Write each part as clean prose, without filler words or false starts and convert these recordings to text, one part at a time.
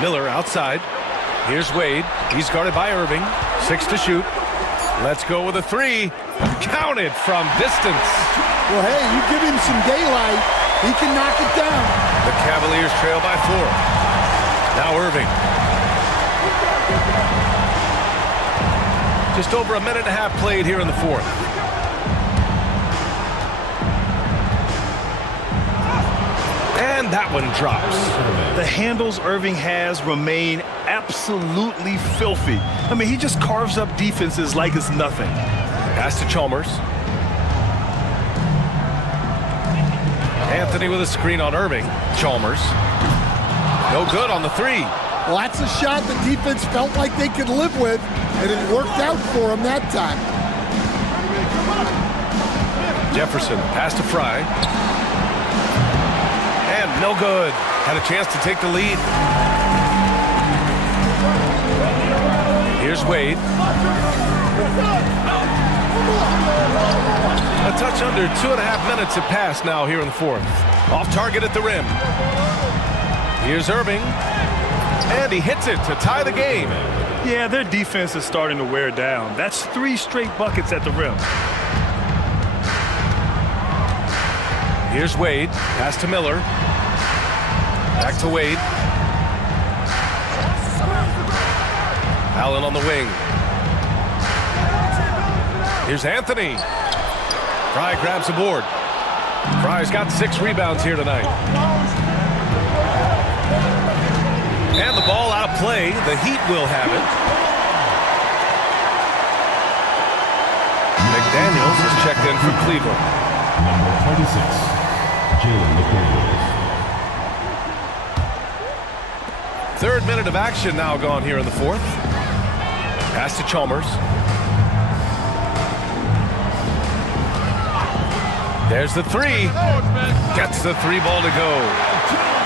Miller outside. Here's Wade. He's guarded by Irving. 6 to shoot. Let's go with a 3. Counted from distance. Well, hey, you give him some daylight, he can knock it down. The Cavaliers trail by 4. Now Irving. Just over a minute and a half played here in the fourth. And that one drops. The handles Irving has remain absolutely filthy. I mean, he just carves up defenses like it's nothing. Pass to Chalmers. Anthony with a screen on Irving. Chalmers. No good on the 3. Well, that's a shot the defense felt like they could live with, and it worked out for them that time. Jefferson, pass to Fry. And no good. Had a chance to take the lead. Here's Wade. A touch under 2.5 minutes have passed now here in the fourth. Off target at the rim. Here's Irving. And he hits it to tie the game. Yeah, their defense is starting to wear down. That's 3 straight buckets at the rim. Here's Wade. Pass to Miller. Back to Wade. Allen on the wing. Here's Anthony. Fry grabs the board. Fry's got 6 rebounds here tonight. And the ball out of play. The Heat will have it. McDaniels is checked in for Cleveland. Number 26, Jalen McDaniels. Third minute of action now gone here in the fourth. Pass to Chalmers. There's the 3. Gets the 3 ball to go.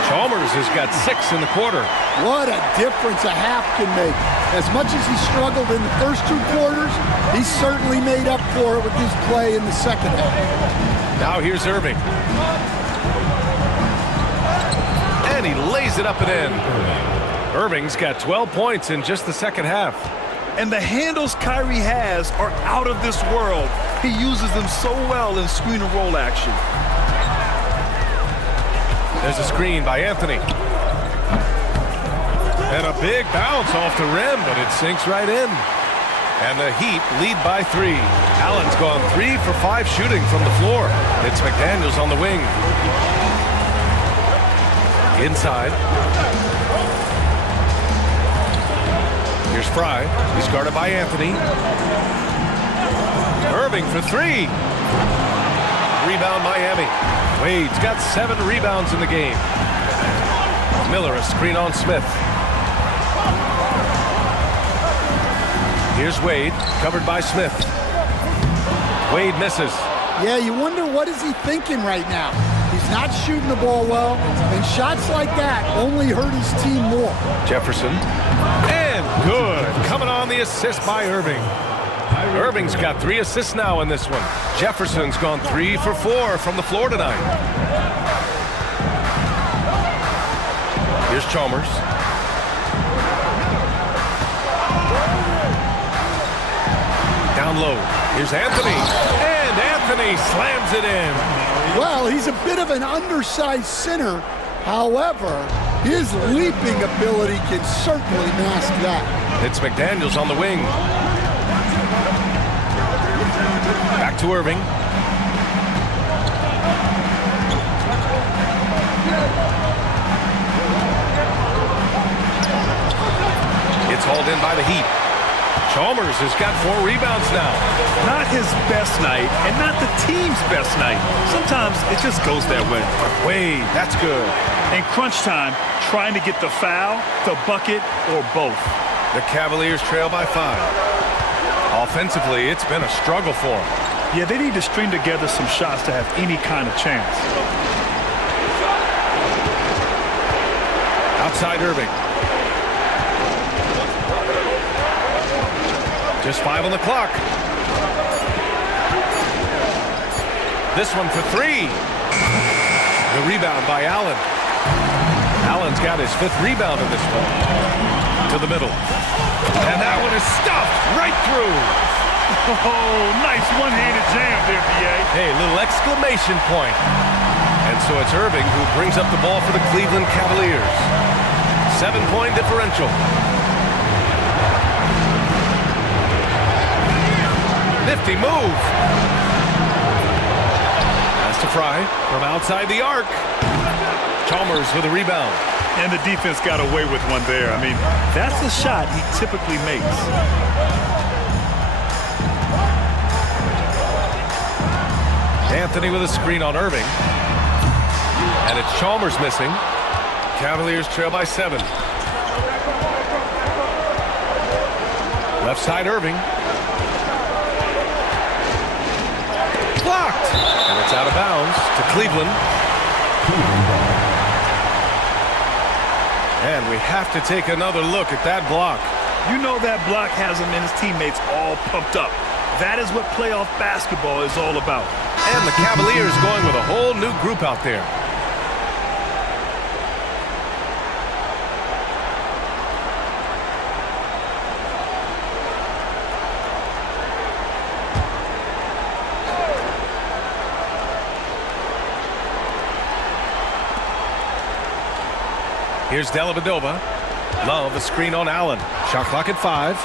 Chalmers has got 6 in the quarter. What a difference a half can make. As much as he struggled in the first 2 quarters, he certainly made up for it with his play in the second half. Now here's Irving. And he lays it up and in. Irving's got 12 points in just the second half. And the handles Kyrie has are out of this world. He uses them so well in screen and roll action. There's a screen by Anthony. And a big bounce off the rim, but it sinks right in. And the Heat lead by 3. Allen's gone 3 for 5 shooting from the floor. It's McDaniels on the wing. Inside. Here's Fry. He's guarded by Anthony. Irving for 3. Rebound Miami. Wade's got 7 rebounds in the game. Miller a screen on Smith. Here's Wade, covered by Smith. Wade misses. Yeah, you wonder what is he thinking right now. He's not shooting the ball well, and shots like that only hurt his team more. Jefferson. And good. Coming on the assist by Irving. Irving's got 3 assists now in this one. Jefferson's gone 3 for 4 from the floor tonight. Here's Chalmers. Down low. Here's Anthony. And Anthony slams it in. Well, he's a bit of an undersized center. However, his leaping ability can certainly mask that. It's McDaniels on the wing. Back to Irving. It's hauled in by the Heat. Chalmers has got 4 rebounds now. Not his best night, and not the team's best night. Sometimes it just goes that way. Wade, that's good. In crunch time, trying to get the foul, the bucket, or both. The Cavaliers trail by 5. Offensively, it's been a struggle for them. Yeah, they need to string together some shots to have any kind of chance. Outside Irving. Just 5 on the clock. This one for 3. The rebound by Allen. Allen's got his 5th rebound in this one. To the middle. And that one is stuffed right through. Oh, nice one-handed jam there, B.A. Hey, little exclamation point. And so it's Irving who brings up the ball for the Cleveland Cavaliers. 7-point differential. Nifty move. Pass to Fry from outside the arc. Chalmers with a rebound. And the defense got away with one there. I mean, that's a shot he typically makes. Anthony with a screen on Irving. And it's Chalmers missing. Cavaliers trail by 7. Left side Irving. Blocked. And it's out of bounds to Cleveland. And we have to take another look at that block. You know that block has him and his teammates all pumped up. That is what playoff basketball is all about. And the Cavaliers going with a whole new group out there. Here's Dellavedova. Love a screen on Allen. Shot clock at 5.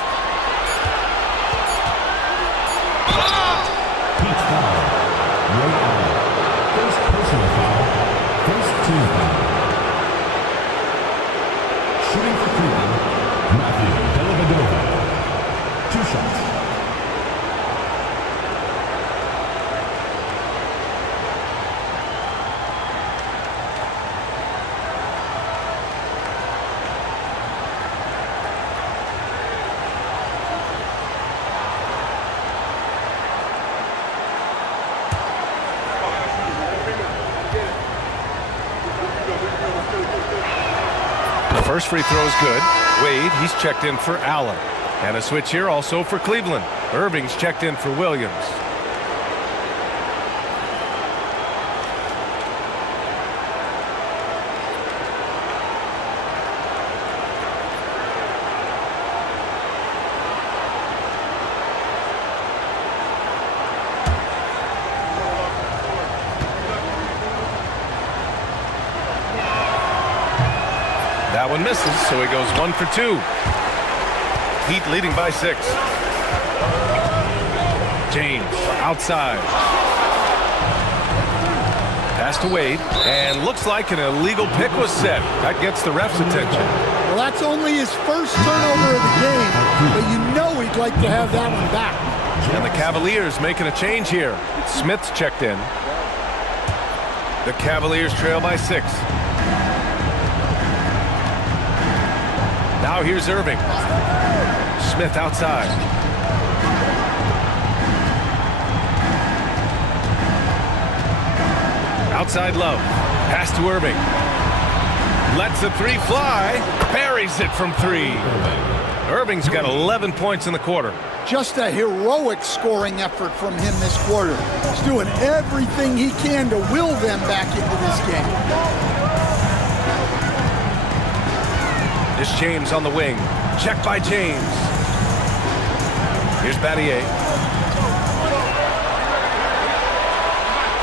Heat foul. Ray Allen. First personal foul. First team foul. Shooting for Cleveland, Matthew Dellavedova. 2 shots. First free throw is good. Wade, he's checked in for Allen. And a switch here also for Cleveland. Irving's checked in for Williams. That one misses, so he goes 1 for 2. Heat leading by 6. James outside. Pass to Wade, and looks like an illegal pick was set. That gets the ref's attention. Well, that's only his first turnover of the game, but you know he'd like to have that one back. And the Cavaliers making a change here. Smith's checked in. The Cavaliers trail by 6. Now here's Irving. Smith outside. Outside Love. Pass to Irving. Lets the 3 fly. Buries it from 3. Irving's got 11 points in the quarter. Just a heroic scoring effort from him this quarter. He's doing everything he can to will them back into this game. This James on the wing. Check by James. Here's Battier.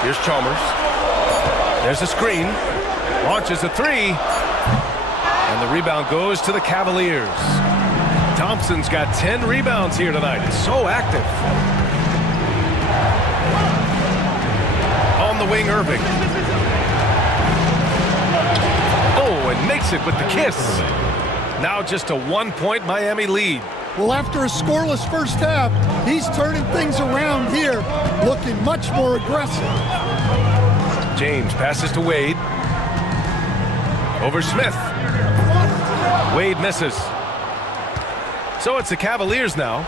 Here's Chalmers. There's a screen. Launches a 3. And the rebound goes to the Cavaliers. Thompson's got 10 rebounds here tonight. So active. On the wing, Irving. Oh, and makes it with the kiss. Now just a 1-point Miami lead. Well, after a scoreless first half, he's turning things around here, looking much more aggressive. James passes to Wade. Over Smith. Wade misses. So it's the Cavaliers now.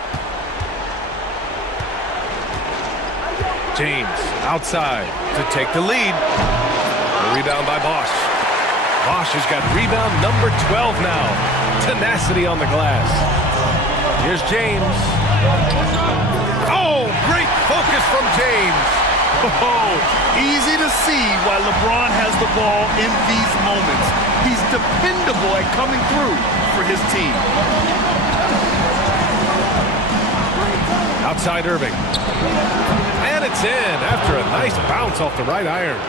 James outside to take the lead. A rebound by Bosch. Bosch has got rebound number 12 now. Tenacity on the glass. Here's James. Oh, great focus from James. Oh, easy to see why LeBron has the ball in these moments. He's dependable at coming through for his team. Outside Irving. And it's in after a nice bounce off the right iron.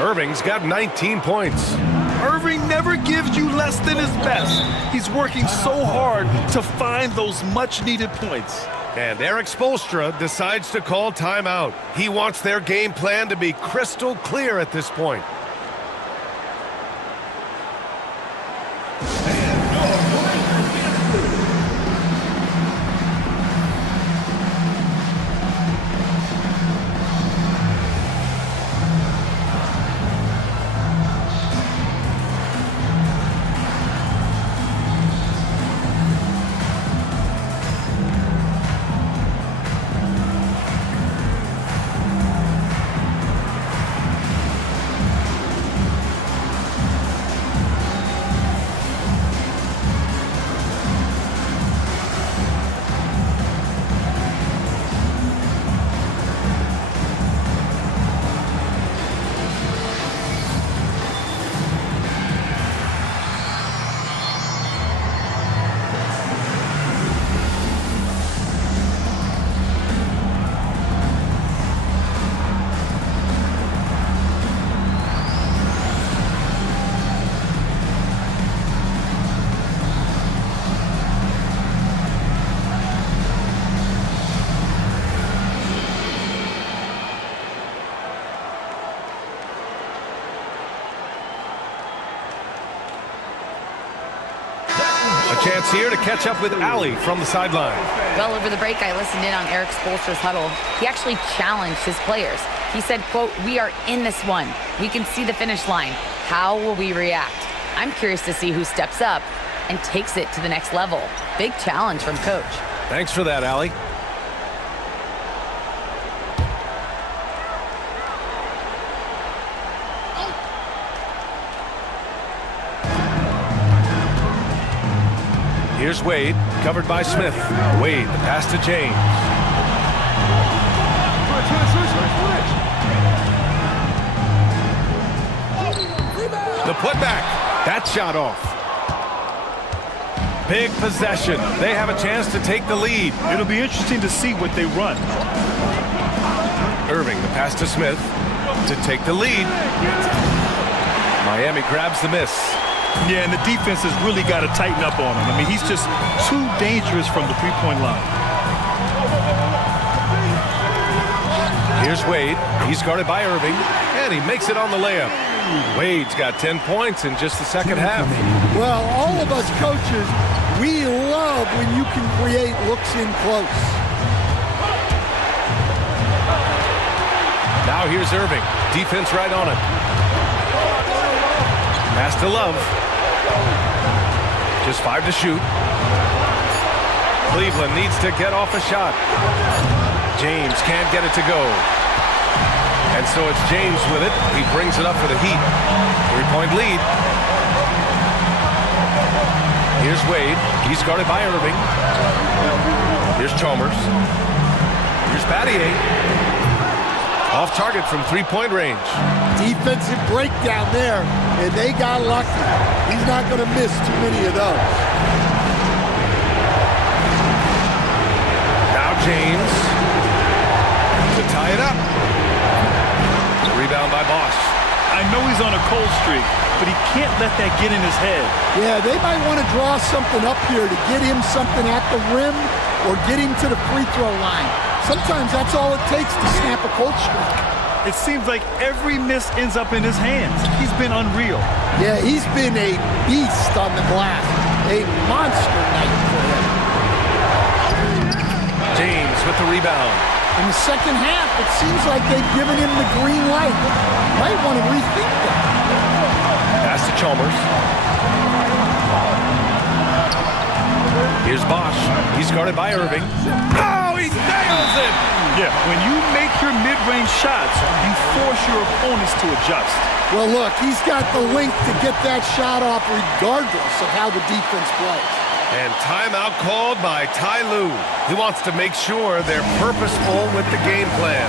Irving's got 19 points. Irving never gives you less than his best. He's working so hard to find those much-needed points. And Eric Spoelstra decides to call timeout. He wants their game plan to be crystal clear at this point. A chance here to catch up with Allie from the sideline. Well, over the break, I listened in on Eric Spoelstra's huddle. He actually challenged his players. He said, quote, "We are in this one. We can see the finish line. How will we react?" I'm curious to see who steps up and takes it to the next level. Big challenge from Coach. Thanks for that, Allie. Here's Wade, covered by Smith. Wade, the pass to James. The putback. That shot off. Big possession. They have a chance to take the lead. It'll be interesting to see what they run. Irving, the pass to Smith to take the lead. Miami grabs the miss. Yeah, and the defense has really got to tighten up on him. I mean, he's just too dangerous from the three-point line. Here's Wade. He's guarded by Irving, and he makes it on the layup. Wade's got 10 points in just the second half. Well, all of us coaches, we love when you can create looks in close. Now here's Irving. Defense right on him. Pass to Love. Just 5 to shoot. Cleveland needs to get off a shot. James can't get it to go. And so it's James with it. He brings it up for the Heat. 3-point lead. Here's Wade. He's guarded by Irving. Here's Chalmers. Here's Battier. Off target from 3-point range. Defensive breakdown there, and they got lucky. He's not going to miss too many of those. Now James to tie it up. Rebound by Bosch. I know he's on a cold streak, but he can't let that get in his head. Yeah, they might want to draw something up here to get him something at the rim or get him to the free throw line. Sometimes that's all it takes to snap a cold streak. It seems like every miss ends up in his hands. He's been unreal. Yeah, he's been a beast on the glass. A monster night for him. James with the rebound. In the second half, it seems like they've given him the green light. Might want to rethink that. Pass to Chalmers. Here's Bosch. He's guarded by Irving. Oh, he nails it! Yeah, when you make your mid-range shots, you force your opponents to adjust. Well, look, he's got the length to get that shot off regardless of how the defense plays. And timeout called by Ty Lue. He wants to make sure they're purposeful with the game plan.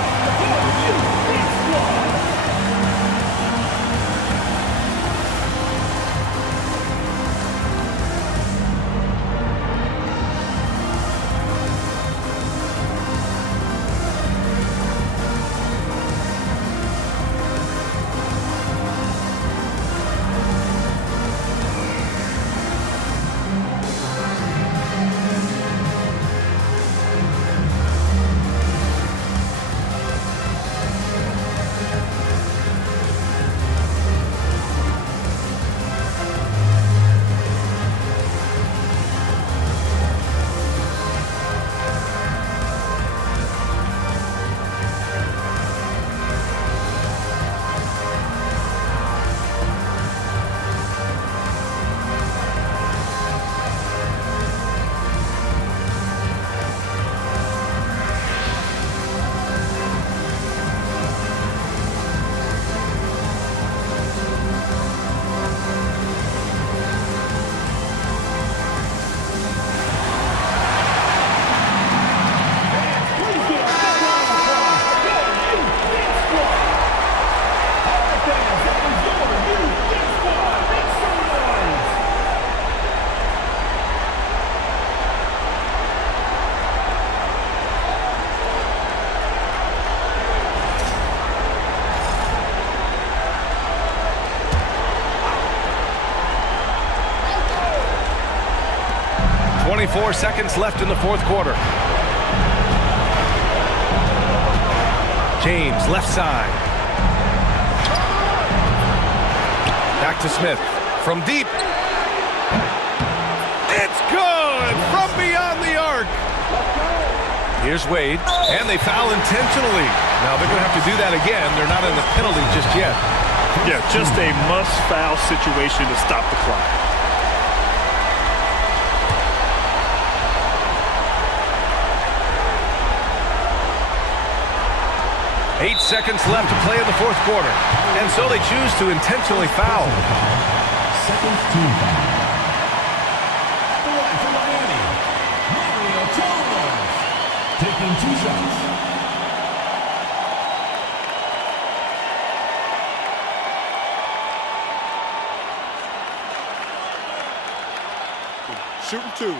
24 seconds left in the fourth quarter. James, left side. Back to Smith. From deep. It's good! From beyond the arc. Here's Wade, and they foul intentionally. Now they're going to have to do that again. They're not in the penalty just yet. Yeah, just a must-foul situation to stop the clock. Eight seconds left to play in the fourth quarter. And so they choose to intentionally foul. Seconds team foul. The one for Miami, Jowa. Taking 2 shots. Shooting 2.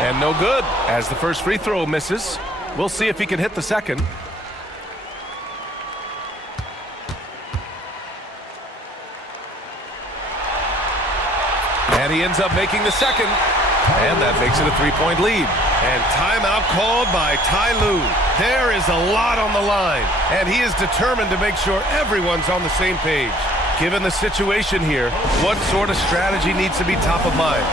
And no good, as the first free throw misses. We'll see if he can hit the second. And he ends up making the second. And that makes it a 3-point lead. And timeout called by Ty Lue. There is a lot on the line, and he is determined to make sure everyone's on the same page. Given the situation here, what sort of strategy needs to be top of mind?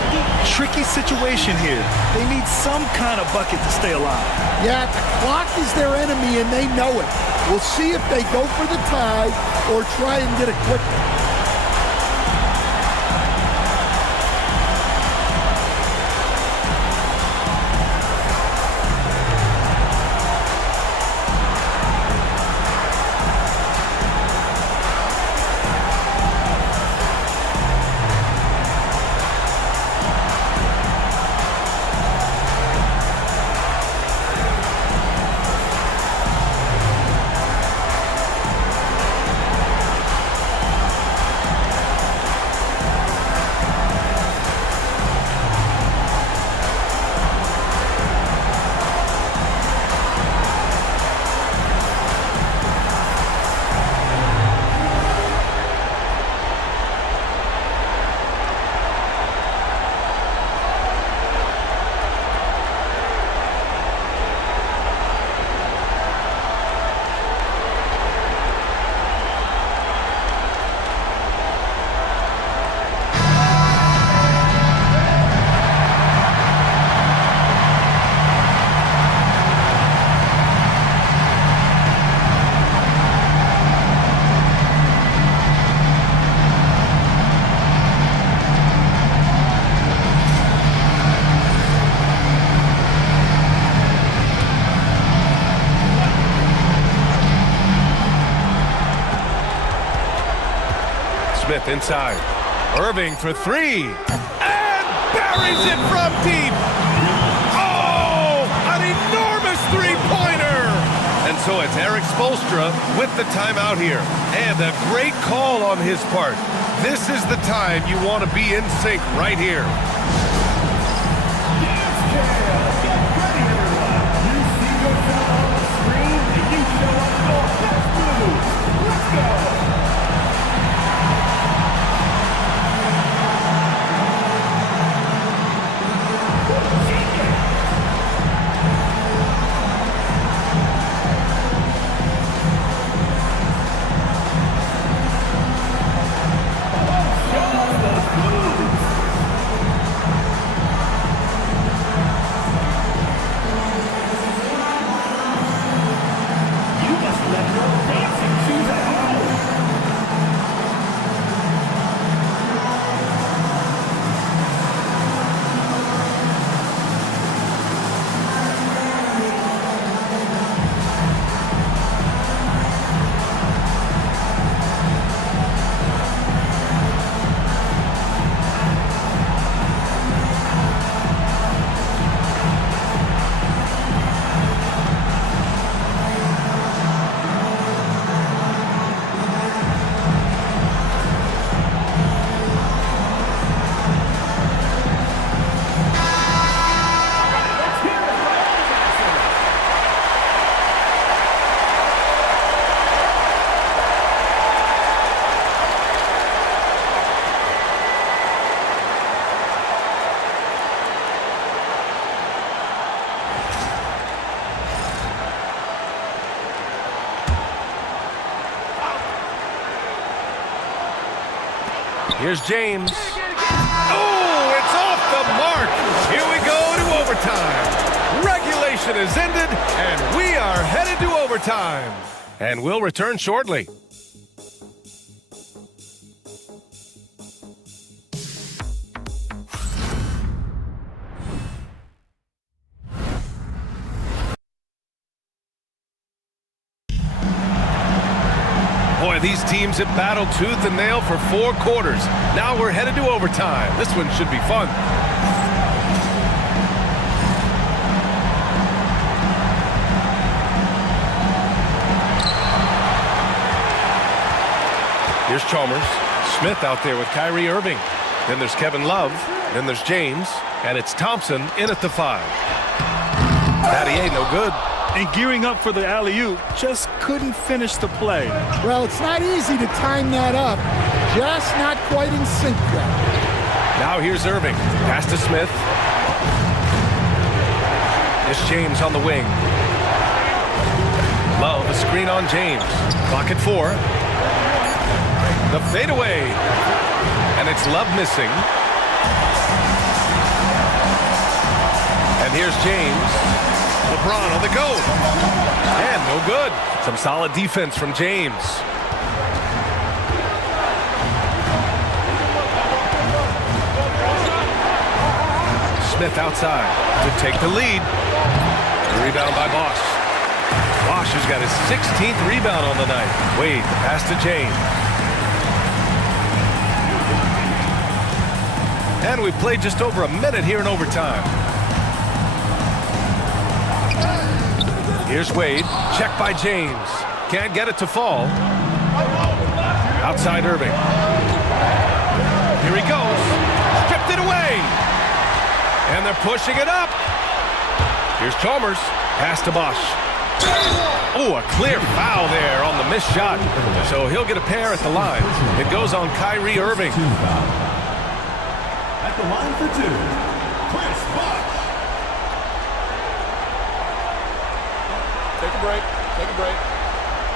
Tricky situation here. They need some kind of bucket to stay alive. Yeah, the clock is their enemy, and they know it. We'll see if they go for the tie or try and get a quick one. Smith inside. Irving for 3. And buries it from deep. Oh, an enormous three-pointer. And so it's Eric Spoelstra with the timeout here. And a great call on his part. This is the time you want to be in sync right here. Here's James. Oh, it's off the mark. Here we go to overtime. Regulation is ended, and we are headed to overtime. And we'll return shortly. Boy, these teams have battled tooth and nail for 4 quarters. Now we're headed to overtime. This one should be fun. Here's Chalmers. Smith out there with Kyrie Irving. Then there's Kevin Love. Then there's James. And it's Thompson in at the 5. Patty ain't no good. And gearing up for the alley-oop, just couldn't finish the play. Well, it's not easy to time that up. Just not quite in sync yet. Now here's Irving. Pass to Smith. It's James on the wing. Love, a screen on James. Clock at 4. The fadeaway. And it's Love missing. And here's James. LeBron on the go. And no good. Some solid defense from James. Smith outside to take the lead. Rebound by Bosch. Bosch has got his 16th rebound on the night. Wade, the pass to James. And we've played just over a minute here in overtime. Here's Wade. Check by James. Can't get it to fall. Outside Irving. Here he goes. Stripped it away. And they're pushing it up. Here's Chalmers. Pass to Bosch. Oh, a clear foul there on the missed shot. So he'll get a pair at the line. It goes on Kyrie Irving. At the line for 2, Chris Bosch. Take a break. Take a break.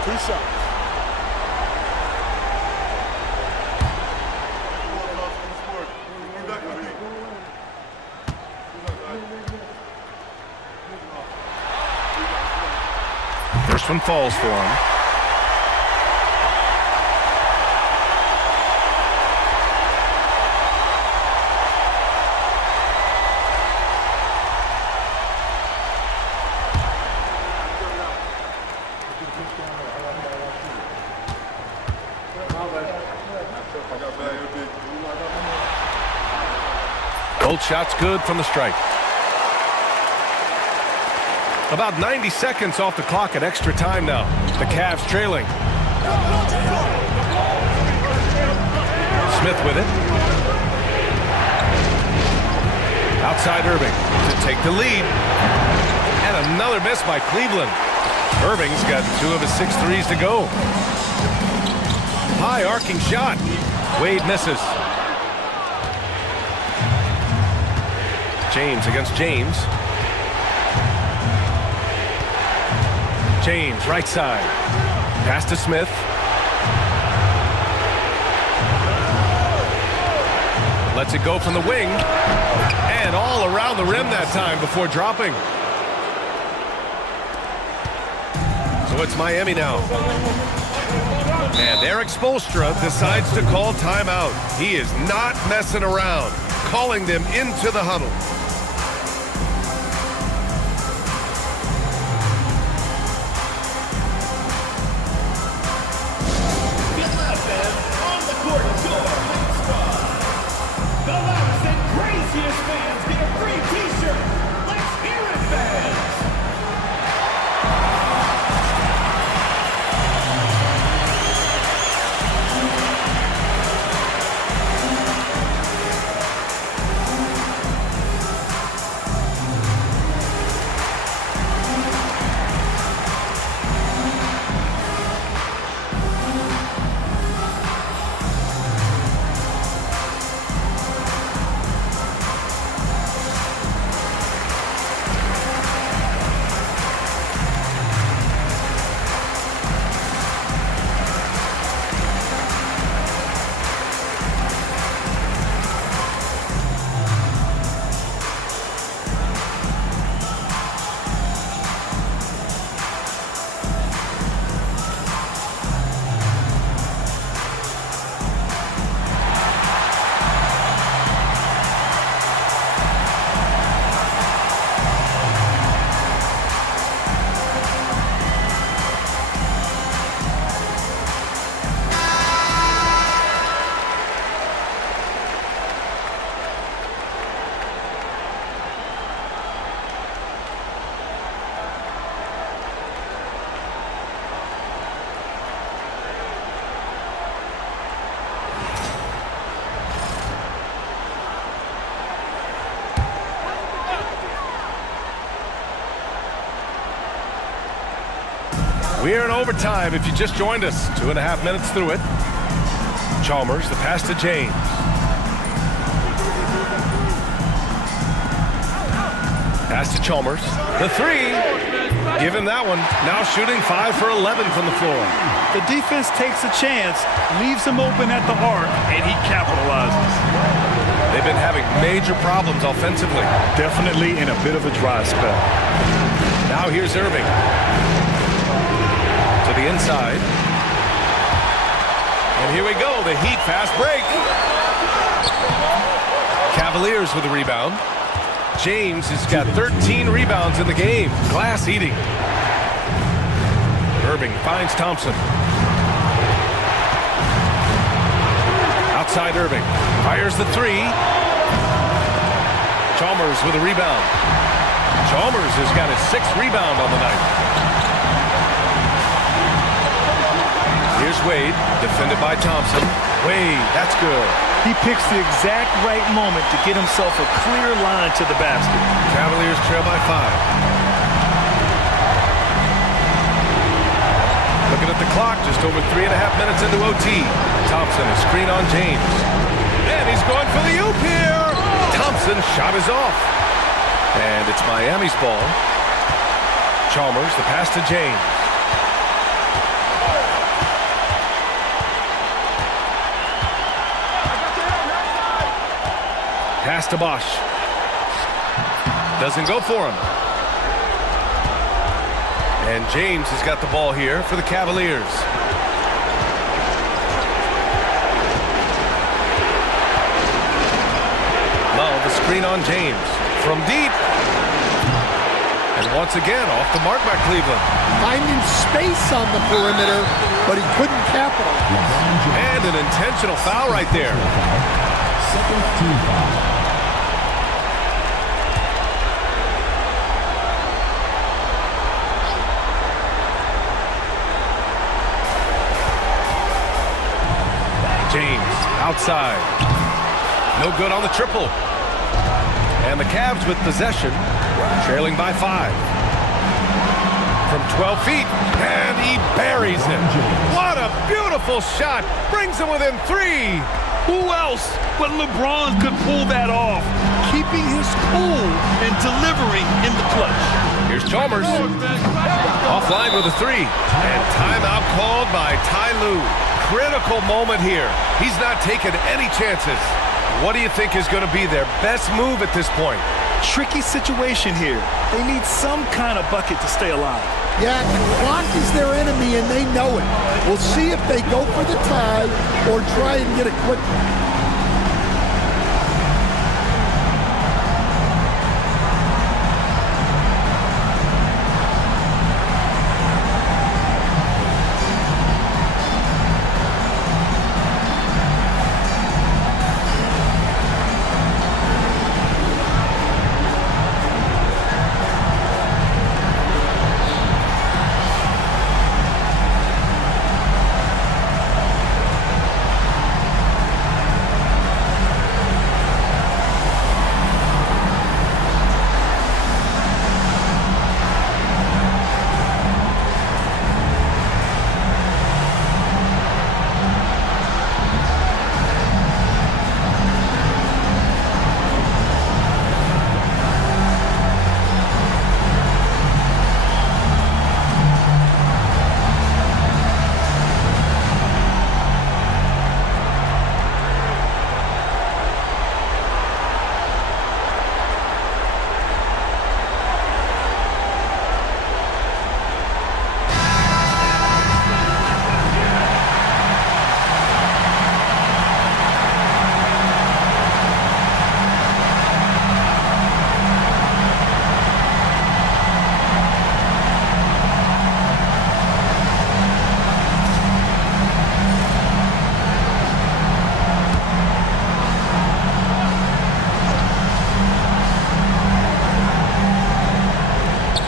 2 shots. First one falls for him. Both shots good from the strike. About 90 seconds off the clock at extra time now. The Cavs trailing. Smith with it. Outside Irving to take the lead. And another miss by Cleveland. Irving's got 2 of his 6 threes to go. High arcing shot. Wade misses. James against James. James, right side. Pass to Smith. Lets it go from the wing. And all around the rim that time before dropping. So it's Miami now. And Eric Spoelstra decides to call timeout. He is not messing around. Calling them into the huddle. We're in overtime if you just joined us. 2.5 minutes through it. Chalmers, the pass to James. Pass to Chalmers. The three. Give him that one. Now shooting 5 for 11 from the floor. The defense takes a chance, leaves him open at the arc, and he capitalizes. They've been having major problems offensively. Definitely in a bit of a dry spell. Now here's Irving. To the inside. And here we go, the Heat fast break. Cavaliers with the rebound. James has got 13 rebounds in the game. Glass eating. Irving finds Thompson. Outside Irving. Fires the three. Chalmers with a rebound. Chalmers has got his 6th rebound on the night. Here's Wade, defended by Thompson. Wade, that's good. He picks the exact right moment to get himself a clear line to the basket. Cavaliers trail by 5. Looking at the clock, just over 3.5 minutes into OT. Thompson, a screen on James. And he's going for the oop here. Thompson's shot is off. And it's Miami's ball. Chalmers, the pass to James. Pass to Bosch. Doesn't go for him. And James has got the ball here for the Cavaliers. Love, the screen on James. From deep. And once again, off the mark by Cleveland. Finding space on the perimeter, but he couldn't capitalize. And an intentional foul right there. Second team foul. James outside. No good on the triple. And the Cavs with possession, trailing by 5. From 12 feet, and he buries it. What a beautiful shot. Brings him within 3. Who else but LeBron could pull that off, keeping his cool and delivering in the clutch. Here's Chalmers. Offline with a 3. And timeout called by Ty Lue. Critical moment here. He's not taking any chances. What do you think is going to be their best move at this point? Tricky situation here. They need some kind of bucket to stay alive. Yeah, the clock is their enemy, and they know it. We'll see if they go for the tie or try and get a quick one.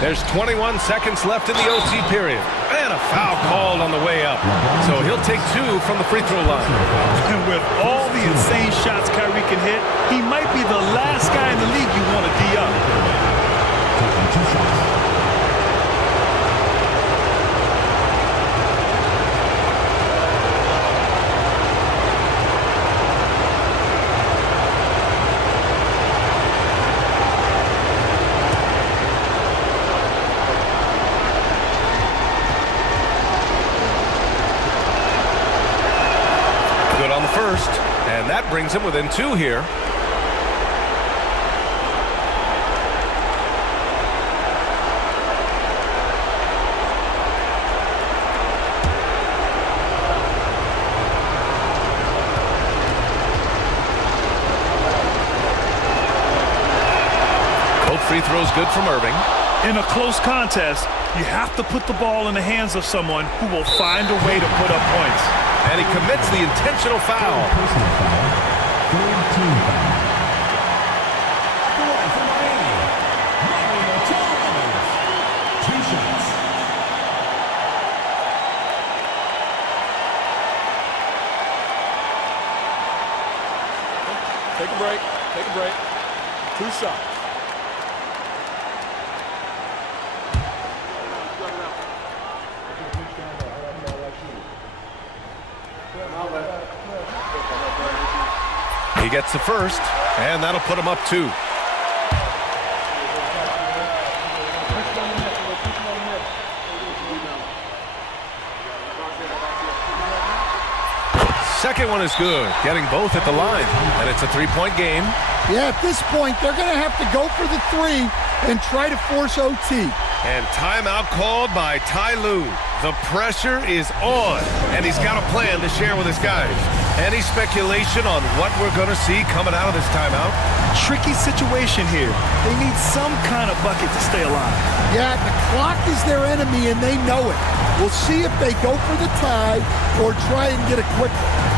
There's 21 seconds left in the OT period. And a foul called on the way up. So he'll take 2 from the free throw line. And with all the insane shots Kyrie can hit, he might be the last guy in the league you want to D up. Taking 2 shots. That brings him within 2 here. Both free throws good from Irving. In a close contest, you have to put the ball in the hands of someone who will find a way to put up points. And he commits the intentional foul. Personal foul. Third team foul. Four for Miami. Miami Tigers. 2 shots. Take a break. Take a break. 2 shots. He gets the first, and that'll put him up 2. Second one is good, getting both at the line, and it's a 3-point game. Yeah, at this point, they're going to have to go for the 3 and try to force OT. And timeout called by Ty Lue. The pressure is on, and he's got a plan to share with his guys. Any speculation on what we're going to see coming out of this timeout? Tricky situation here. They need some kind of bucket to stay alive. Yeah, the clock is their enemy, and they know it. We'll see if they go for the tie or try and get a quick one.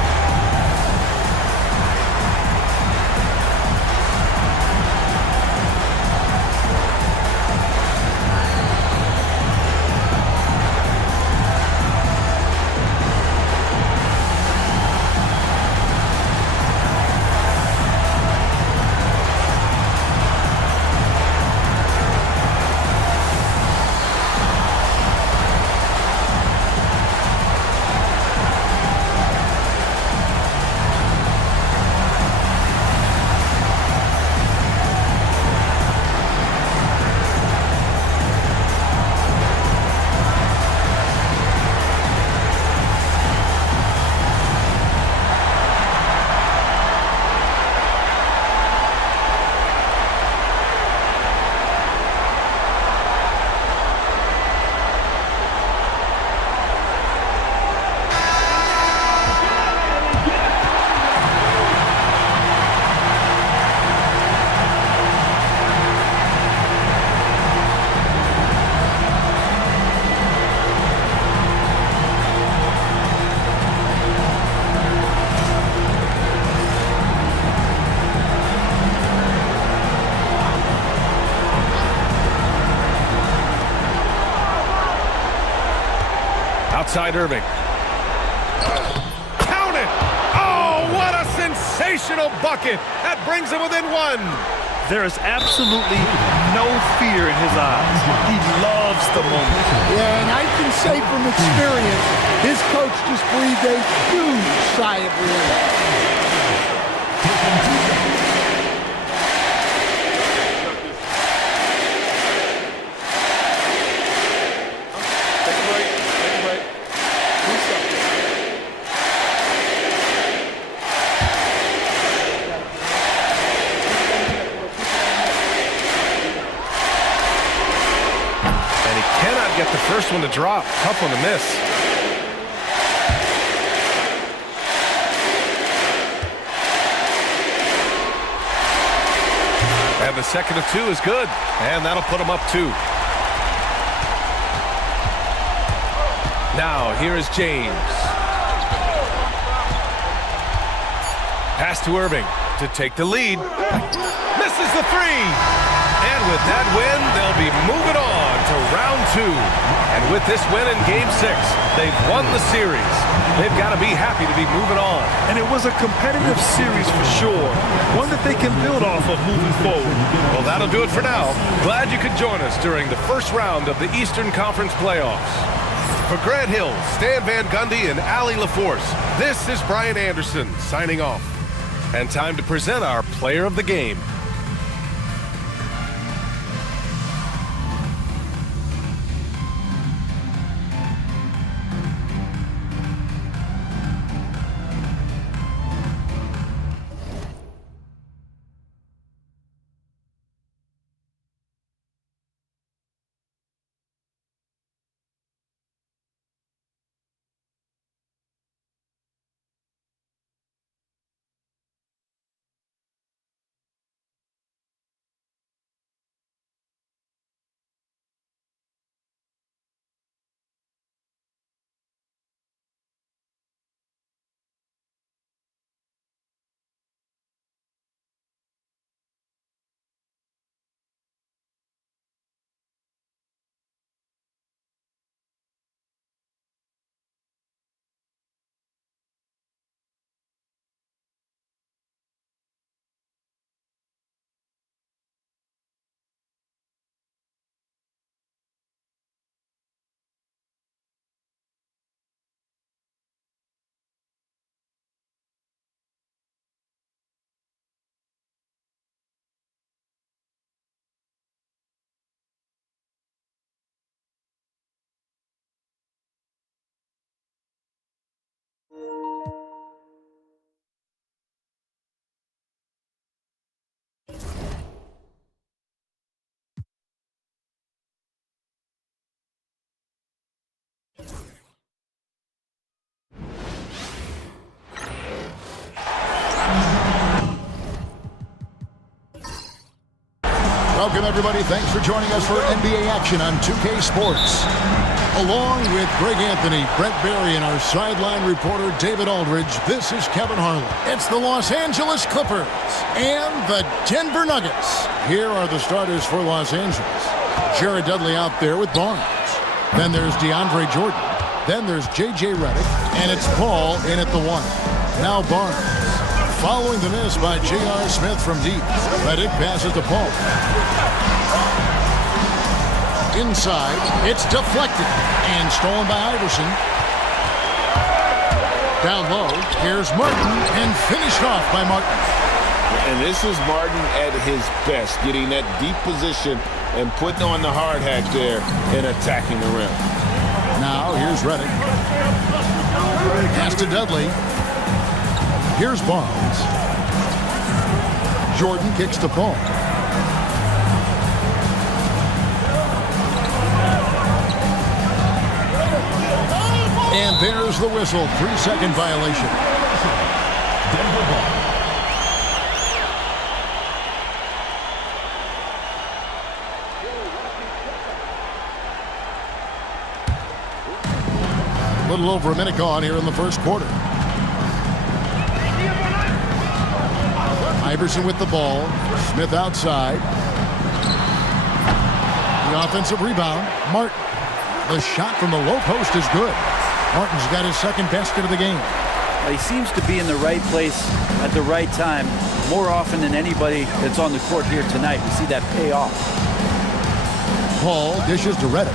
Outside Irving. Count it! Oh, what a sensational bucket! That brings him within 1. There is absolutely no fear in his eyes. He loves the moment. Yeah, and I can say from experience, his coach just breathed a huge sigh of relief. Get the first one to drop. Tough one to miss. And the second of 2 is good. And that'll put him up 2. Now, here is James. Pass to Irving to take the lead. Misses the 3. And with that win, they'll be moving on to round 2. And with this win in Game 6, they've won the series. They've got to be happy to be moving on. And it was a competitive series for sure. One that they can build off of moving forward. Well, that'll do it for now. Glad you could join us during the first round of the Eastern Conference playoffs. For Grant Hill, Stan Van Gundy, and Allie LaForce, this is Brian Anderson signing off. And time to present our player of the game. Welcome, everybody. Thanks for joining us for NBA action on 2K Sports. Along with Greg Anthony, Brent Barry, and our sideline reporter, David Aldridge, this is Kevin Harlan. It's the Los Angeles Clippers and the Denver Nuggets. Here are the starters for Los Angeles. Jared Dudley out there with Barnes. Then there's DeAndre Jordan. Then there's J.J. Redick. And it's Paul in at the 1. Now Barnes. Following the miss by J.R. Smith from deep. Redick passes to Paul. Inside, it's deflected and stolen by Iverson. Down low, here's Martin and finished off by Martin. And this is Martin at his best, getting that deep position and putting on the hard hat there and attacking the rim. Now here's Redick. Pass to Dudley. Here's Barnes. Jordan kicks to Paul. And there's the whistle. 3-second violation. Denver ball. A little over a minute gone here in the first quarter. Iverson with the ball. Smith outside. The offensive rebound. Martin. The shot from the low post is good. Martin's got his second basket of the game. He seems to be in the right place at the right time more often than anybody that's on the court here tonight. We see that pay off. Paul dishes to Redick.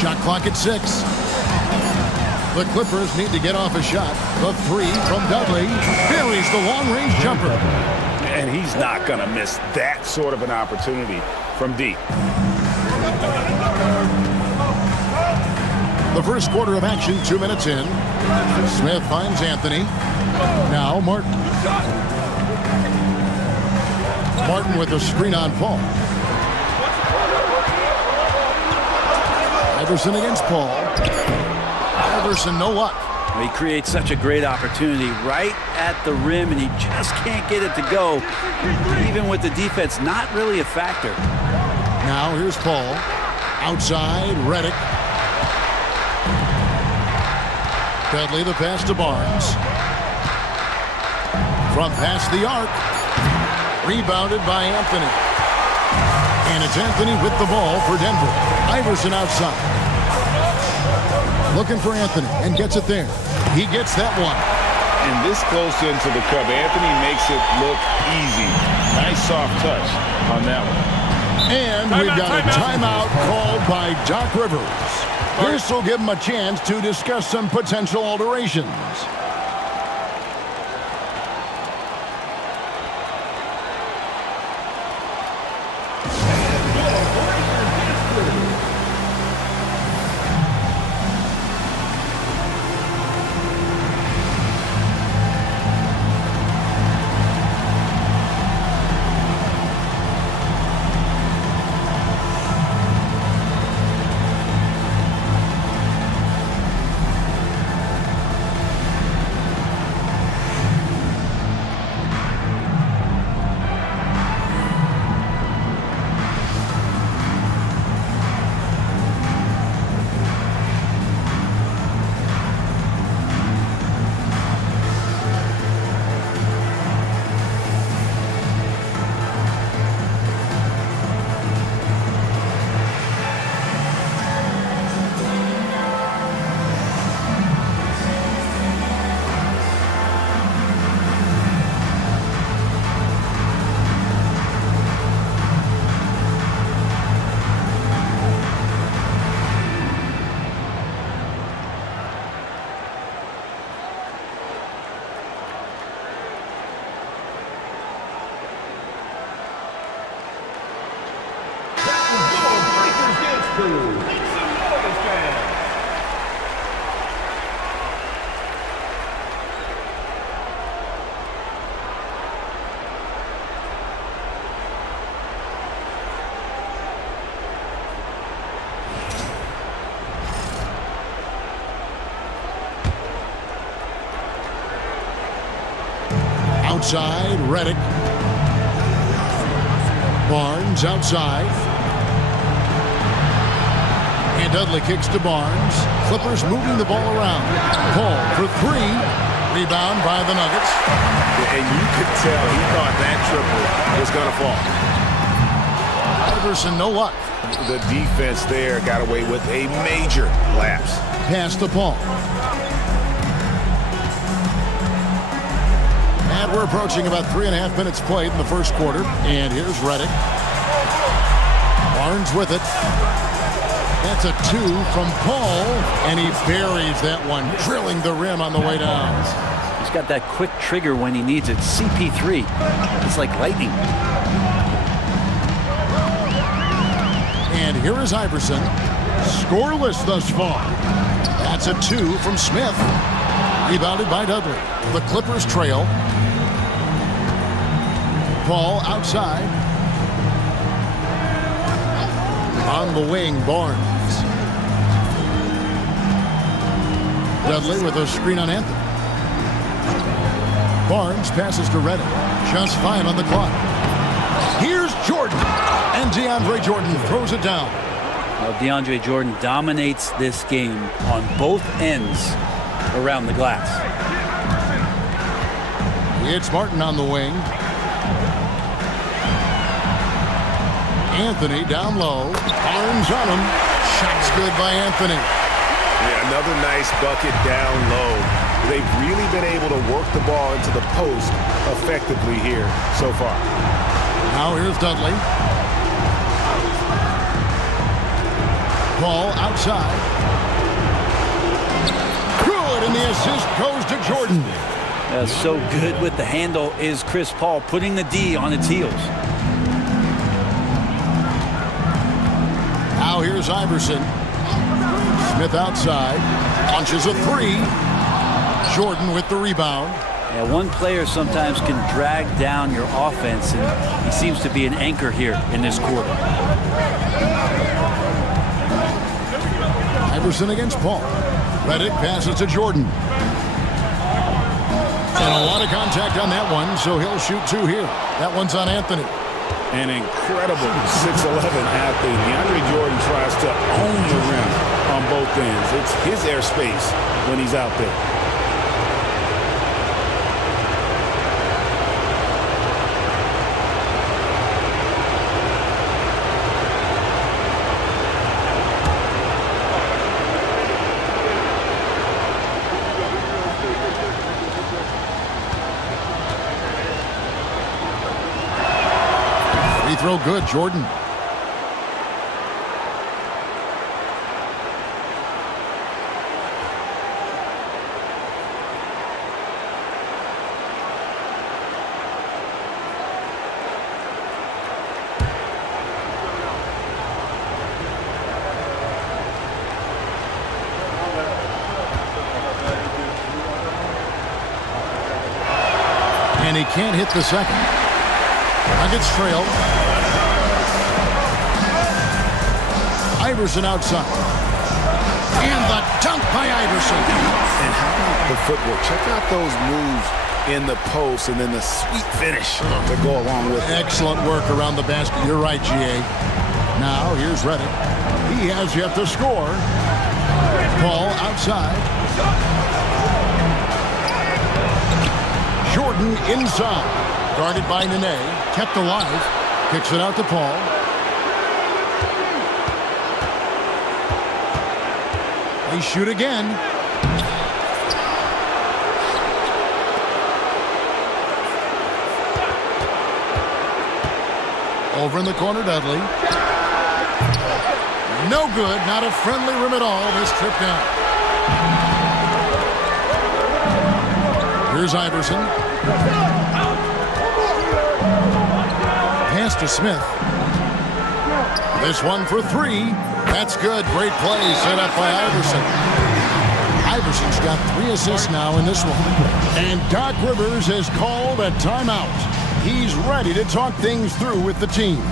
Shot clock at 6. The Clippers need to get off a shot. The 3 from Dudley. Buries the long-range jumper. And he's not going to miss that sort of an opportunity from deep. The first quarter of action, 2 minutes in. Smith finds Anthony. Now Martin. Martin with a screen on Paul. Iverson against Paul. Iverson, no luck. He creates such a great opportunity right at the rim, and he just can't get it to go. Even with the defense, not really a factor. Now here's Paul. Outside, Redick. Dudley, the pass to Barnes. From past the arc. Rebounded by Anthony. And it's Anthony with the ball for Denver. Iverson outside. Looking for Anthony and gets it there. He gets that one. And this close into the cup, Anthony makes it look easy. Nice soft touch on that one. And we've got a timeout called by Doc Rivers. This will give him a chance to discuss some potential alterations. Outside, Reddick. Barnes outside. And Dudley kicks to Barnes. Clippers moving the ball around. Paul for three. Rebound by the Nuggets. And you could tell he thought that triple was going to fall. Iverson, no luck. The defense there got away with a major lapse. Pass to Paul. And we're approaching about 3.5 minutes played in the first quarter. And here's Reddick. Barnes with it. That's a two from Paul. And he buries that one, drilling the rim on the way down. He's got that quick trigger when he needs it. CP3. It's like lightning. And here is Iverson. Scoreless thus far. That's a two from Smith. Rebounded by Dudley. The Clippers trail. Paul outside. On the wing, Barnes. Dudley with a screen on Anthony. Barnes passes to Reddick. Just 5 on the clock. Here's Jordan. And DeAndre Jordan throws it down. Well, DeAndre Jordan dominates this game on both ends around the glass. It's Martin on the wing. Anthony down low. Barnes on him. Shot's good by Anthony. Yeah, another nice bucket down low. They've really been able to work the ball into the post effectively here so far. Now here's Dudley. Paul outside. Good, and the assist goes to Jordan. So good with the handle is Chris Paul, putting the D on its heels. Now here's Iverson. Smith outside. Launches a three. Jordan with the rebound. Yeah, one player sometimes can drag down your offense, and he seems to be an anchor here in this quarter. Iverson against Paul. Reddick passes to Jordan. And a lot of contact on that one, so he'll shoot two here. That one's on Anthony. An incredible 6'11" athlete. DeAndre Jordan tries to own the rim on both ends. It's his airspace when he's out there. Free throw good, Jordan. And he can't hit the second. Nuggets trail. Iverson outside. And the dunk by Iverson. And how about the footwork? Check out those moves in the post and then the sweet finish to go along with it. Excellent work around the basket. You're right, GA. Now here's Reddick. He has yet to score. Paul outside. Jordan inside. Guarded by Nene. Kept alive. Kicks it out to Paul. They shoot again. Over in the corner, Dudley. No good. Not a friendly rim at all. This trip down. Here's Iverson. Pass to Smith. This one for three. That's good. Great play set up by Iverson. Iverson's got 3 assists now in this one. And Doc Rivers has called a timeout. He's ready to talk things through with the team.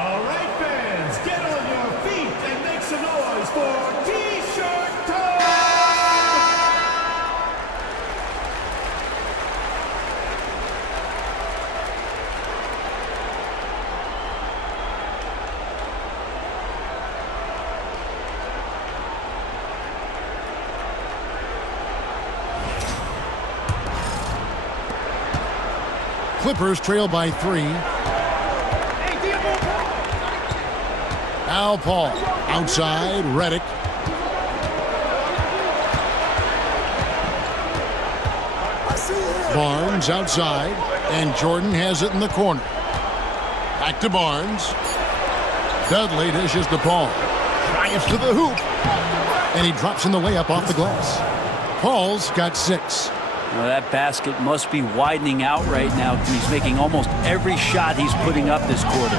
All right, fans, get on your feet and make some noise for T-shirt time! Clippers trail by 3. Now Paul. Outside, Redick. Barnes outside. And Jordan has it in the corner. Back to Barnes. Dudley dishes to Paul. Drives to the hoop. And he drops in the layup off the glass. Paul's got 6. Well, that basket must be widening out right now. He's making almost every shot he's putting up this quarter.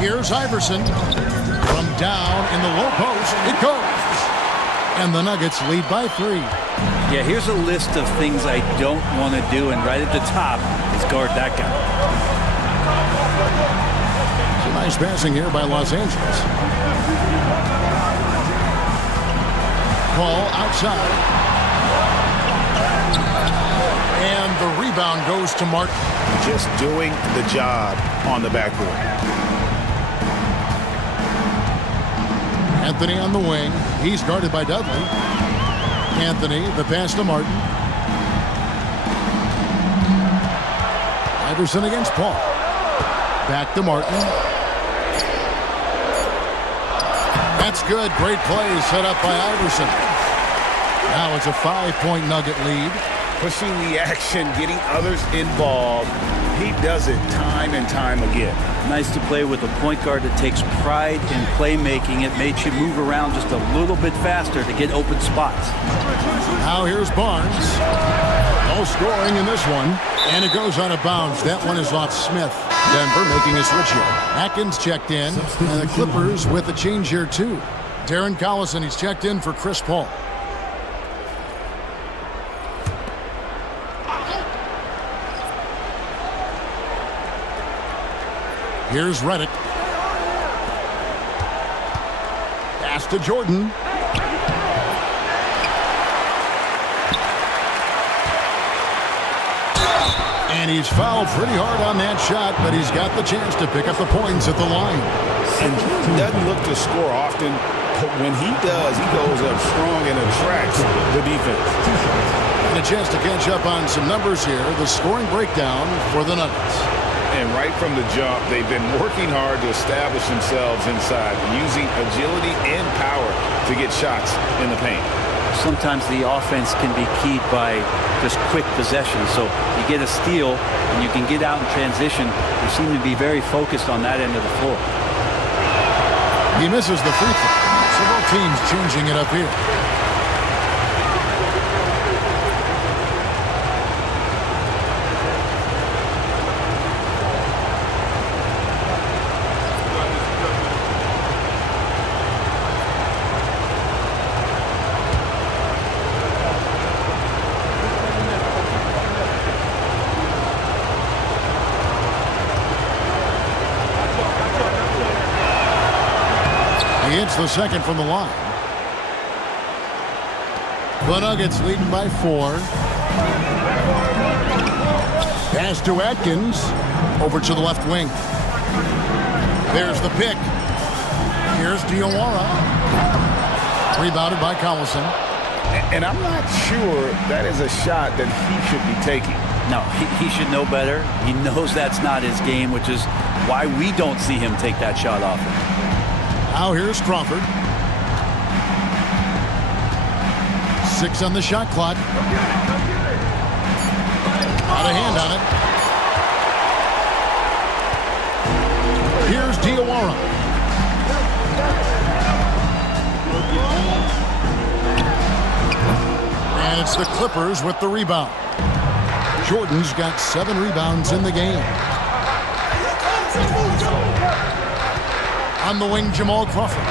Here's Iverson. From down in the low post, it goes. And the Nuggets lead by 3. Yeah, here's a list of things I don't want to do, and right at the top is guard that guy. Some nice passing here by Los Angeles. Paul outside. And the rebound goes to Martin. Just doing the job on the backboard. Anthony on the wing. He's guarded by Dudley. Anthony, the pass to Martin. Iverson against Paul. Back to Martin. That's good. Great play set up by Iverson. Now it's a 5-point Nugget lead. Pushing the action, getting others involved. He does it time and time again. Nice to play with a point guard that takes pride in playmaking. It makes you move around just a little bit faster to get open spots. Now here's Barnes. No scoring in this one. And it goes out of bounds. That one is off Smith. Denver making a switch here. Atkins checked in. And the Clippers with a change here too. Darren Collison, he's checked in for Chris Paul. Here's Redick. Pass to Jordan. And he's fouled pretty hard on that shot, but he's got the chance to pick up the points at the line. And Jordan doesn't look to score often, but when he does, he goes up strong and attracts the defense. And a chance to catch up on some numbers here. The scoring breakdown for the Nuggets. And right from the jump, they've been working hard to establish themselves inside, using agility and power to get shots in the paint. Sometimes the offense can be keyed by just quick possession. So you get a steal and you can get out in transition. They seem to be very focused on that end of the floor. He misses the free throw. Several teams changing it up here. He hits the second from the line. The Nuggets leading by 4. Pass to Atkins. Over to the left wing. There's the pick. Here's Jowa. Rebounded by Collison. And I'm not sure that is a shot that he should be taking. No, he should know better. He knows that's not his game, which is why we don't see him take that shot often. Now here's Crawford. 6 on the shot clock. Out of hand on it. Here's Diawara. And it's the Clippers with the rebound. Jordan's got 7 rebounds in the game. On the wing, Jamal Crawford.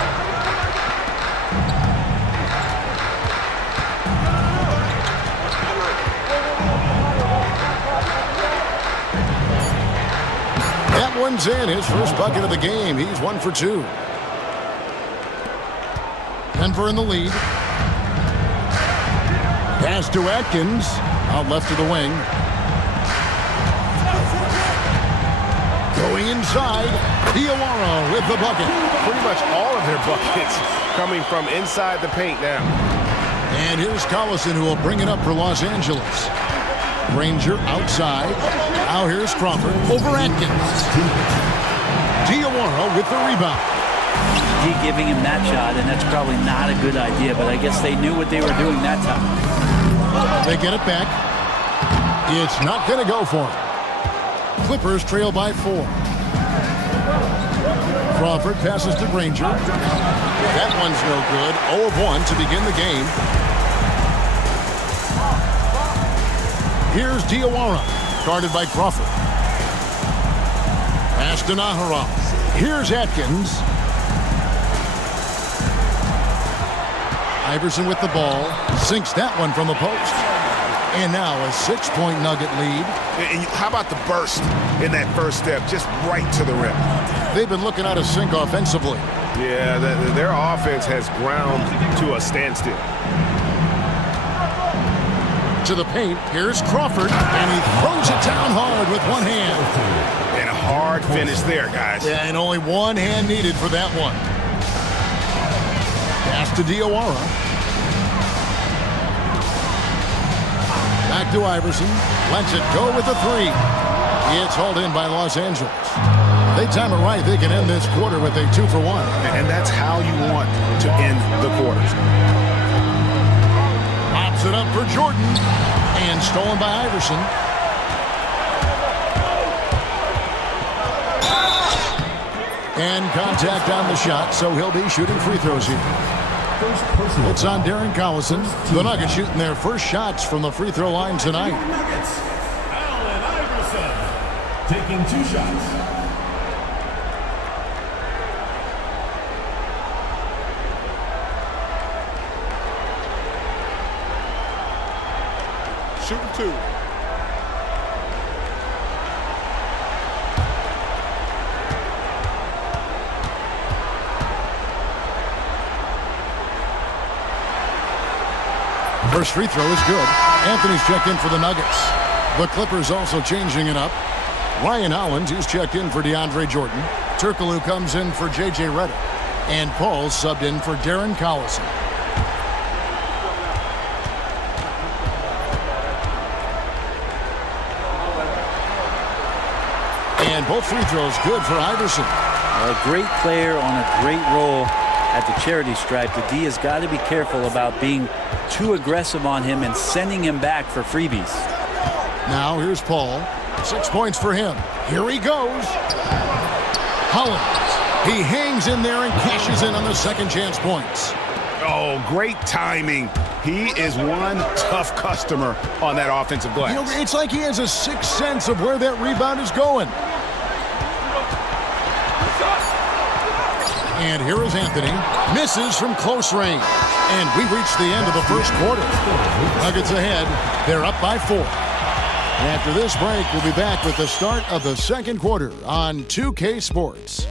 one's in. His first bucket of the game. He's 1 for 2. Denver in the lead. Pass to Atkins. Out left of the wing. Going inside. Jowa with the bucket. Pretty much all of their buckets coming from inside the paint now. And here's Collison, who will bring it up for Los Angeles. Granger outside. Now here's Crawford over Atkins. Jowa with the rebound. He giving him that shot, and that's probably not a good idea, but I guess they knew what they were doing that time. They get it back. It's not going to go for him. Clippers trail by 4. Crawford passes to Granger. That one's no good. 0 of 1 to begin the game. Here's Jowa, guarded by Crawford. Pass to naghahanap. Here's Atkins. Iverson with the ball. Sinks that one from the post. And now a 6-point Nugget lead. And how about the burst in that first step, just right to the rim? They've been looking out of sync offensively. Yeah, their offense has ground to a standstill. To the paint, here's Crawford, and he throws it down hard with one hand. And a hard finish there, guys. Yeah, and only one hand needed for that one. Pass to Jowa. Back to Iverson. Lets it go with the 3. It's hauled in by Los Angeles. They time it right, they can end this quarter with a 2 for 1. And that's how you want to end the quarters. Pops it up for Jordan. And stolen by Iverson. And contact on the shot, so he'll be shooting free throws here. It's on Darren Collison. The Nuggets shooting their first shots from the free throw line tonight. Nuggets. Allen Iverson taking 2 shots. Shooting 2. First free throw is good. Anthony's checked in for the Nuggets. The Clippers also changing it up. Ryan Hollins, he's checked in for DeAndre Jordan. Turkoglu comes in for J.J. Redick. And Paul's subbed in for Darren Collison. And both free throws good for Iverson. A great player on a great role at the charity stripe. The D has got to be careful about being too aggressive on him and sending him back for freebies. Now here's Paul. 6 points for him. Here he goes. Hollins. He hangs in there and cashes in on the second chance points. Oh, great timing. He is one tough customer on that offensive glass. You know, it's like he has a sixth sense of where that rebound is going. And here is Anthony. Misses from close range. And we reach the end of the first quarter. Nuggets ahead. They're up by 4. After this break, we'll be back with the start of the second quarter on 2K Sports.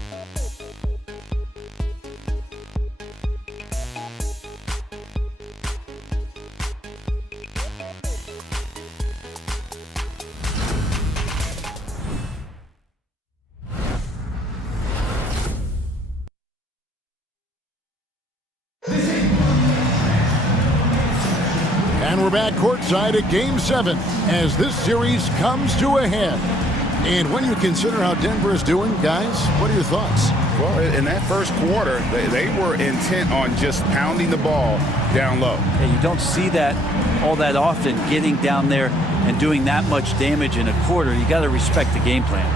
And we're back courtside at Game 7 as this series comes to a head. And when you consider how Denver is doing, guys, what are your thoughts? Well, in that first quarter, they were intent on just pounding the ball down low. And you don't see that all that often, getting down there and doing that much damage in a quarter. You got to respect the game plan.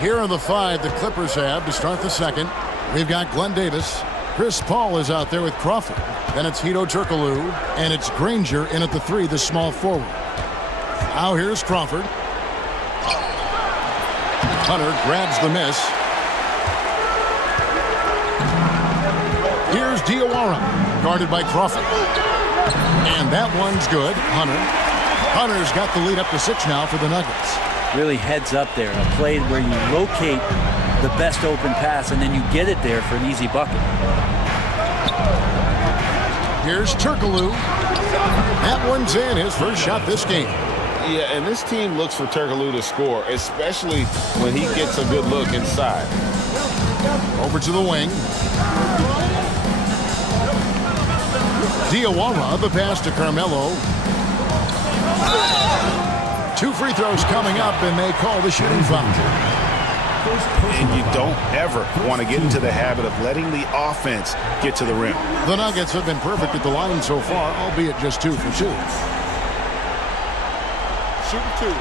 Here are the 5 the Clippers have to start the second. We've got Glenn Davis. Chris Paul is out there with Crawford. Then it's Hedo Turkoglu, and it's Granger in at the 3, the small forward. Now here's Crawford. Hunter grabs the miss. Here's Jowa, guarded by Crawford. And that one's good. Hunter. Hunter's got the lead up to 6 now for the Nuggets. Really heads up there. A play where you locate the best open pass and then you get it there for an easy bucket. Here's Turkoglu. That one's in, his first shot this game. Yeah, and this team looks for Turkoglu to score, especially when he gets a good look inside. Over to the wing. Diawara, the pass to Carmelo. 2 free throws coming up, and they call the shooting foul. And you don't ever want to get into the habit of letting the offense get to the rim. The Nuggets have been perfect at the line so far, albeit just 2 for 2. Shooting 2.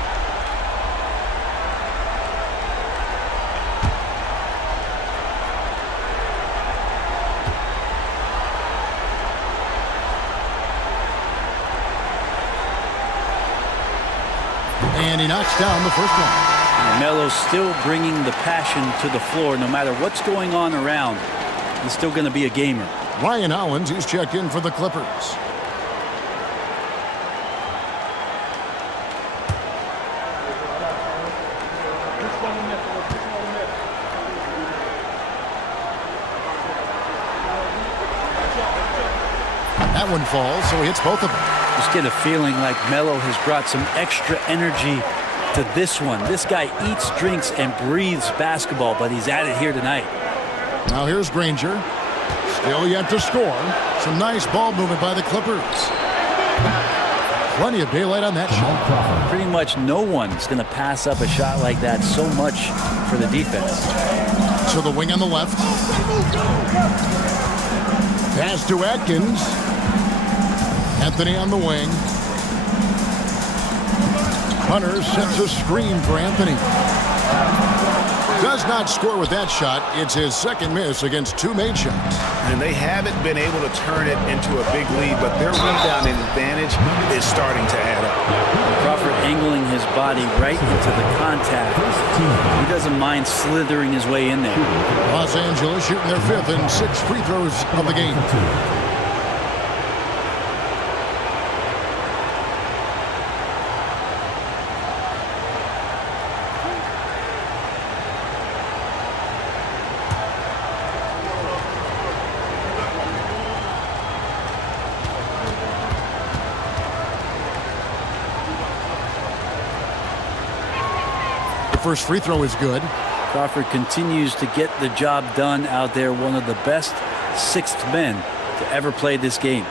And he knocks down the first one. Melo's still bringing the passion to the floor. No matter what's going on around, he's still going to be a gamer. Ryan Hollins, he's checked in for the Clippers. That one falls, so he hits both of them. Just get a feeling like Melo has brought some extra energy to this one. This guy eats, drinks, and breathes basketball, but he's at it here tonight. Now here's Granger. Still yet to score. Some nice ball movement by the Clippers. Plenty of daylight on that shot. Pretty much no one's going to pass up a shot like that so much for the defense. So the wing on the left. Pass to Atkins. Anthony on the wing. Hunter sets a screen for Anthony. Does not score with that shot. It's his second miss against 2 made shots. And they haven't been able to turn it into a big lead, but their rebounding advantage is starting to add up. Crawford angling his body right into the contact. He doesn't mind slithering his way in there. Los Angeles shooting their 5th and 6th free throws of the game. First free throw is good. Crawford continues to get the job done out there. One of the best 6th men to ever play this game.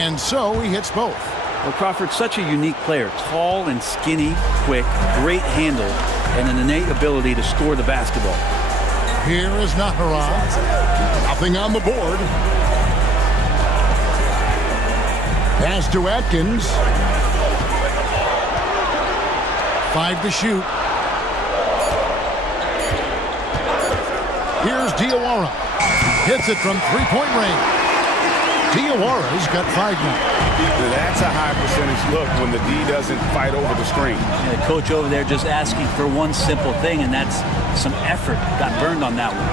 And so he hits both. Well, Crawford's such a unique player. Tall and skinny, quick, great handle, and an innate ability to score the basketball. Here is Naghahanap. Nothing on the board. Pass to Atkins. 5 to shoot. Here's Diawara. Hits it from 3-point range. Diawara's got 5 now. That's a high percentage look when the D doesn't fight over the screen. And the coach over there just asking for one simple thing, and that's some effort. Got burned on that one.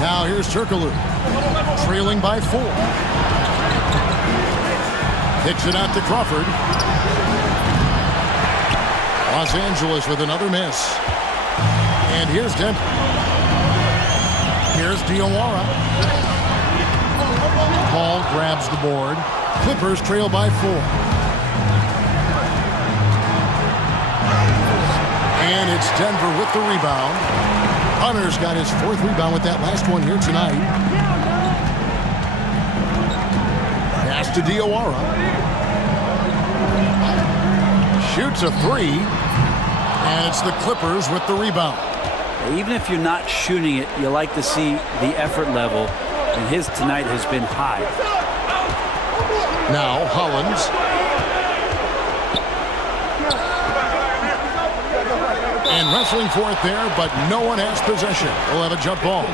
Now here's Turkoglu. Trailing by 4. Kicks it out to Crawford. Los Angeles with another miss. And here's Denver. Here's Diawara. Ball grabs the board. Clippers trail by 4. And it's Denver with the rebound. Hunter's got his 4th rebound with that last one here tonight. Pass to Diawara. Shoots a 3. And it's the Clippers with the rebound. Even if you're not shooting it, you like to see the effort level, and his tonight has been high. Now Hollins. And wrestling for it there, but no one has possession. We'll have a jump ball.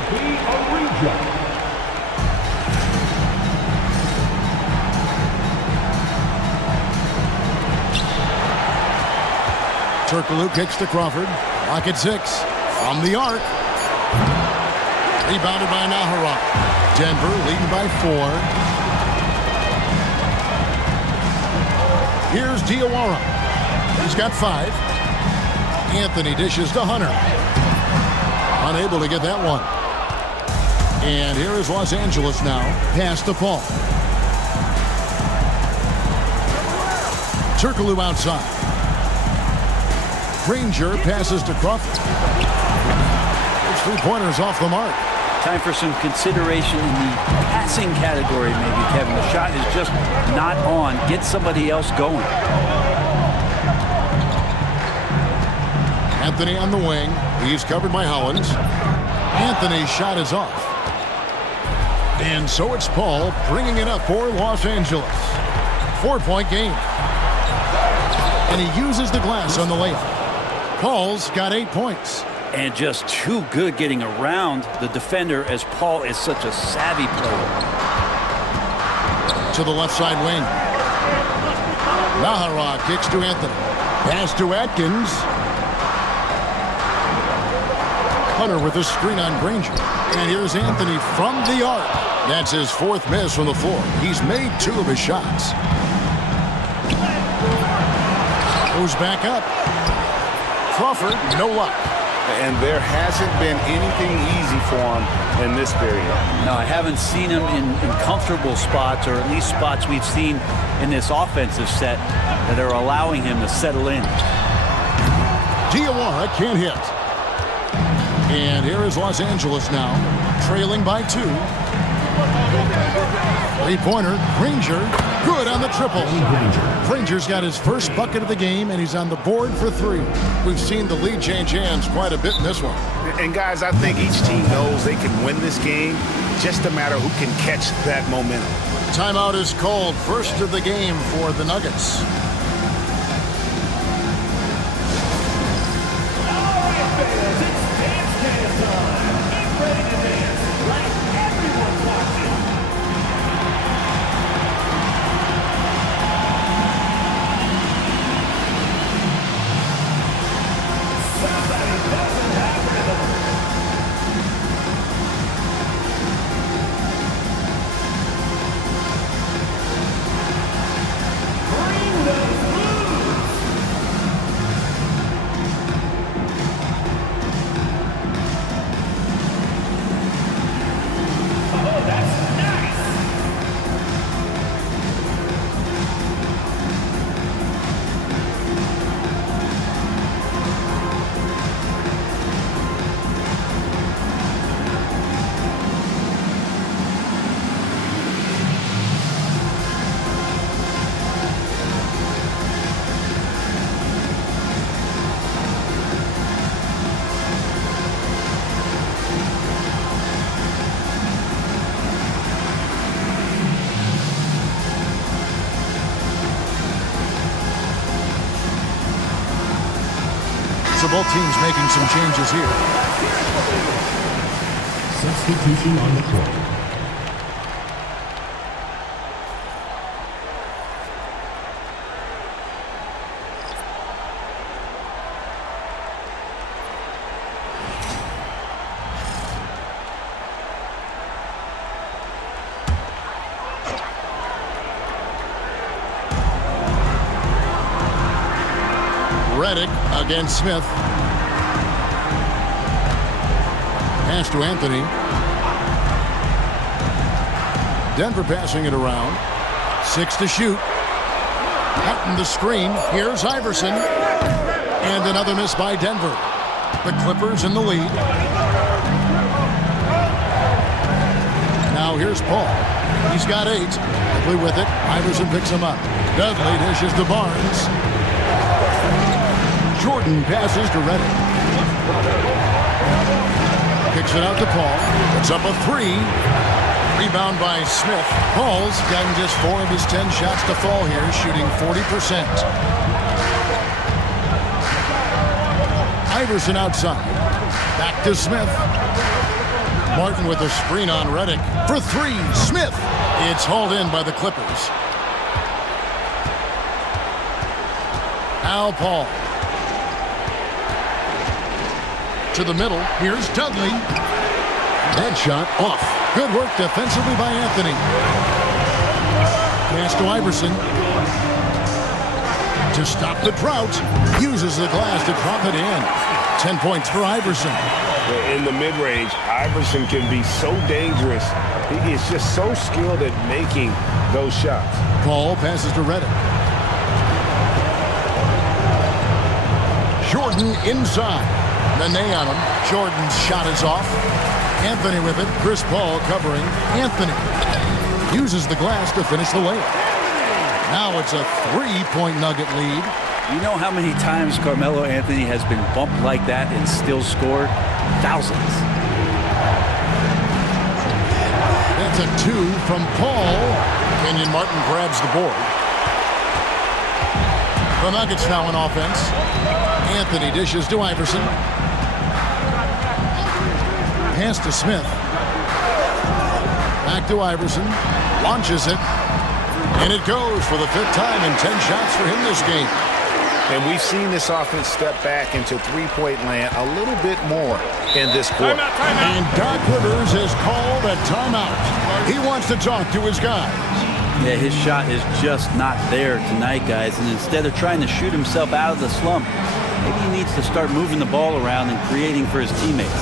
Turkoglu kicks to Crawford. Lock at 6. From the arc. Rebounded by naghahanap. Denver leading by 4. Here's Jowa. He's got 5. Anthony dishes to Hunter. Unable to get that one. And here is Los Angeles now. Pass to Paul. Turkoglu outside. Granger passes to Crawford. His three-pointers off the mark. Time for some consideration in the passing category, maybe, Kevin. The shot is just not on. Get somebody else going. Anthony on the wing. He's covered by Hollins. Anthony's shot is off. And so it's Paul bringing it up for Los Angeles. 4-point game. And he uses the glass on the layup. Paul's got 8 points. And just too good getting around the defender, as Paul is such a savvy player. To the left side wing. naghahanap kicks to Anthony. Pass to Atkins. Hunter with a screen on Granger. And here's Anthony from the arc. That's his 4th miss from the floor. He's made 2 of his shots. Goes back up. Crawford, no luck. And there hasn't been anything easy for him in this period. No, I haven't seen him in comfortable spots, or at least spots we've seen in this offensive set that are allowing him to settle in. Jowa can't hit. And here is Los Angeles now, trailing by 2. Three-pointer, Granger, good on the triple. Granger's got his first bucket of the game, and he's on the board for 3. We've seen the lead change hands quite a bit in this one. And guys, I think each team knows they can win this game. Just a matter who can catch that momentum. Timeout is called, first of the game for the Nuggets. So both teams making some changes here. Substitution on the court. Redick against Smith. Pass to Anthony. Denver passing it around. 6 to shoot. Cutting the screen. Here's Iverson. And another miss by Denver. The Clippers in the lead. Now here's Paul. He's got 8. Dudley with it. Iverson picks him up. Dudley dishes to Barnes. Jordan passes to Redick. Kicks it out to Paul. It's up a 3. Rebound by Smith. Paul's gotten just 4 of his 10 shots to fall here, shooting 40%. Iverson outside. Back to Smith. Martin with a screen on Redick. For 3, Smith. It's hauled in by the Clippers. Now Paul. To the middle. Here's Dudley. That shot off. Good work defensively by Anthony. Pass to Iverson. To stop the drought. Uses the glass to drop it in. 10 points for Iverson. In the mid-range, Iverson can be so dangerous. He is just so skilled at making those shots. Paul passes to Redick. Jordan inside. Nene on him. Jordan's shot is off. Anthony with it. Chris Paul covering. Anthony uses the glass to finish the layup. Now it's a 3-point Nugget lead. You know how many times Carmelo Anthony has been bumped like that and still scored? Thousands. That's a 2 from Paul. Kenyon Martin grabs the board. The Nuggets now in offense. Anthony dishes to Iverson. Pass to Smith. Back to Iverson. Launches it. And it goes for the 5th time and 10 shots for him this game. And we've seen this offense step back into three-point land a little bit more in this quarter. Timeout. And Doc Rivers has called a timeout. He wants to talk to his guys. Yeah, his shot is just not there tonight, guys. And instead of trying to shoot himself out of the slump, maybe he needs to start moving the ball around and creating for his teammates.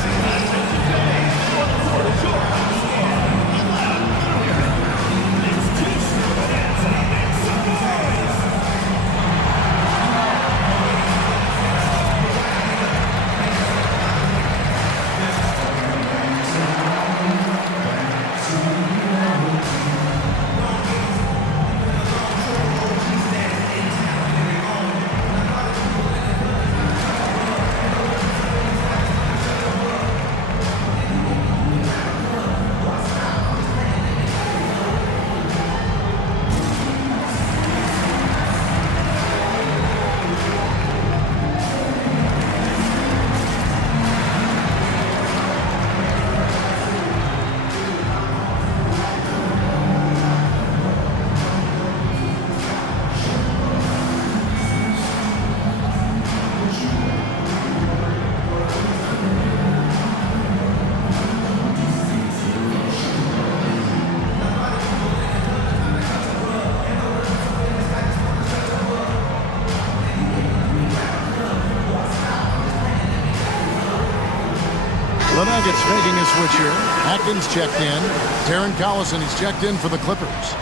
The Nuggets making a switch here. Atkins checked in. Darren Collison is checked in for the Clippers.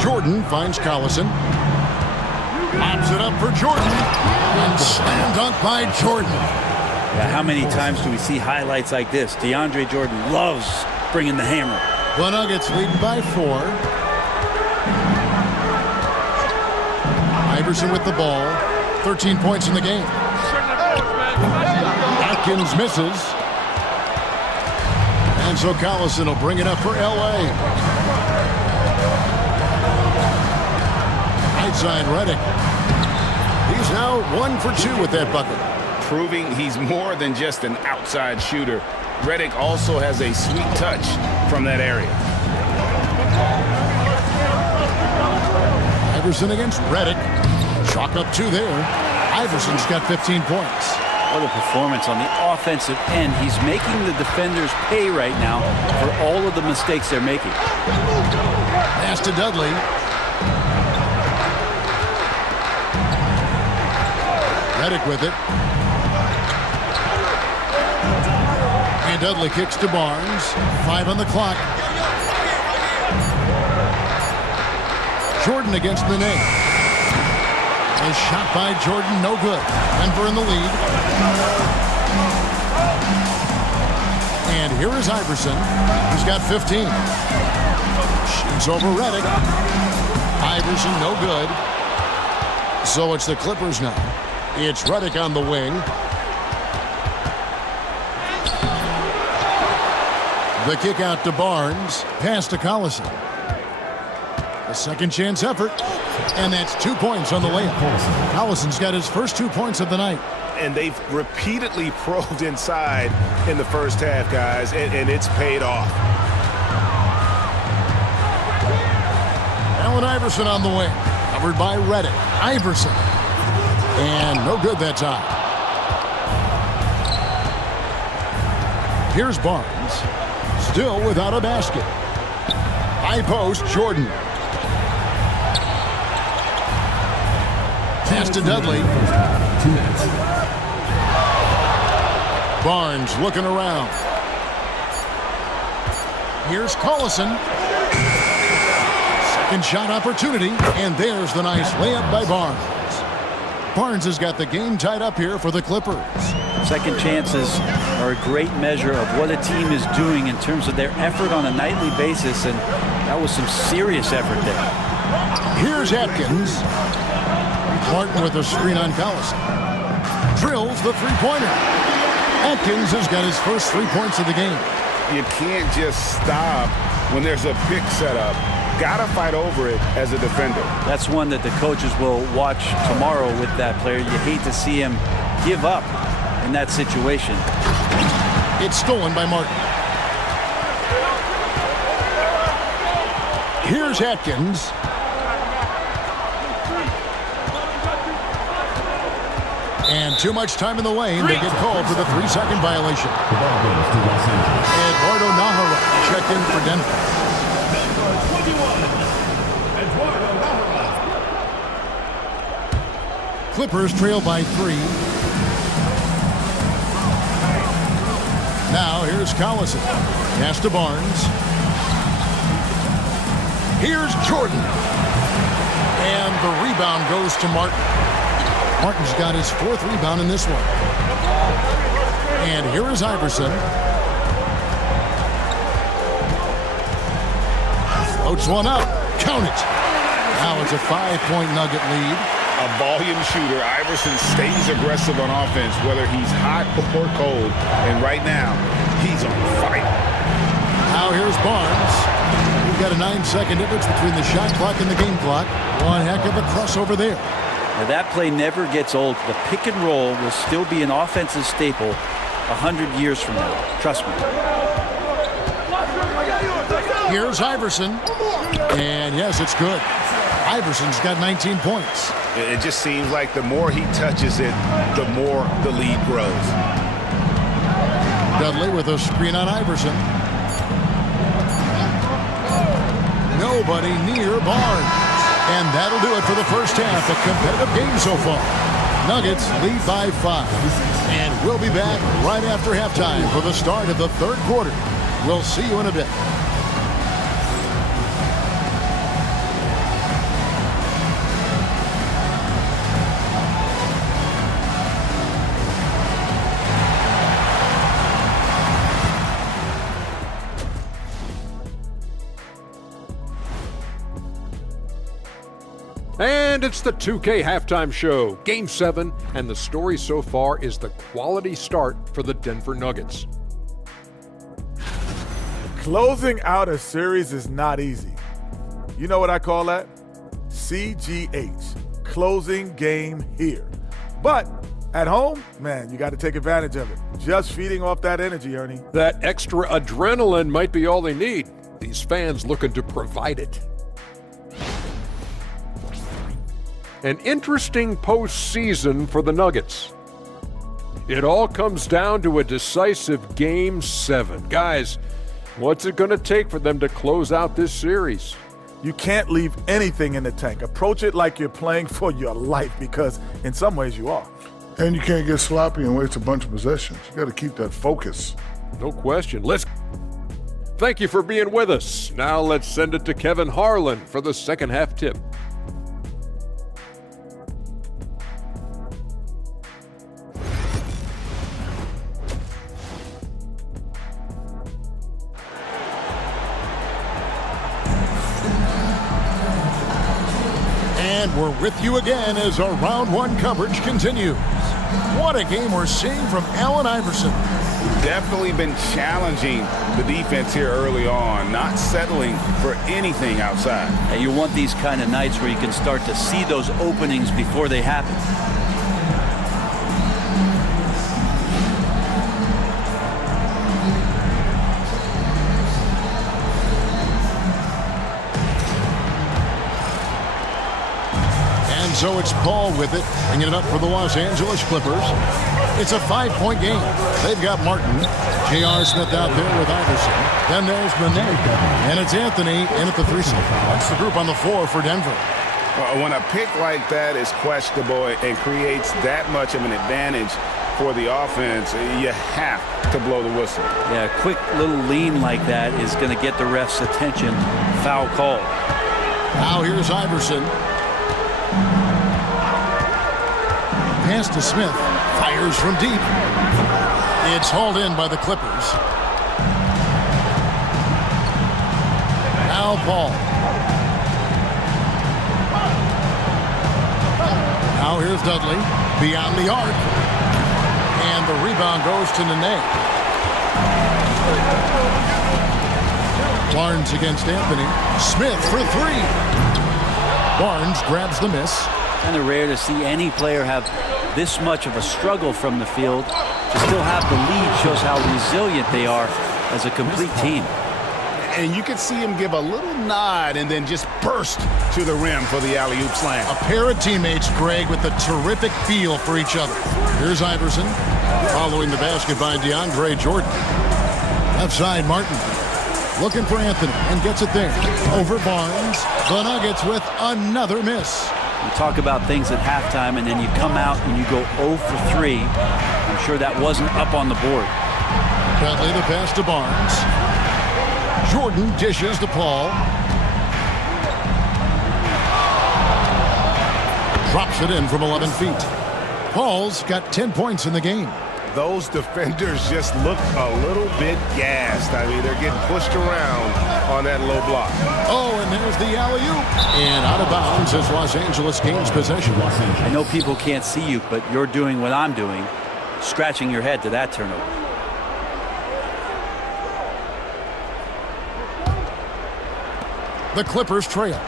Jordan finds Collison. Lobs it up for Jordan. And slam dunk by Jordan. Yeah, how many times do we see highlights like this? DeAndre Jordan loves bringing the hammer. The Nuggets lead by 4. Iverson with the ball. 13 points in the game. Atkins misses. And so Collison will bring it up for L.A. Right side, Redick. He's now 1 for 2 with that bucket. Proving he's more than just an outside shooter. Redick also has a sweet touch from that area. Iverson against Redick. Chalk up 2 there. Iverson's got 15 points. What a performance on the offensive end. He's making the defenders pay right now for all of the mistakes they're making. Pass to Dudley. Redick with it. And Dudley kicks to Barnes. 5 on the clock. Jordan against the net. A shot by Jordan, no good. Denver in the lead. And here is Iverson. He's got 15. Shoots over Redick. Iverson, no good. So it's the Clippers now. It's Redick on the wing. The kick out to Barnes. Pass to Collison. A second chance effort, and that's 2 points on the layup. Collison's got his first 2 points of the night. And they've repeatedly probed inside in the first half, guys, and it's paid off. Allen Iverson on the wing, covered by Reddick. Iverson, and no good that time. Here's Barnes, still without a basket. High post, Jordan. Pass to Dudley. 2 minutes. Barnes looking around. Here's Collison. Second shot opportunity, and there's the nice layup by Barnes. Barnes has got the game tied up here for the Clippers. Second chances are a great measure of what a team is doing in terms of their effort on a nightly basis, and that was some serious effort there. Here's Atkins. Martin with a screen on Collison. Drills the three-pointer. Atkins has got his first 3 points of the game. You can't just stop when there's a pick set up. Gotta fight over it as a defender. That's one that the coaches will watch tomorrow with that player. You hate to see him give up in that situation. It's stolen by Martin. Here's Atkins. And too much time in the lane. They get called for the 3-second violation. The ball goes to Los Angeles. Eduardo Naghahanap checked in for Denver. Clippers trail by 3. Now here's Collison. Pass to Barnes. Here's Jordan. And the rebound goes to Martin. Martin's got his 4th rebound in this one. And here is Iverson. Floats one up. Count it. Now it's a 5-point Nugget lead. A volume shooter, Iverson stays aggressive on offense, whether he's hot or cold. And right now, he's on fire. Now here's Barnes. We've got a 9-second difference between the shot clock and the game clock. One heck of a crossover there. Now that play never gets old. The pick and roll will still be an offensive staple 100 years from now. Trust me. Here's Iverson. And yes, it's good. Iverson's got 19 points. It just seems like the more he touches it, the more the lead grows. Dudley with a screen on Iverson. Nobody near Barnes. And that'll do it for the first half. A competitive game so far. Nuggets lead by 5. And we'll be back right after halftime for the start of the third quarter. We'll see you in a bit. And it's the 2K Halftime Show, Game 7, and the story so far is the quality start for the Denver Nuggets. Closing out a series is not easy. You know what I call that? CGH, closing game here. But at home, man, you got to take advantage of it. Just feeding off that energy, Ernie. That extra adrenaline might be all they need. These fans looking to provide it. An interesting postseason for the Nuggets. It all comes down to a decisive Game 7. Guys, what's it going to take for them to close out this series? You can't leave anything in the tank. Approach it like you're playing for your life, because in some ways you are. And you can't get sloppy and waste a bunch of possessions. You got to keep that focus. No question. Thank you for being with us. Now let's send it to Kevin Harlan for the second half tip. And we're with you again as our round one coverage continues. What a game we're seeing from Allen Iverson. Definitely been challenging the defense here early on, not settling for anything outside. And you want these kind of nights where you can start to see those openings before they happen. So it's Paul with it, bringing it up for the Los Angeles Clippers. It's a 5-point game. They've got Martin, J.R. Smith out there with Iverson. Then there's Nene, and it's Anthony in at the 3 slot. That's the group on the floor for Denver. When a pick like that is questionable and creates that much of an advantage for the offense, you have to blow the whistle. Yeah, a quick little lean like that is going to get the ref's attention. Foul call. Now here's Iverson. Pass to Smith. Fires from deep. It's hauled in by the Clippers. Now Paul. Now here's Dudley. Beyond the arc. And the rebound goes to Nene. Barnes against Anthony. Smith for 3. Barnes grabs the miss. Kind of rare to see any player have this much of a struggle from the field. To still have the lead shows how resilient they are as a complete team. And you can see him give a little nod and then just burst to the rim for the alley-oop slam. A pair of teammates, Greg, with a terrific feel for each other. Here's Iverson following the basket by DeAndre Jordan. Left side, Martin. Looking for Anthony and gets it there. Over Barnes. The Nuggets with another miss. You talk about things at halftime and then you come out and you go 0 for 3. I'm sure that wasn't up on the board. Bentley the pass to Barnes. Jordan dishes to Paul. Drops it in from 11 feet. Paul's got 10 points in the game. Those defenders just look a little bit gassed. I mean, they're getting pushed around on that low block. Oh, and there's the alley-oop. And out of bounds as Los Angeles gains possession. I know people can't see you, but you're doing what I'm doing, scratching your head to that turnover. The Clippers trail.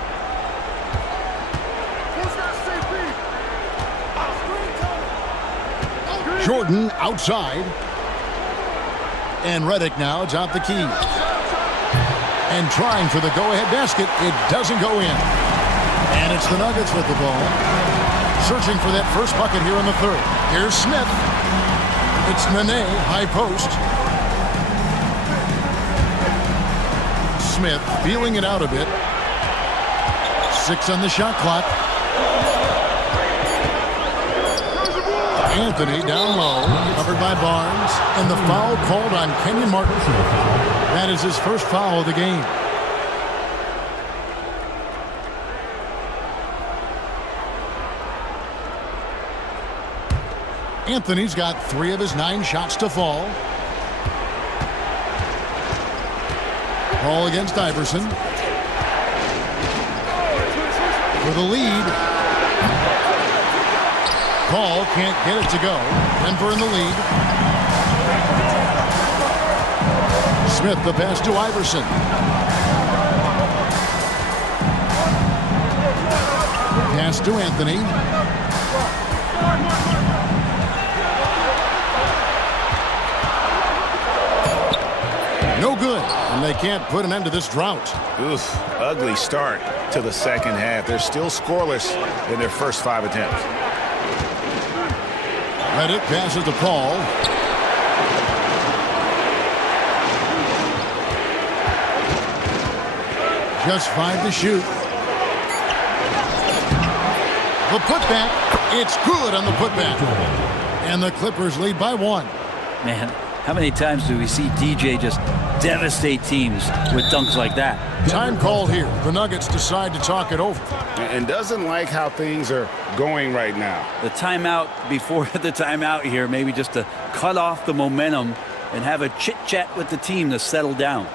Jordan outside. And Redick now atop the key. And trying for the go-ahead basket. It doesn't go in. And it's the Nuggets with the ball. Searching for that first bucket here in the third. Here's Smith. It's Nene, high post. Smith feeling it out a bit. 6 on the shot clock. Anthony down low, covered by Barnes, and the foul called on Kenyon Martin. That is his first foul of the game. Anthony's got 3 of his 9 shots to fall. Paul against Iverson. For the lead. Paul can't get it to go. Denver in the lead. Smith the pass to Iverson. Pass to Anthony. No good, and they can't put an end to this drought. Oof, ugly start to the second half. They're still scoreless in their first 5 attempts. Redick passes to Paul. Just 5 to shoot. The putback. It's good on the putback. And the Clippers lead by 1. Man, how many times do we see DJ just devastate teams with dunks like that? Time called here. The Nuggets decide to talk it over. And doesn't like how things are going right now. The timeout before the timeout here, maybe just to cut off the momentum and have a chit-chat with the team to settle down.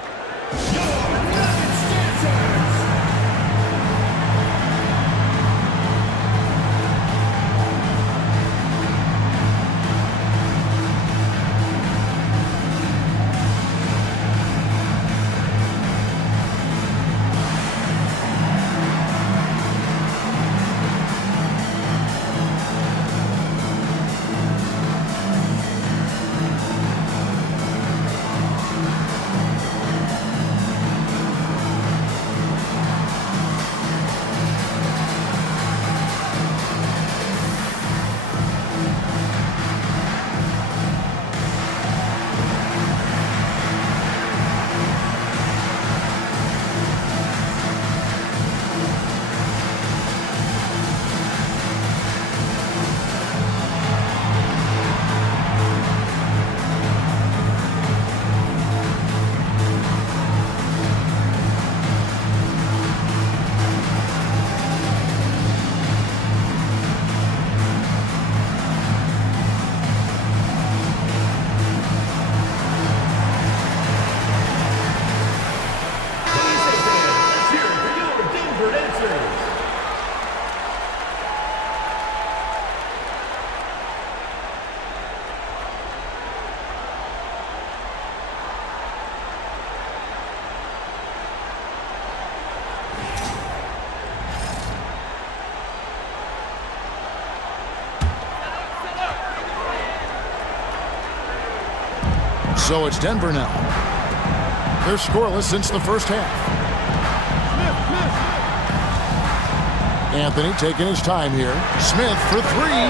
So it's Denver now. They're scoreless since the first half. Anthony taking his time here. Smith for three.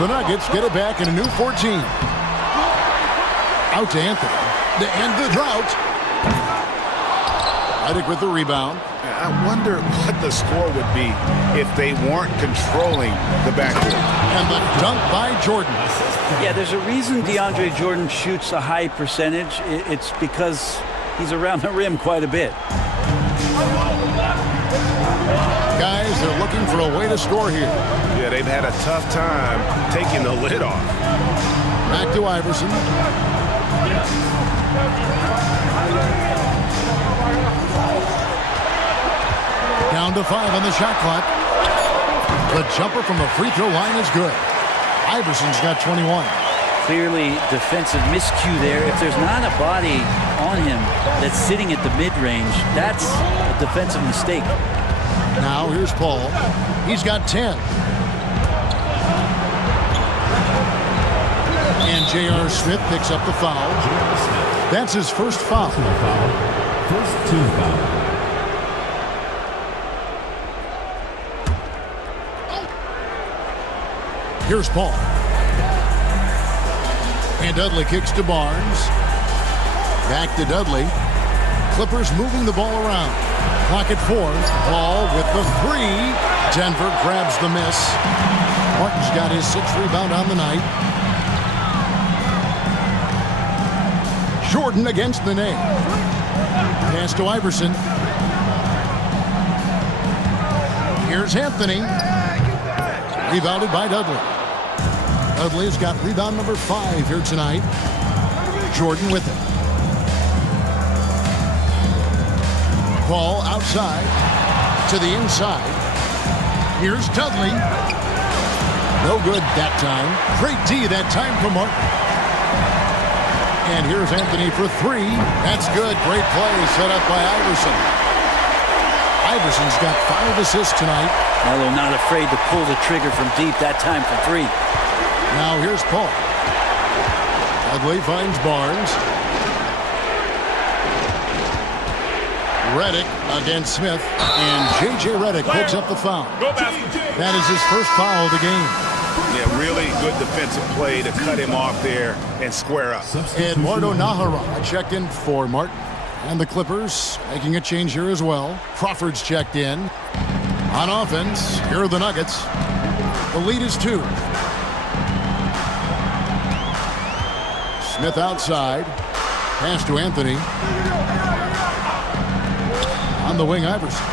The Nuggets get it back in a new 14. Out to Anthony to end the drought. Redick with the rebound. I wonder what the score would be if they weren't controlling the backcourt. And the dunk by Jordan. Yeah, there's a reason DeAndre Jordan shoots a high percentage. It's because he's around the rim quite a bit. Guys, they're looking for a way to score here. Yeah, they've had a tough time taking the lid off. Back to Iverson. Down to 5 on the shot clock. The jumper from the free throw line is good. Iverson's got 21. Clearly defensive miscue there. If there's not a body on him that's sitting at the mid-range, that's a defensive mistake. Now here's Paul. He's got 10. And J.R. Smith picks up the foul. That's his first foul. First team foul. Here's Paul. And Dudley kicks to Barnes. Back to Dudley. Clippers moving the ball around. Clock at 4. Paul with the 3. Denver grabs the miss. Martin's got his 6th rebound on the night. Jordan against the net. Pass to Iverson. Here's Anthony. Rebounded by Dudley. Dudley's got rebound number 5 here tonight. Jordan with it. Paul outside to the inside. Here's Dudley. No good that time. Great D that time from Martin. And here's Anthony for 3. That's good. Great play set up by Iverson. Iverson's got 5 assists tonight. Melo not afraid to pull the trigger from deep that time for 3. Now here's Paul. Dudley finds Barnes. Redick against Smith. And J.J. Redick picks up the foul. That is his first foul of the game. Yeah, really good defensive play to cut him off there and square up. Eduardo Naghahanap checked in for Martin. And the Clippers making a change here as well. Crawford's checked in. On offense, here are the Nuggets. The lead is 2. Smith outside. Pass to Anthony. On the wing, Iverson.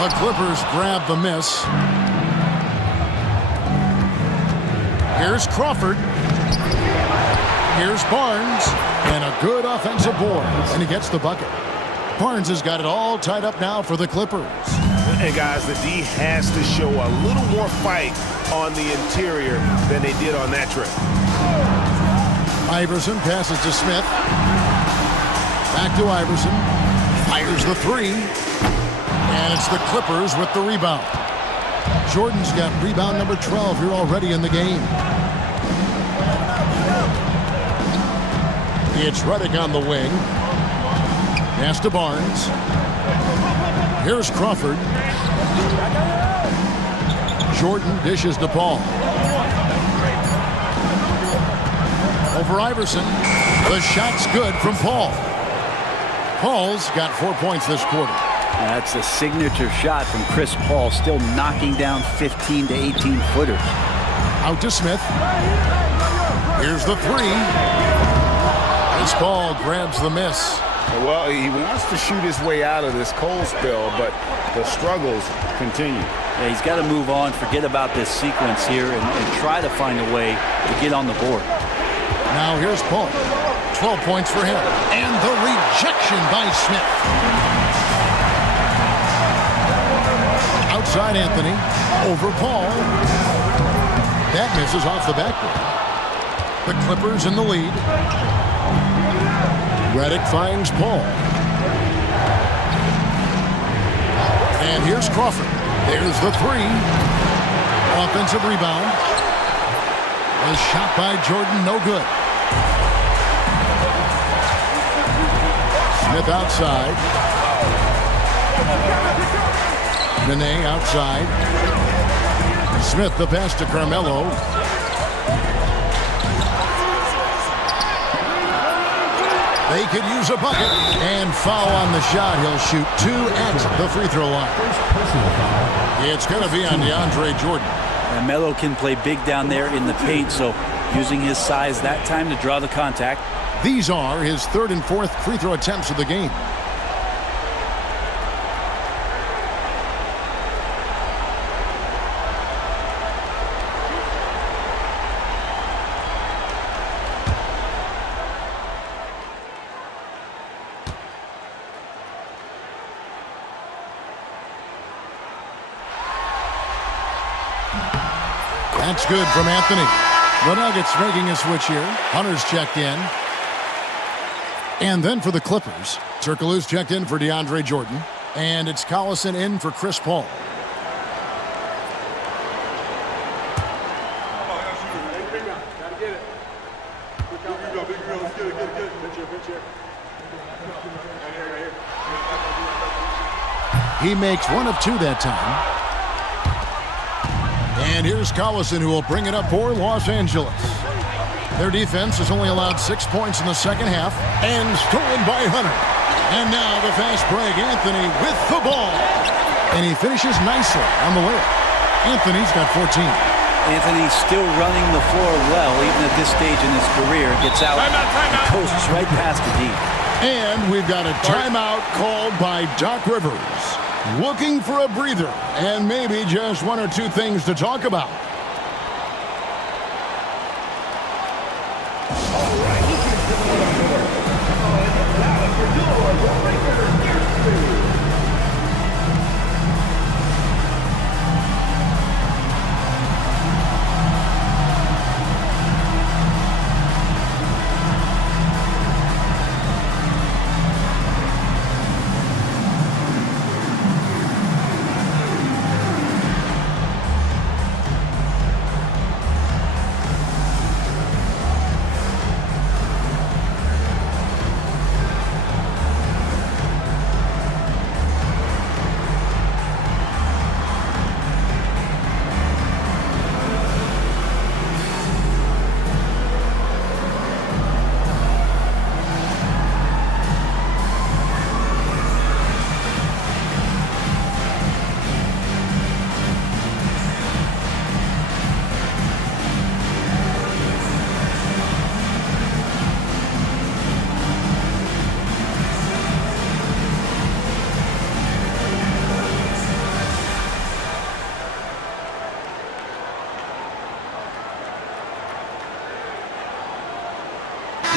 The Clippers grab the miss. Here's Crawford. Here's Barnes. And a good offensive board. And he gets the bucket. Barnes has got it all tied up now for the Clippers. And guys, the D has to show a little more fight on the interior than they did on that trip. Iverson passes to Smith. Back to Iverson. Fires the 3. And it's the Clippers with the rebound. Jordan's got rebound number 12 here already in the game. It's Redick on the wing. Pass to Barnes. Here's Crawford. Jordan dishes to Paul. Over Iverson. The shot's good from Paul. Paul's got 4 points this quarter. That's a signature shot from Chris Paul, still knocking down 15 to 18 footers. Out to Smith. Here's the 3. Chris Paul grabs the miss. Well, he wants to shoot his way out of this cold spell, but the struggles continue. Yeah, he's got to move on, forget about this sequence here, and try to find a way to get on the board. Now here's Paul. 12 points for him. And the rejection by Smith. Outside Anthony. Over Paul. That misses off the backboard. The Clippers in the lead. Redick finds Paul. And here's Crawford. There's the three. Offensive rebound. A shot by Jordan, no good. Smith outside. Nene outside. Smith the pass to Carmelo. They could use a bucket. And foul on the shot. He'll shoot 2 at the free throw line. It's going to be on DeAndre Jordan. And Melo can play big down there in the paint, so using his size that time to draw the contact. These are his 3rd and 4th free throw attempts of the game. That's good from Anthony. The Nuggets making a switch here. Hunter's checked in. And then for the Clippers, Turkoglu's checked in for DeAndre Jordan. And it's Collison in for Chris Paul. He makes 1 of 2 that time. And here's Collison, who will bring it up for Los Angeles. Their defense has only allowed 6 points in the second half, and stolen by Hunter. And now the fast break, Anthony with the ball. And he finishes nicely on the layup. Anthony's got 14. Anthony's still running the floor well, even at this stage in his career. Gets out and coasts right past the D. And we've got a timeout called by Doc Rivers. Looking for a breather and maybe just 1 or 2 things to talk about.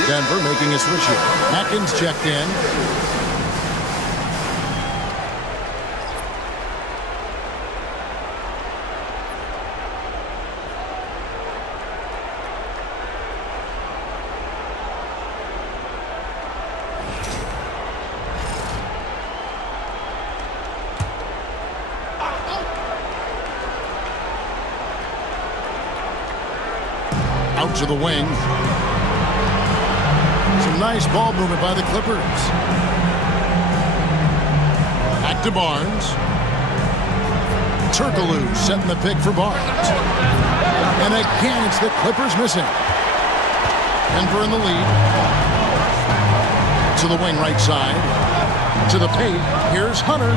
Denver making a switch here. Atkins checked in. Out to the wing. Some nice ball movement by the Clippers. Back to Barnes. Turkoglu setting the pick for Barnes. And again, it's the Clippers missing. Denver in the lead. To the wing right side. To the paint. Here's Hunter.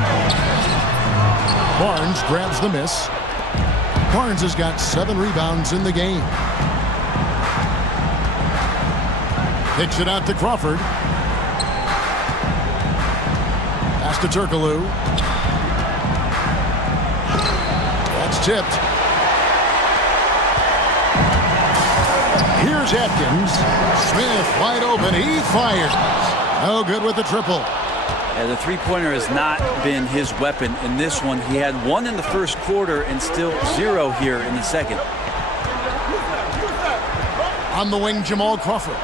Barnes grabs the miss. Barnes has got 7 rebounds in the game. Kicks it out to Crawford. Pass to Turkoglu. That's tipped. Here's Atkins. Smith wide open. He fires. No good with the triple. Yeah, the three-pointer has not been his weapon in this one. He had 1 in the first quarter and still 0 here in the second. On the wing, Jamal Crawford.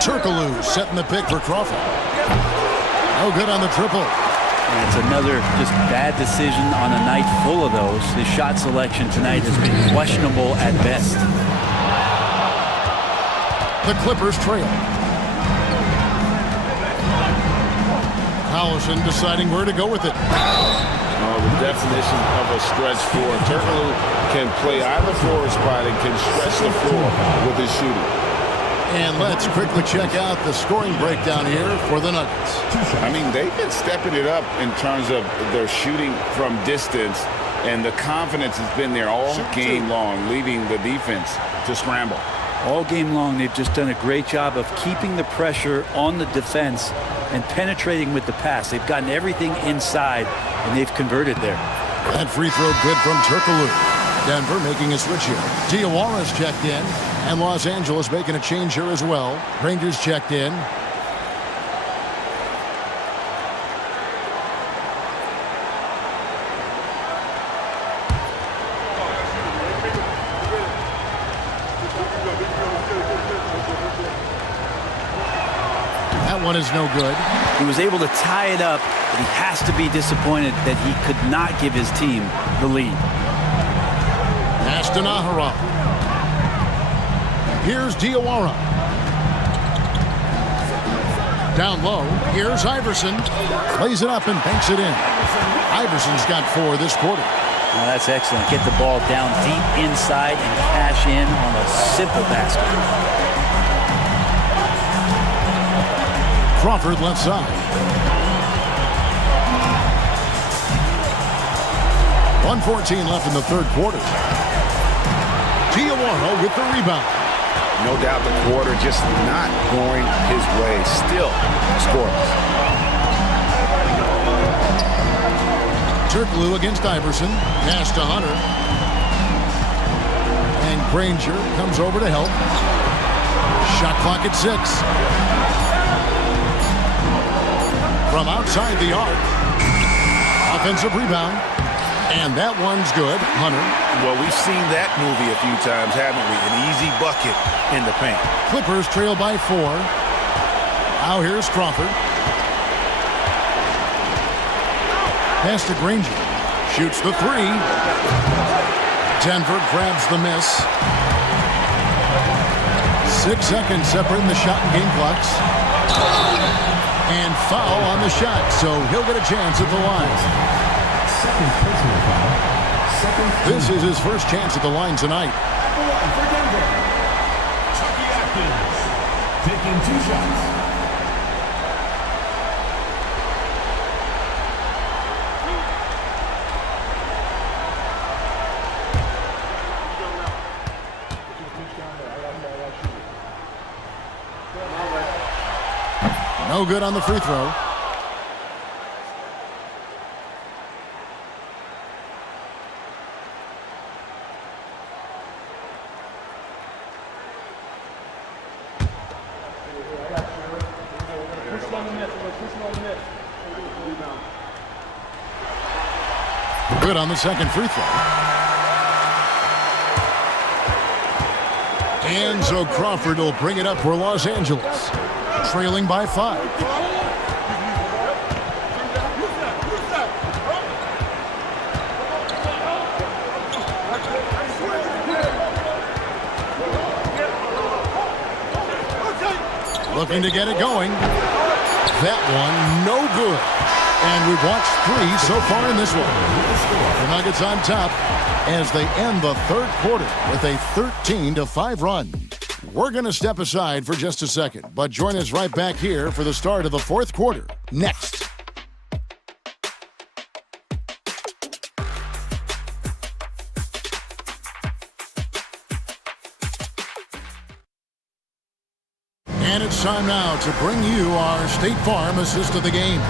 Turkoglu setting the pick for Crawford. No good on the triple. And it's another just bad decision on a night full of those. His shot selection tonight has been questionable at best. The Clippers trail. Collison deciding where to go with it. The definition of a stretch four. Turkoglu can play either forward spot and can stretch the floor with his shooting. And let's quickly check out the scoring breakdown here for the Nuggets. I mean, they've been stepping it up in terms of their shooting from distance, and the confidence has been there all game long, leaving the defense to scramble. All game long, they've just done a great job of keeping the pressure on the defense and penetrating with the pass. They've gotten everything inside, and they've converted there. That free throw good from Turkoglu. Denver making a switch here. Jowa's checked in, and Los Angeles making a change here as well. Rangers checked in. That one is no good. He was able to tie it up, but he has to be disappointed that he could not give his team the lead. Naghahanap. Here's Jowa. Down low. Here's Iverson. Plays it up and banks it in. Iverson's got 4 this quarter. Well, that's excellent. Get the ball down deep inside and cash in on a simple basket. Crawford left side. 1:14 left in the third quarter. Jowa with the rebound. No doubt the quarter just not going his way. Still scoreless. Turkoglu against Iverson. Pass to Hunter. And Granger comes over to help. Shot clock at 6. From outside the arc. Offensive rebound. And that one's good. Hunter. Well, we've seen that movie a few times, haven't we? An easy bucket in the paint. Clippers trail by 4. Now here's Crawford. Pass to Granger. Shoots the 3. Denver grabs the miss. 6 seconds separating the shot and game clocks. And foul on the shot, so he'll get a chance at the line. Second personal foul. This is his first chance at the line tonight. For Denver, Chucky Atkins, taking 2 shots. No good on the free throw. Good on the second free throw. And so Crawford will bring it up for Los Angeles. Trailing by 5. Looking to get it going. That one, no good. And we've watched 3 so far in this one. The Nuggets on top as they end the third quarter with a 13-5 run. We're going to step aside for just a second, but join us right back here for the start of the fourth quarter. Next. And it's time now to bring you our State Farm assist of the game.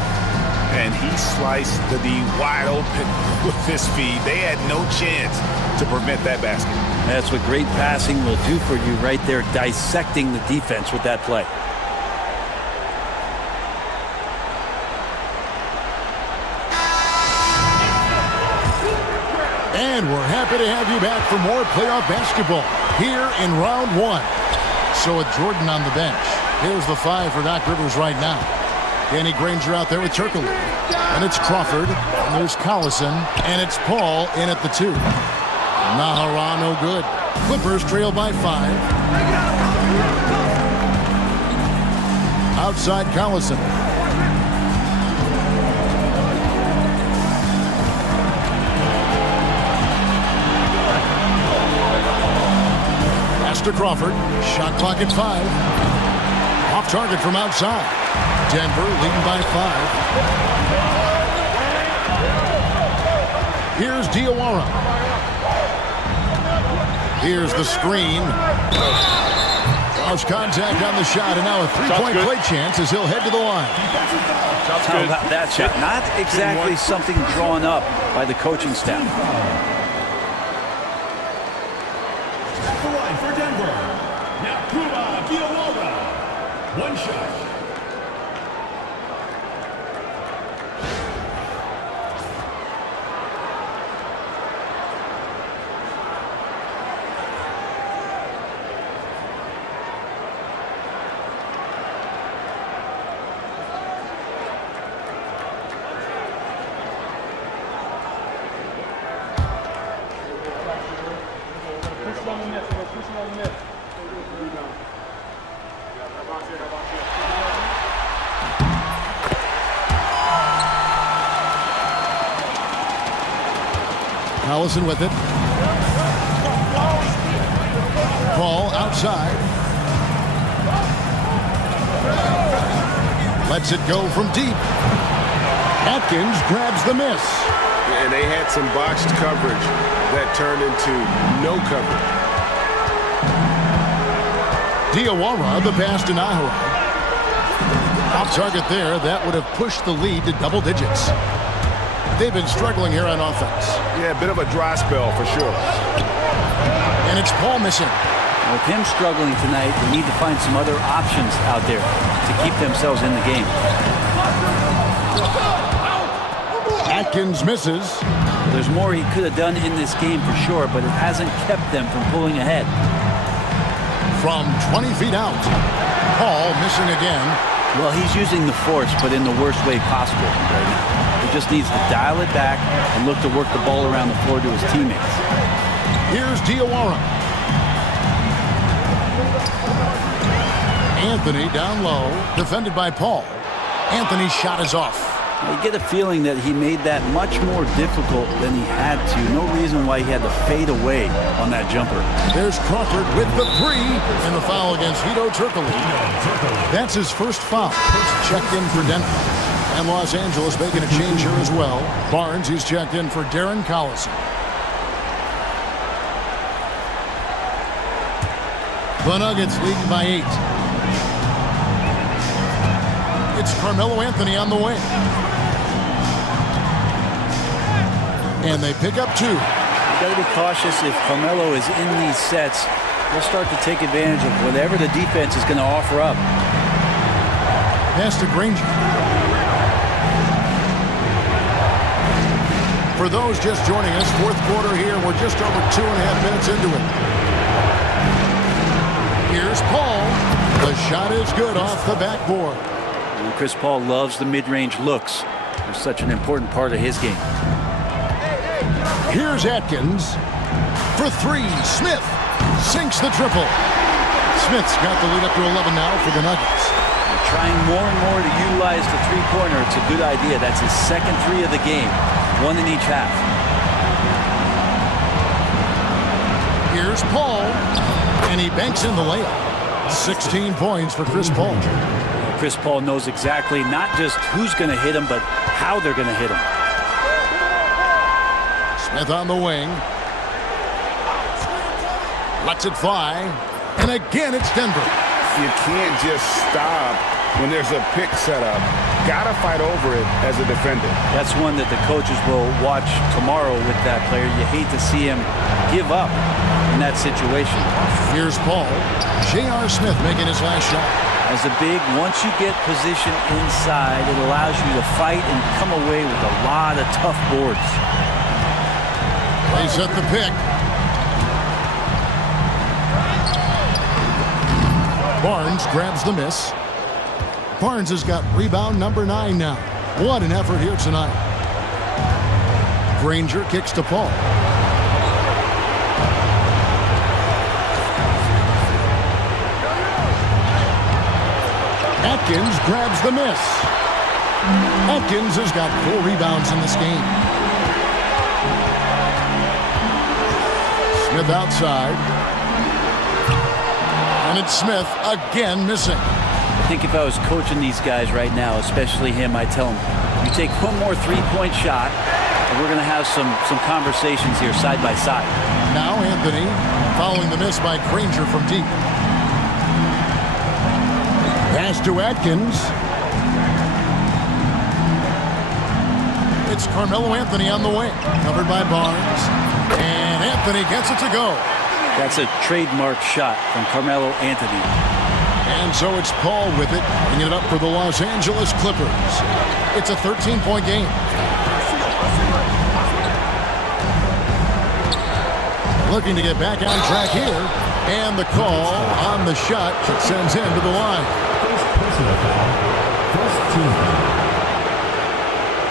And he sliced the D wide open with his feed. They had no chance to prevent that basket. That's what great passing will do for you right there, dissecting the defense with that play. And we're happy to have you back for more playoff basketball here in round 1. So with Jordan on the bench, here's the 5 for Doc Rivers right now. Danny Granger out there with Turkle. And it's Crawford. And there's Collison. And it's Paul in at the 2. Nahara, no good. Clippers trail by 5. Outside Collison. Pass to Crawford. Shot clock at 5. Off target from outside. Denver leading by 5. Here's Diawara. Here's the screen. Draws contact on the shot, and now a three-point play chance as he'll head to the line. How about that shot? Not exactly something drawn up by the coaching staff. At the line for Denver, Diawara. One shot. Collison with it. Paul outside. Lets it go from deep. Atkins grabs the miss. And they had some botched coverage that turned into no coverage. Diawara, the pass to Nahara. Off target there. That would have pushed the lead to double digits. They've been struggling here on offense. Yeah, a bit of a dry spell for sure. And it's Paul missing. With him struggling tonight, they need to find some other options out there to keep themselves in the game. Atkins misses. There's more he could have done in this game for sure, but it hasn't kept them from pulling ahead. From 20 feet out. Paul missing again. Well, he's using the force, but in the worst way possible right now. He just needs to dial it back and look to work the ball around the floor to his teammates. Here's Diawara. Anthony down low, defended by Paul. Anthony's shot is off. You get a feeling that he made that much more difficult than he had to. No reason why he had to fade away on that jumper. There's Crawford with the 3, and the foul against Vito Turkle. That's his first foul. Checked in for Denver. And Los Angeles making a change here as well. Barnes, he's checked in for Darren Collison. The Nuggets leading by 8. It's Carmelo Anthony on the wing. And they pick up 2. You got to be cautious if Carmelo is in these sets. They'll start to take advantage of whatever the defense is going to offer up. Pass to Granger. For those just joining us, fourth quarter here. We're just over 2.5 minutes into it. Here's Paul. The shot is good off the backboard. And Chris Paul loves the mid-range looks. They're such an important part of his game. Here's Atkins for 3. Smith sinks the triple. Smith's got the lead up to 11 now for the Nuggets. They're trying more and more to utilize the three-pointer. It's a good idea. That's his second 3 of the game. 1 in each half. Here's Paul, and he banks in the layup. 16 points for Chris Paul. Chris Paul knows exactly not just who's going to hit him, but how they're going to hit him. Smith on the wing. Lets it fly. And again, it's Denver. You can't just stop when there's a pick set up. Gotta fight over it as a defender. That's one that the coaches will watch tomorrow with that player. You hate to see him give up in that situation. Here's Paul. J.R. Smith making his last shot. As a big, once you get position inside, it allows you to fight and come away with a lot of tough boards. They set the pick. Barnes grabs the miss. Barnes has got rebound number 9 now. What an effort here tonight. Granger kicks to Paul. Atkins grabs the miss. Atkins has got 4 rebounds in this game. Smith outside. And it's Smith again missing. I think if I was coaching these guys right now, especially him, I'd tell him, you take one more three-point shot, and we're going to have some conversations here side by side. Now Anthony following the miss by Granger from deep. Pass to Atkins. It's Carmelo Anthony on the wing, covered by Barnes. And Anthony gets it to go. That's a trademark shot from Carmelo Anthony. And so it's Paul with it, bringing it up for the Los Angeles Clippers. It's a 13-point game. Looking to get back on track here. And the call on the shot that sends him to the line. First personal foul. First team foul.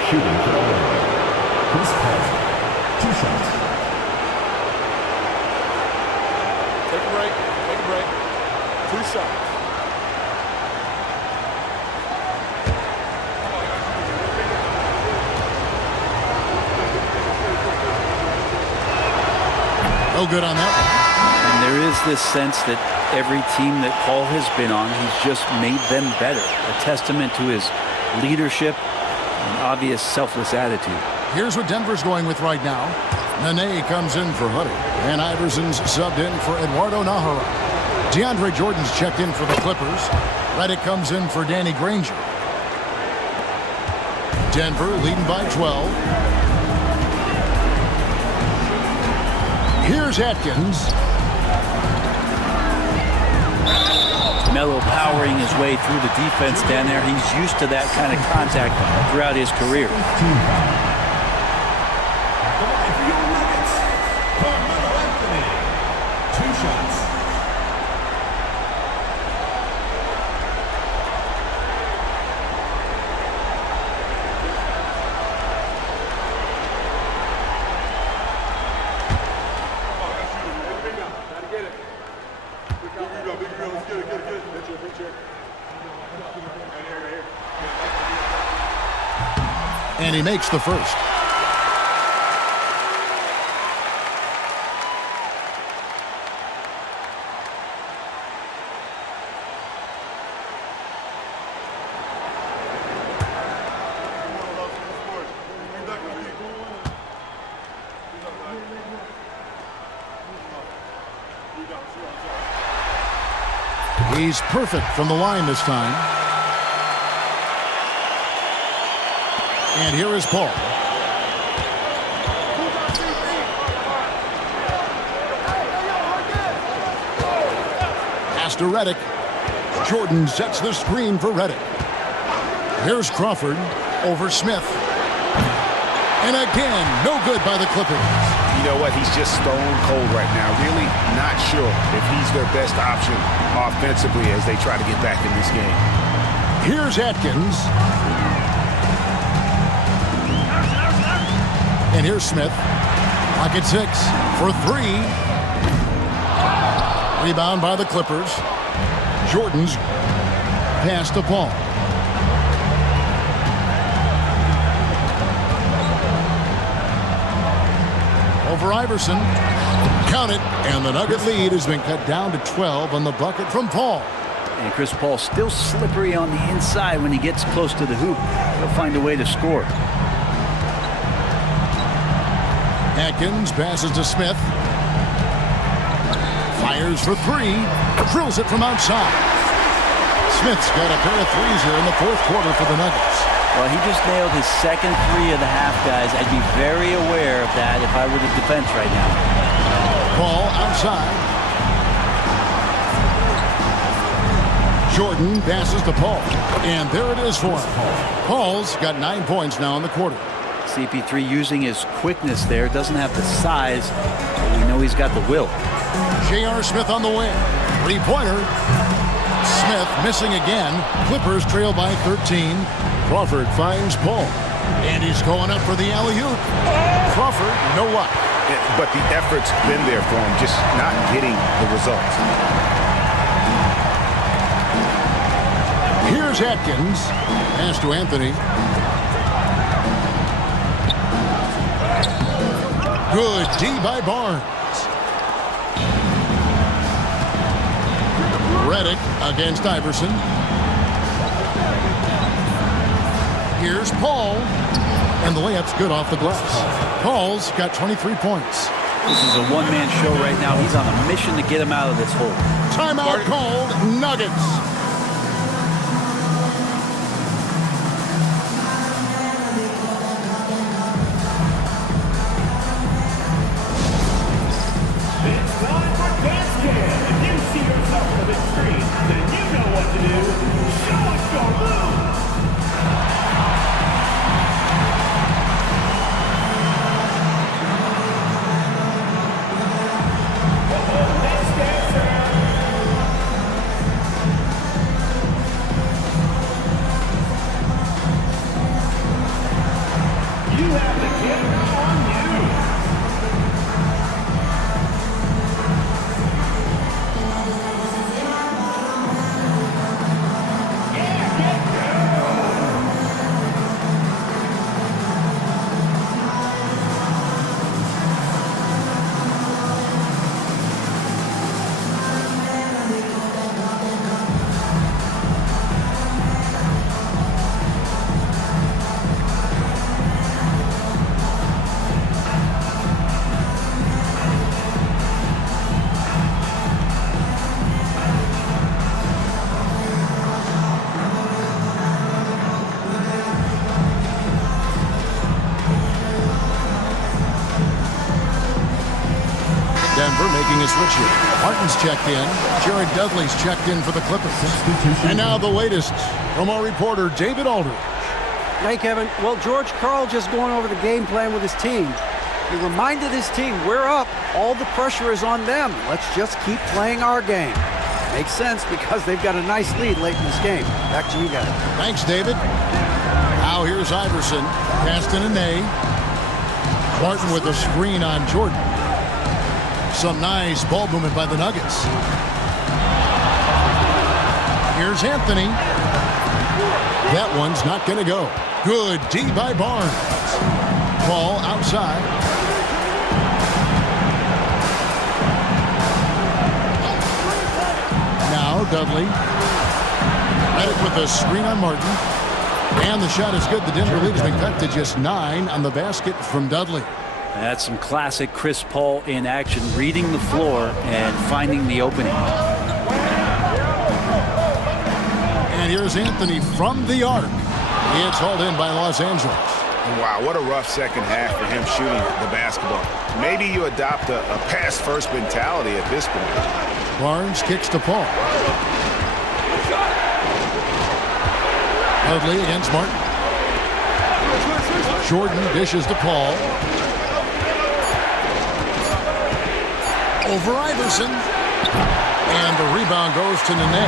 Shooting foul. Chris Paul. 2 shots. Take a break. Take a break. 2 shots. No good on that one. And there is this sense that every team that Paul has been on, he's just made them better. A testament to his leadership and obvious selfless attitude. Here's what Denver's going with right now. Nene comes in for Huddy. And Iverson's subbed in for Eduardo Nahara. DeAndre Jordan's checked in for the Clippers. Redick comes in for Danny Granger. Denver leading by 12. Here's Atkins. Melo powering his way through the defense down there. He's used to that kind of contact throughout his career. And he makes the first. He's perfect from the line this time. And here is Paul. Pass to Redick. Jordan sets the screen for Redick. Here's Crawford over Smith. And again, no good by the Clippers. You know what? He's just stone cold right now. Really not sure if he's their best option offensively as they try to get back in this game. Here's Atkins. And here's Smith. Pocket 6 for 3. Rebound by the Clippers. Jordan's pass to Paul. Over Iverson. Count it. And the Nugget lead has been cut down to 12 on the bucket from Paul. And Chris Paul still slippery on the inside when he gets close to the hoop. He'll find a way to score. Atkins passes to Smith. Fires for 3. Drills it from outside. Smith's got a pair of threes here in the fourth quarter for the Nuggets. Well, he just nailed his second 3 of the half, guys. I'd be very aware of that if I were the defense right now. Paul outside. Jordan passes to Paul. And there it is for him. Paul's got 9 points now in the quarter. CP3 using his quickness there. Doesn't have the size, but we know he's got the will. J.R. Smith on the wing. 3-pointer. Smith Missing again. Clippers trail by 13. Crawford finds Paul. And he's going up for the alley-oop. Crawford, no luck. But the effort's been there for him, just not getting the results. Here's Atkins. Pass to Anthony. Good D by Barnes. Redick against Iverson. Here's Paul. And the layup's good off the glass. Paul's got 23 points. This is a one-man show right now. He's on a mission to get him out of this hole. Timeout called. Nuggets. Denver making a switch here. Martin's checked in. Jared Dudley's checked in for the Clippers. And now the latest from our reporter, David Aldridge. Hey, Kevin. Well, George Karl just going over the game plan with his team. He reminded his team, we're up. All the pressure is on them. Let's just keep playing our game. Makes sense because they've got a nice lead late in this game. Back to you guys. Thanks, David. Now here's Iverson. Pass to Nene. Martin with a screen on Jordan. Some nice ball movement by the Nuggets. Here's Anthony. That one's not going to go. Good D by Barnes. Ball outside. Now Dudley. Redick with a screen on Martin. And the shot is good. The Denver lead has been cut to just 9 on the basket from Dudley. That's some classic Chris Paul in action, reading the floor and finding the opening. And here's Anthony from the arc. It's hauled in by Los Angeles. Wow, what a rough second half for him shooting the basketball. Maybe you adopt a pass-first mentality at this point. Barnes kicks to Paul. Dudley against Martin. Jordan dishes to Paul. Over Iverson. And the rebound goes to Nene.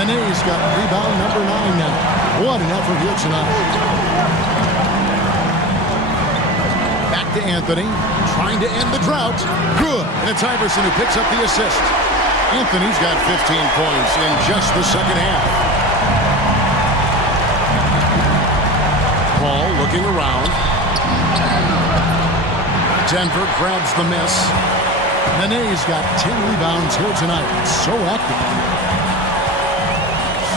Nene's got rebound number 9 now. What an effort here tonight. Back to Anthony. Trying to end the drought. Good. And it's Iverson who picks up the assist. Anthony's got 15 points in just the second half. Paul looking around. Denver grabs the miss. Nene's got 10 rebounds here tonight. So active.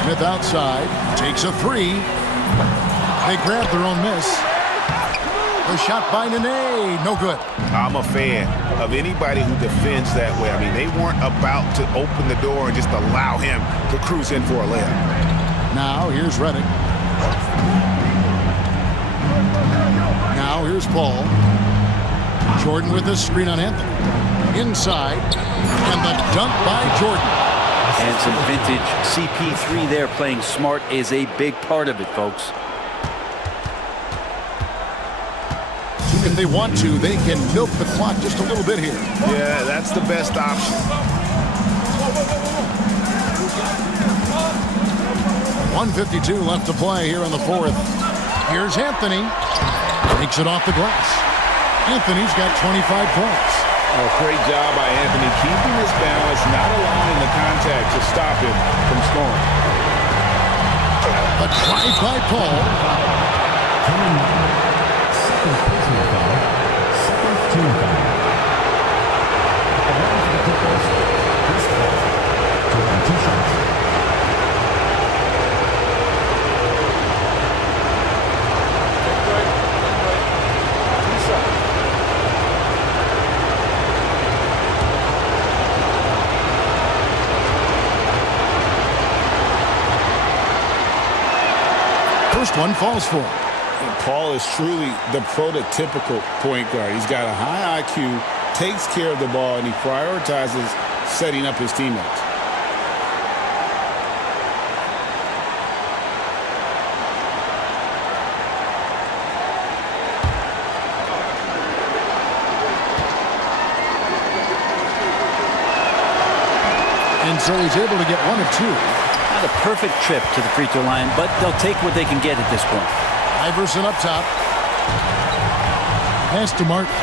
Smith outside. Takes a 3. They grab their own miss. The shot by Nene. No good. I'm a fan of anybody who defends that way. I mean, they weren't about to open the door and just allow him to cruise in for a layup. Now here's Redick. Now here's Paul. Jordan with the screen on Anthony. Inside. And the dunk by Jordan. And some vintage CP3 there. Playing smart is a big part of it, folks. If they want to, they can milk the clock just a little bit here. Yeah, that's the best option. 1:52 left to play here in the fourth. Here's Anthony. Takes it off the glass. Anthony's got 25 points. Oh, great job by Anthony keeping his balance, not allowing the contact to stop him from scoring. A drive by Paul. Second personal foul. Second team foul. This foul. Taking 2 shots. First one falls for him. And Paul is truly the prototypical point guard. He's got a high IQ, takes care of the ball, and he prioritizes setting up his teammates. And so he's able to get 1 of 2. Not a perfect trip to the free throw line, but they'll take what they can get at this point. Iverson up top. Pass to Martin.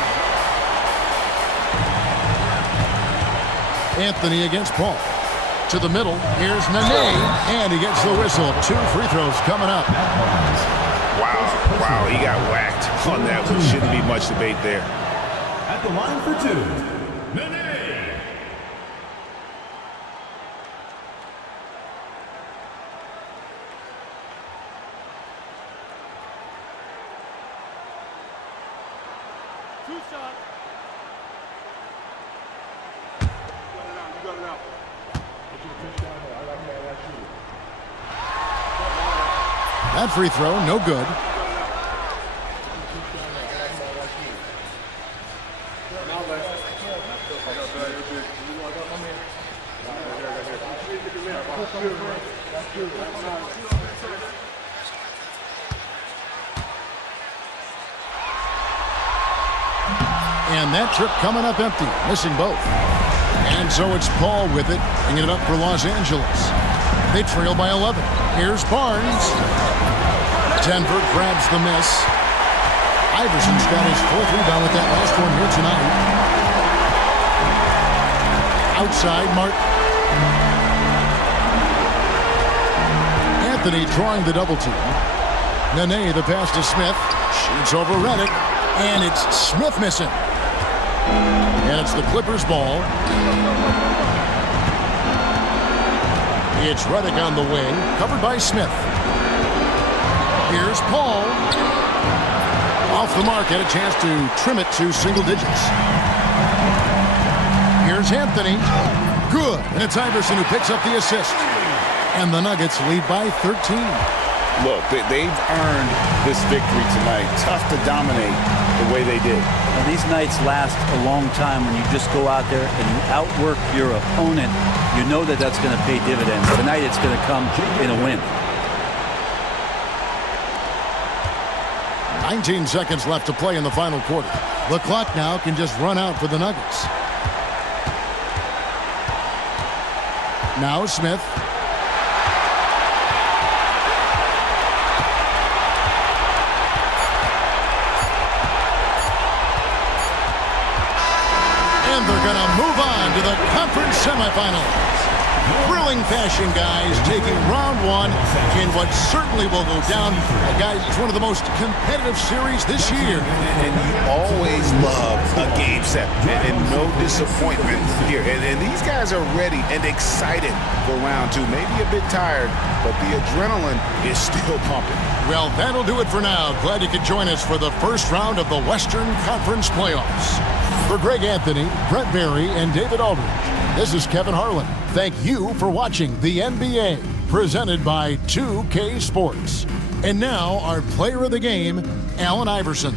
Anthony against Paul. To the middle. Here's Nene. And he gets the whistle. 2 free throws coming up. Wow, he got whacked on that one. Shouldn't be much debate there. At the line for 2, Nene. That free throw, no good. And that trip coming up empty, missing both. And so it's Paul with it, bringing it up for Los Angeles. They trail by 11. Here's Barnes. Denver grabs the miss. Iverson's got his 4th rebound with that last one here tonight. Outside, Martin. Anthony drawing the double team. Nene, the pass to Smith. Shoots over Redick. And it's Smith missing. And it's the Clippers' ball. It's Redick on the wing, covered by Smith. Here's Paul. Off the mark, had a chance to trim it to single digits. Here's Anthony. Good. And it's Iverson who picks up the assist. And the Nuggets lead by 13. Look, they've earned this victory tonight. Tough to dominate the way they did. And these nights last a long time when you just go out there and you outwork your opponent. You know that that's going to pay dividends. Tonight it's going to come in a win. 19 seconds left to play in the final quarter. The clock now can just run out for the Nuggets. Now Smith. And they're going to move on to the conference semifinals. Thrilling fashion, guys, taking round 1 in what certainly will go down. Guys, it's one of the most competitive series this year. And you always love a game set and no disappointment here. And these guys are ready and excited for round 2. Maybe a bit tired, but the adrenaline is still pumping. Well, that'll do it for now. Glad you could join us for the first round of the Western Conference Playoffs. For Greg Anthony, Brett Barry, and David Aldridge, this is Kevin Harlan. Thank you for watching the NBA, presented by 2K Sports. And now, our player of the game, Allen Iverson.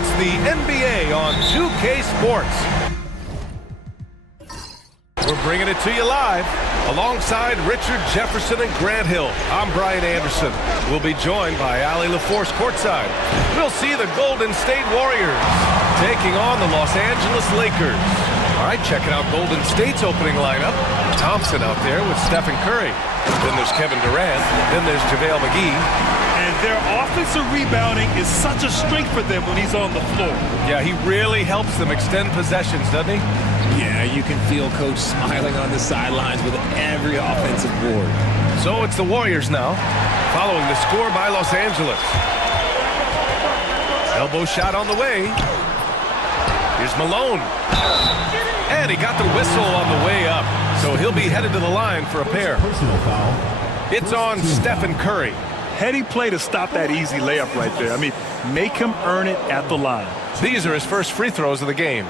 It's the NBA on 2K Sports. We're bringing it to you live alongside Richard Jefferson and Grant Hill. I'm Brian Anderson. We'll be joined by Allie LaForce courtside. We'll see the Golden State Warriors taking on the Los Angeles Lakers. All right, checking out Golden State's opening lineup. Thompson out there with Stephen Curry. Then there's Kevin Durant. Then there's JaVale McGee. And their offensive rebounding is such a strength for them when he's on the floor. Yeah, he really helps them extend possessions, doesn't he? Yeah, you can feel Coach smiling on the sidelines with every offensive board. So it's the Warriors now, following the score by Los Angeles. Elbow shot on the way. Here's Malone. And he got the whistle on the way up. So he'll be headed to the line for a pair. Personal foul. It's on Stephen Curry. Heady play to stop that easy layup right there. I mean, make him earn it at the line. These are his first free throws of the game.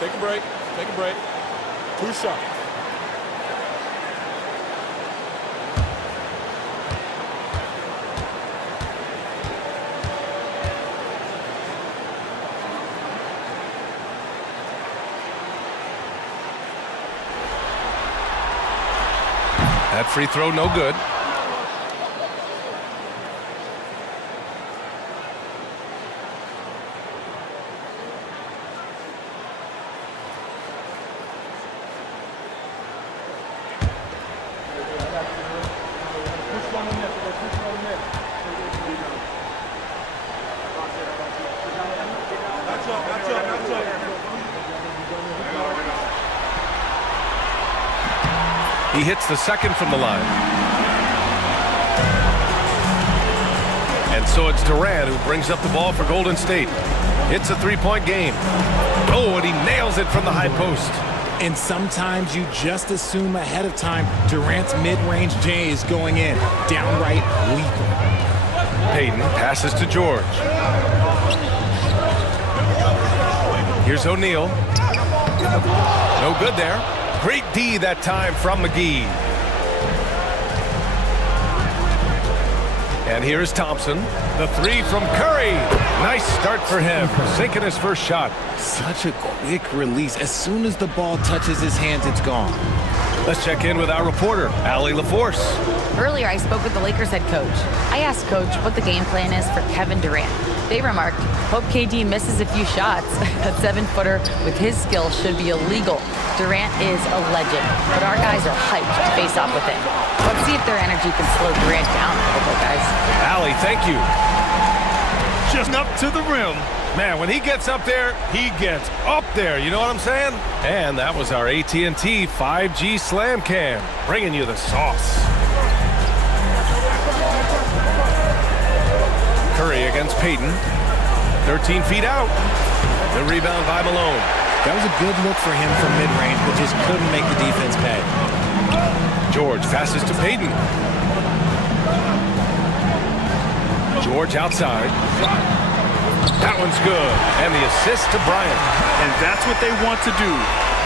Take a break. Take a break. 2 shots. That free throw no good. He hits the second from the line. And so it's Durant who brings up the ball for Golden State. It's a three-point game. Oh, and he nails it from the high post. And sometimes you just assume ahead of time Durant's mid-range J is going in. Downright lethal. Payton passes to George. Here's O'Neal. No good there. Great D that time from McGee. And here's Thompson. The three from Curry. Nice start for him. Sinking his first shot. Such a quick release. As soon as the ball touches his hands, it's gone. Let's check in with our reporter, Allie LaForce. Earlier, I spoke with the Lakers head coach. I asked Coach what the game plan is for Kevin Durant. They remarked, hope KD misses a few shots. A 7-footer with his skill should be illegal. Durant is a legend, but our guys are hyped to face off with him. Let's see if their energy can slow Durant down a little, guys. Allie, thank you. Just up to the rim. Man, when he gets up there, he gets up there. You know what I'm saying? And that was our AT&T 5G Slam Cam, bringing you the sauce. Curry against Payton. 13 feet out. The rebound by Malone. That was a good look for him from mid-range, but just couldn't make the defense pay. George passes to Payton. George outside. That one's good. And the assist to Bryant. And that's what they want to do.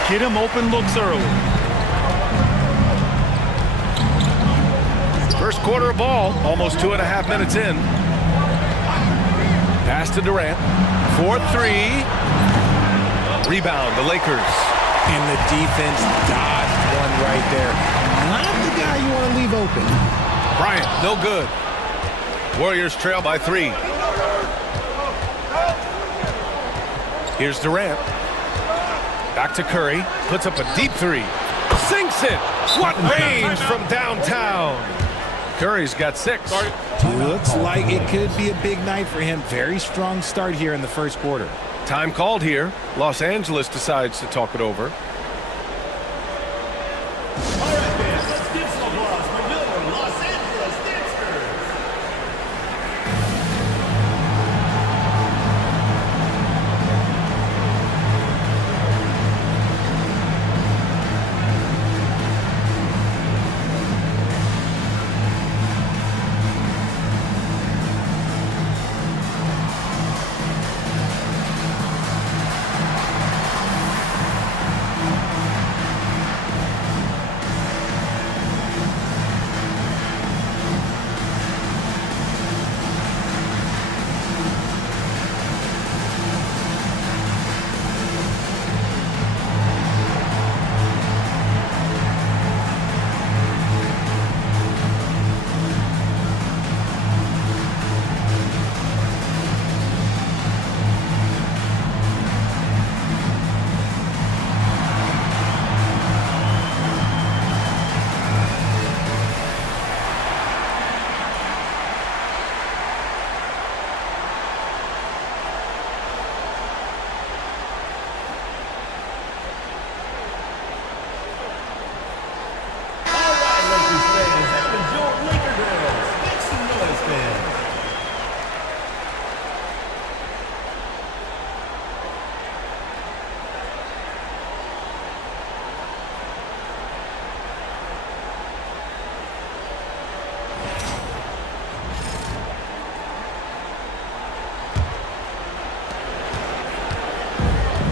Get him open looks early. First quarter of ball, almost 2.5 minutes in. Pass to Durant. 4-3. Rebound, the Lakers. And the defense dodged one right there. Not the guy you want to leave open. Bryant, no good. Warriors trail by 3. Here's Durant. Back to Curry. Puts up a deep 3. Sinks it. What range from downtown. Curry's got 6. Looks like it could be a big night for him. Very strong start here in the first quarter. Time called here. Los Angeles decides to talk it over.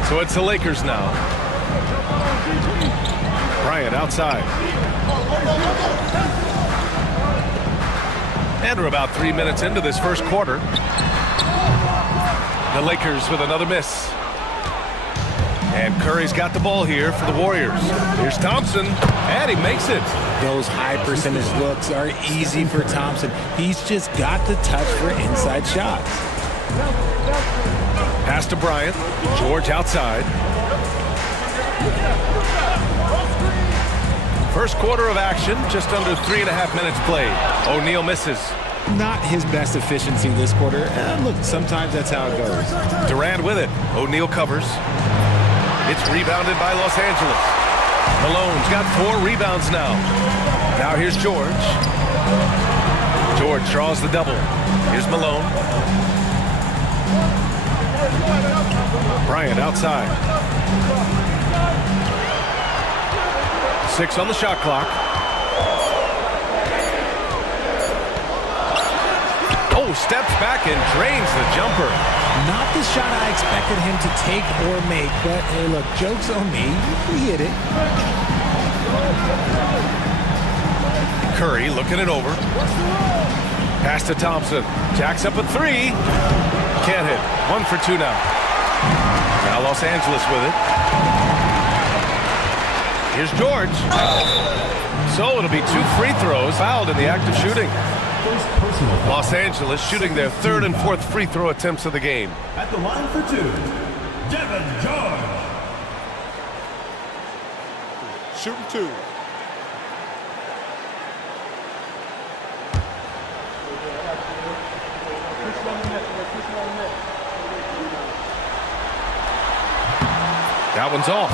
So it's the Lakers now. Bryant outside. And we're about 3 minutes into this first quarter. The Lakers with another miss. And Curry's got the ball here for the Warriors. Here's Thompson, and he makes it. Those high percentage looks are easy for Thompson. He's just got the touch for inside shots. Pass to Bryant. George outside. First quarter of action, just under 3.5 minutes played. O'Neal misses. Not his best efficiency this quarter. Look, sometimes that's how it goes. Durant with it. O'Neal covers. It's rebounded by Los Angeles. Malone's got 4 rebounds now. Now here's George. George draws the double. Here's Malone. Bryant outside. 6 on the shot clock. Oh, steps back and drains the jumper. Not the shot I expected him to take or make, but hey, look, joke's on me. He hit it. Curry looking it over. Pass to Thompson. Jacks up a 3. Can't hit. 1 for 2 now. Now Los Angeles with it. Here's George. So it'll be 2 free throws. Fouled in the act of shooting. Los Angeles shooting their 3rd and 4th free throw attempts of the game. At the line for 2, Devin George. Shooting 2. That one's off.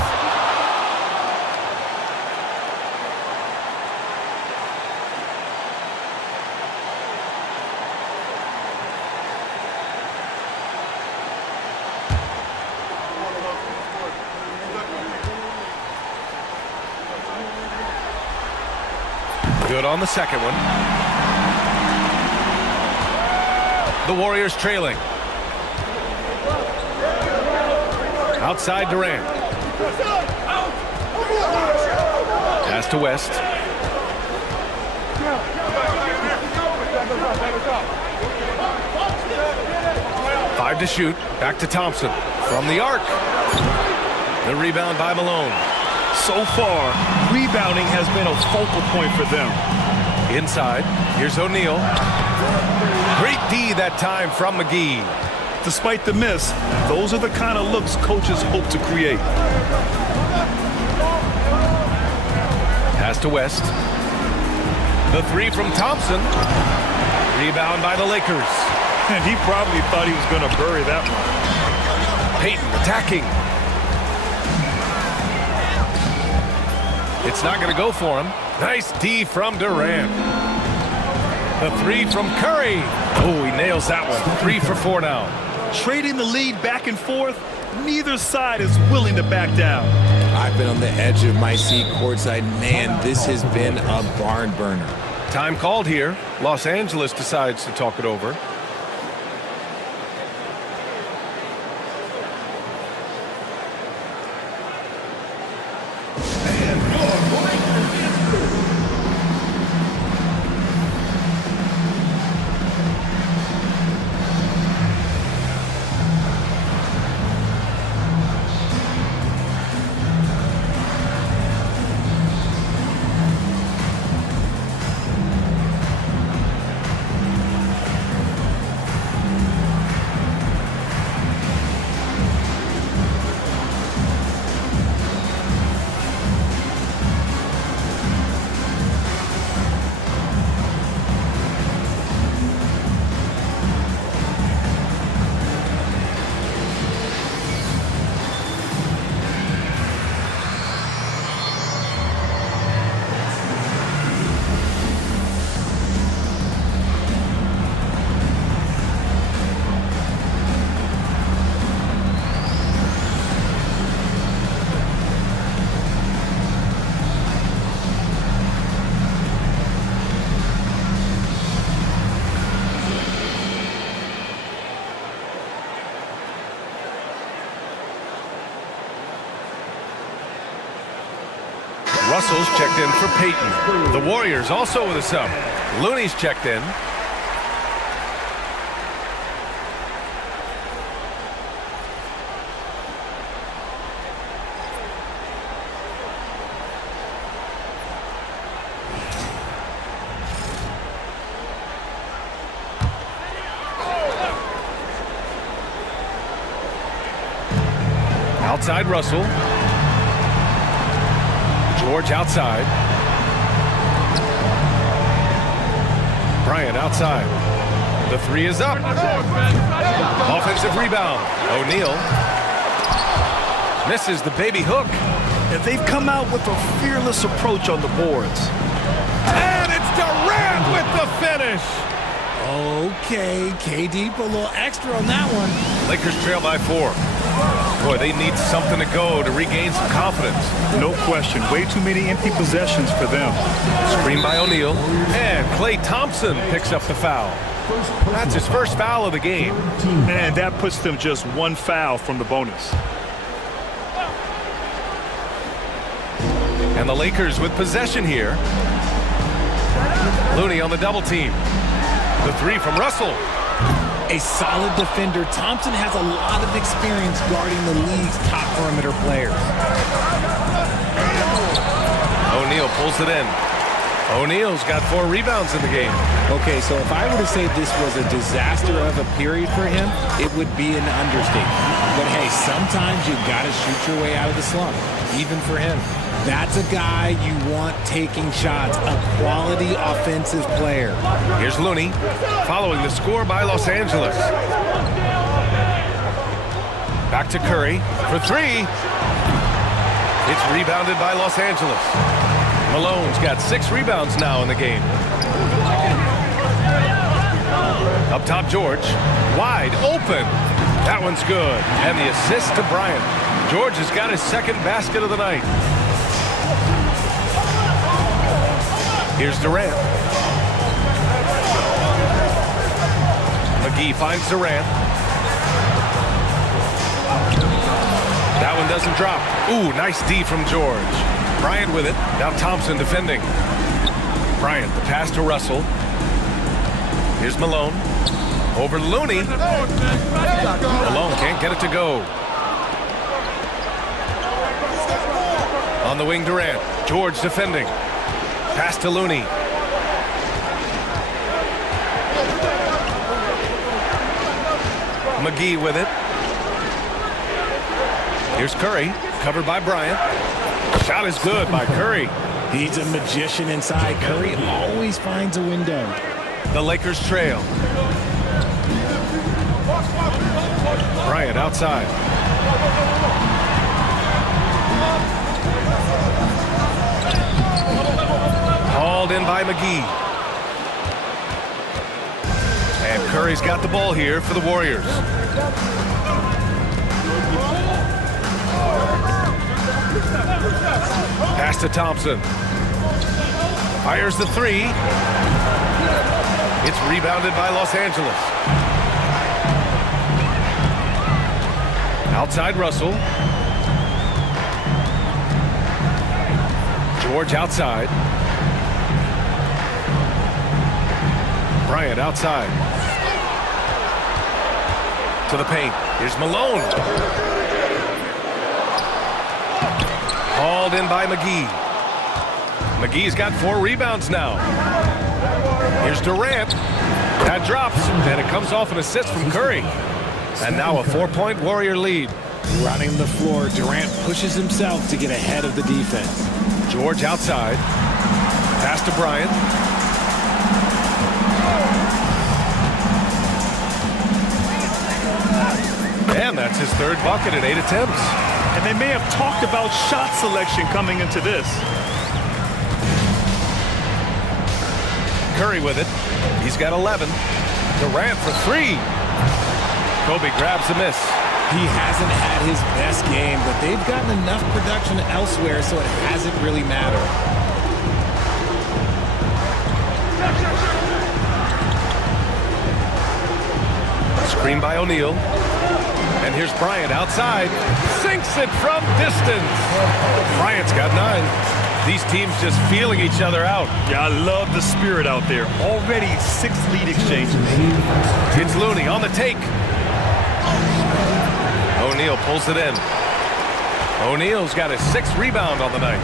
Good on the second one. The Warriors trailing. Outside Durant. Pass to West. Five to shoot. Back to Thompson. From the arc. The rebound by Malone. So far, rebounding has been a focal point for them. Inside. Here's O'Neal. Great D that time from McGee. Despite the miss, those are the kind of looks coaches hope to create. Pass to West. The 3 from Thompson. Rebound by the Lakers. And he probably thought he was going to bury that one. Payton attacking. It's not going to go for him. Nice D from Durant. The 3 from Curry. Oh, he nails that one. 3 for 4 now. Trading the lead back and forth, neither side is willing to back down. I've been on the edge of my seat courtside. Man, this has been a barn burner. Time called here. Los Angeles decides to talk it over. Russell's checked in for Peyton. The Warriors also with a sub. Looney's checked in. Outside Russell. George outside. Bryant outside. The three is up. Offensive rebound. O'Neal misses the baby hook. And they've come out with a fearless approach on the boards. And it's Durant with the finish. Okay, KD put a little extra on that one. Lakers trail by 4. Boy, they need something to go to regain some confidence. No question. Way too many empty possessions for them. Screen by O'Neal. And Klay Thompson picks up the foul. That's his first foul of the game. And that puts them just one foul from the bonus. And the Lakers with possession here. Looney on the double team. The three from Russell. A solid defender. Thompson has a lot of experience guarding the league's top perimeter players. O'Neal pulls it in. O'Neal's got 4 rebounds in the game. Okay, so if I were to say this was a disaster of a period for him, it would be an understatement. But hey, sometimes you got to shoot your way out of the slump, even for him. That's a guy you want taking shots, a quality offensive player. Here's Looney, following the score by Los Angeles. Back to Curry for 3. It's rebounded by Los Angeles. Malone's got 6 rebounds now in the game. Up top, George. Wide open. That one's good. And the assist to Bryant. George has got his second basket of the night. Here's Durant. McGee finds Durant. That one doesn't drop. Ooh, nice D from George. Bryant with it. Now Thompson defending. Bryant, the pass to Russell. Here's Malone. Over Looney. Malone can't get it to go. On the wing, Durant. George defending. Pass to Looney. McGee with it. Here's Curry, covered by Bryant. Shot is good by Curry. He's a magician inside. Curry always finds a window. The Lakers trail. Bryant outside. Hauled in by McGee. And Curry's got the ball here for the Warriors. Pass to Thompson. Fires the 3. It's rebounded by Los Angeles. Outside Russell. George outside. Bryant outside. To the paint. Here's Malone. Hauled in by McGee. McGee's got 4 rebounds now. Here's Durant. That drops, and it comes off an assist from Curry. And now a 4-point Warrior lead. Running the floor, Durant pushes himself to get ahead of the defense. George outside. Pass to Bryant. And that's his 3rd bucket in 8 attempts. And they may have talked about shot selection coming into this. Curry with it. He's got 11. Durant for 3. Kobe grabs a miss. He hasn't had his best game, but they've gotten enough production elsewhere, so it hasn't really mattered. Screen by O'Neal. And here's Bryant outside. Sinks it from distance. Bryant's got 9. These teams just feeling each other out. Yeah, I love the spirit out there. Already 6 lead exchanges. It's Looney on the take. O'Neal pulls it in. O'Neal's got his 6th rebound on the night.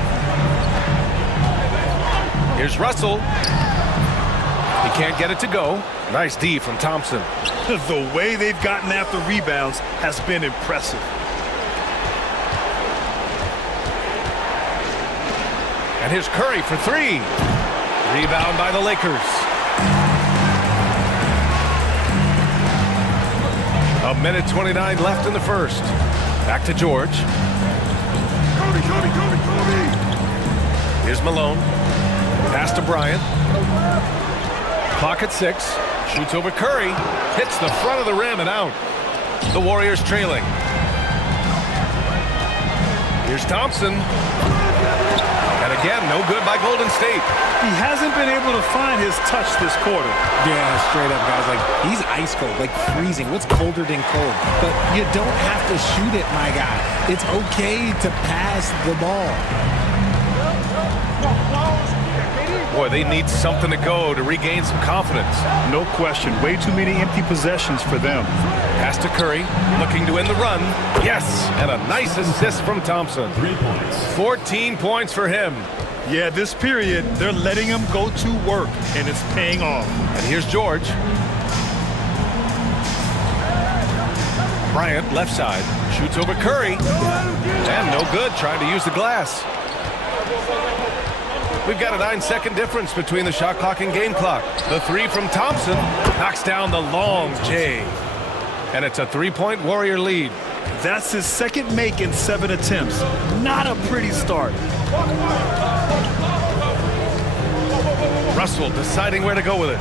Here's Russell. He can't get it to go. Nice D from Thompson. The way they've gotten after rebounds has been impressive. And here's Curry for 3. Rebound by the Lakers. A minute 29 left in the first. Back to George. Here's Malone. Pass to Bryant. Clock at 6. Shoots over Curry. Hits the front of the rim and out. The Warriors trailing. Here's Thompson. And again, no good by Golden State. He hasn't been able to find his touch this quarter. Yeah, straight up, guys. Like, he's ice cold, like freezing. What's colder than cold? But you don't have to shoot it, my guy. It's okay to pass the ball. Boy, they need something to go to regain some confidence. No question. Way too many empty possessions for them. Pass to Curry, looking to end the run. Yes, and a nice assist from Thompson. 3 points. 14 points for him. Yeah, this period, they're letting him go to work, and it's paying off. And here's George. Bryant, left side, shoots over Curry. And no good, trying to use the glass. We've got a 9-second difference between the shot clock and game clock. The 3 from Thompson knocks down the long J. And it's a 3-point Warrior lead. That's his 2nd make in 7 attempts. Not a pretty start. Russell deciding where to go with it.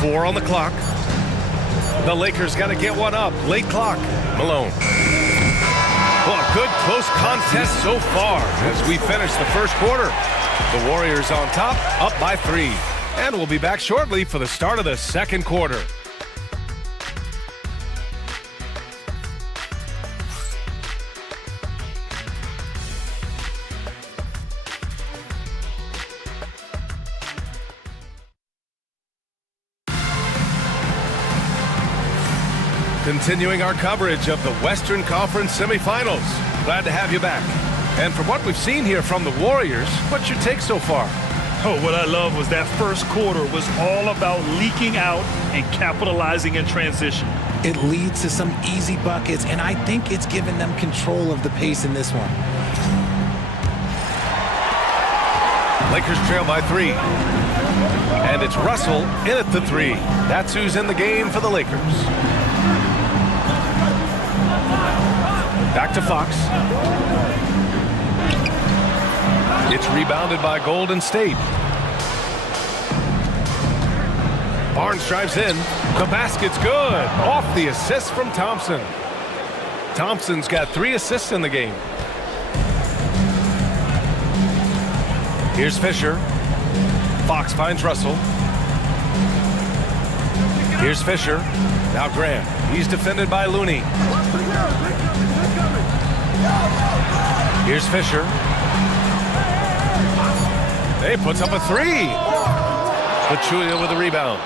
Four on the clock. The Lakers got to get one up. Late clock. Malone. Well, a good close contest so far as we finish the first quarter. The Warriors on top, up by 3. And we'll be back shortly for the start of the second quarter. Continuing our coverage of the Western Conference semifinals. Glad to have you back. And from what we've seen here from the Warriors, what's your take so far? Oh, what I love was that first quarter was all about leaking out and capitalizing in transition. It leads to some easy buckets, and I think it's given them control of the pace in this one. Lakers trail by 3. And it's Russell in at the 3. That's who's in the game for the Lakers. Back to Fox. It's rebounded by Golden State. Barnes drives in. The basket's good. Off the assist from Thompson. Thompson's got 3 assists in the game. Here's Fisher. Fox finds Russell. Here's Fisher. Now Grant. He's defended by Looney. Here's Fisher. He puts up a 3. Pachulia with a rebound.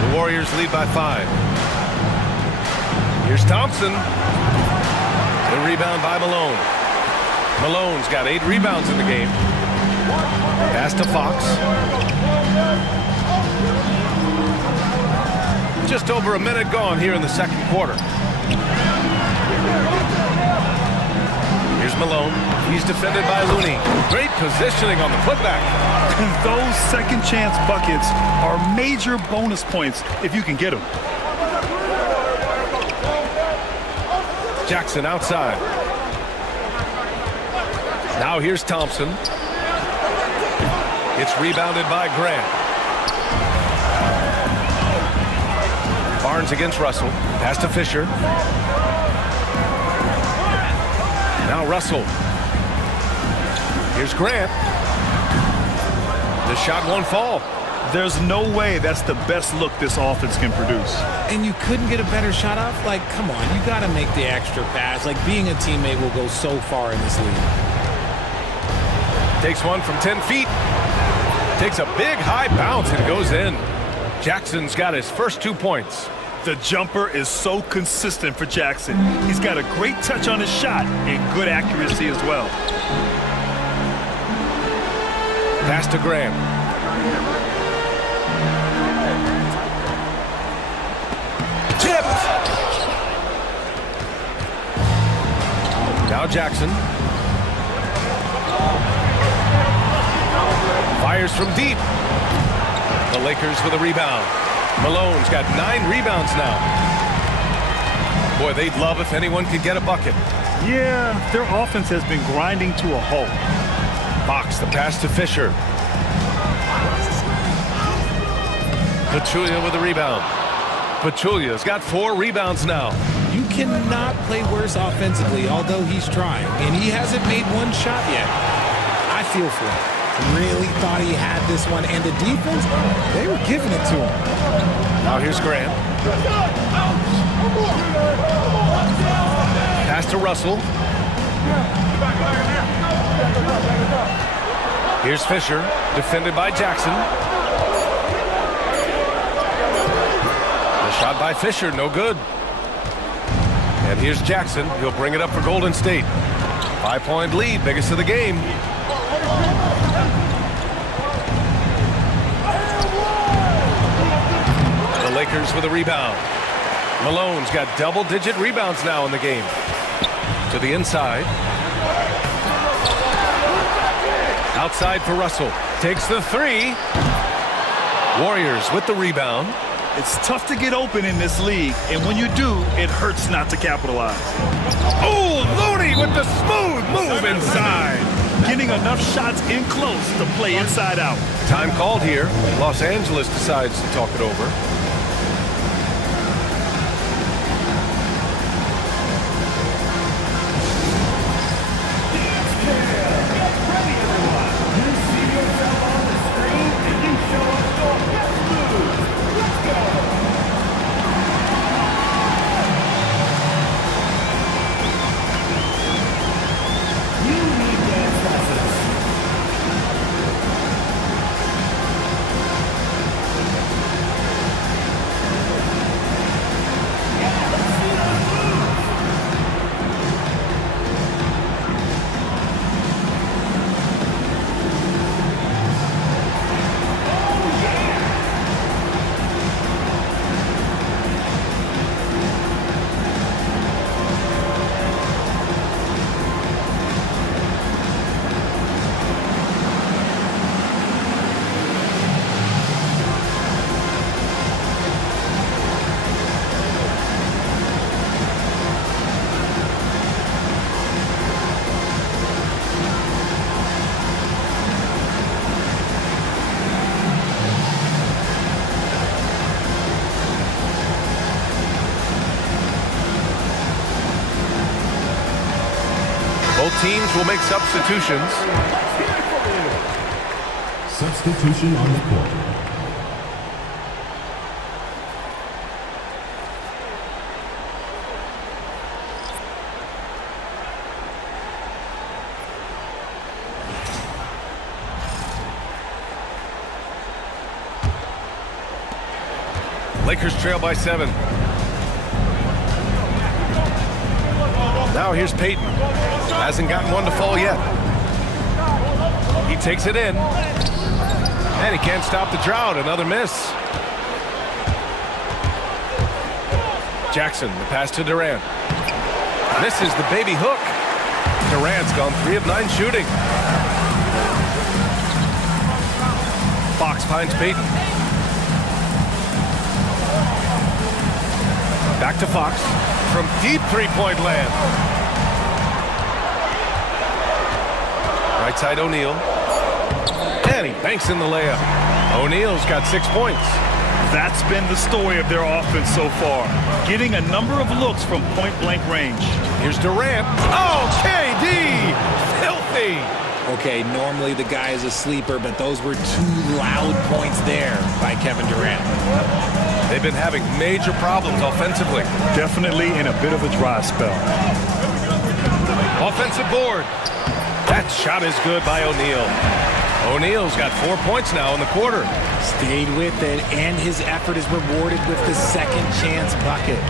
The Warriors lead by 5. Here's Thompson. The rebound by Malone. Malone's got 8 rebounds in the game. Pass to Fox. Just over a minute gone here in the second quarter. Here's Malone. He's defended by Looney. Great positioning on the putback. Those second chance buckets are major bonus points if you can get them. Jackson outside. Now here's Thompson. It's rebounded by Grant. Barnes against Russell. Pass to Fisher. Now Russell. Here's Grant. The shot won't fall. There's no way that's the best look this offense can produce. And you couldn't get a better shot off? Like, come on, you got to make the extra pass. Like, being a teammate will go so far in this league. Takes one from 10 feet. Takes a big high bounce and goes in. Jackson's got his first 2 points. The jumper is so consistent for Jackson. He's got a great touch on his shot and good accuracy as well. Pass to Graham. Tipped. Now Jackson. Fires from deep. The Lakers with a rebound. Malone's got 9 rebounds now. Boy, they'd love if anyone could get a bucket. Yeah, their offense has been grinding to a halt. Fox, the pass to Fisher. Pachulia with a rebound. Pachulia's got 4 rebounds now. You cannot play worse offensively, although he's trying. And he hasn't made one shot yet. I feel for him. Really thought he had this one. And the defense, they were giving it to him. Now here's Graham. Pass to Russell. Here's Fisher, defended by Jackson. The shot by Fisher, no good. And here's Jackson. He'll bring it up for Golden State. 5-point lead, biggest of the game. The Lakers with a rebound. Malone's got double-digit rebounds now in the game. To the inside. Outside for Russell. Takes the 3. Warriors with the rebound. It's tough to get open in this league, and when you do, it hurts not to capitalize. Oh, Looney with the smooth move inside. Getting enough shots in close to play inside out. Time called here. Los Angeles decides to talk it over. Both teams will make substitutions. Substitution on the court. Lakers trail by 7. Now here's Payton. Hasn't gotten one to fall yet. He takes it in. And he can't stop the drought. Another miss. Jackson, the pass to Durant. Misses the baby hook. Durant's gone 3 of 9 shooting. Fox finds Payton. Back to Fox. From deep 3-point land. Right side O'Neal. And he banks in the layup. O'Neal's got 6 points. That's been the story of their offense so far. Getting a number of looks from point-blank range. Here's Durant. Oh, KD! Filthy! Okay, normally the guy is a sleeper, but those were 2 loud points there by Kevin Durant. They've been having major problems offensively. Definitely in a bit of a dry spell. Offensive board. That shot is good by O'Neal. O'Neal's got 4 points now in the quarter. Stayed with it, and his effort is rewarded with the second chance bucket.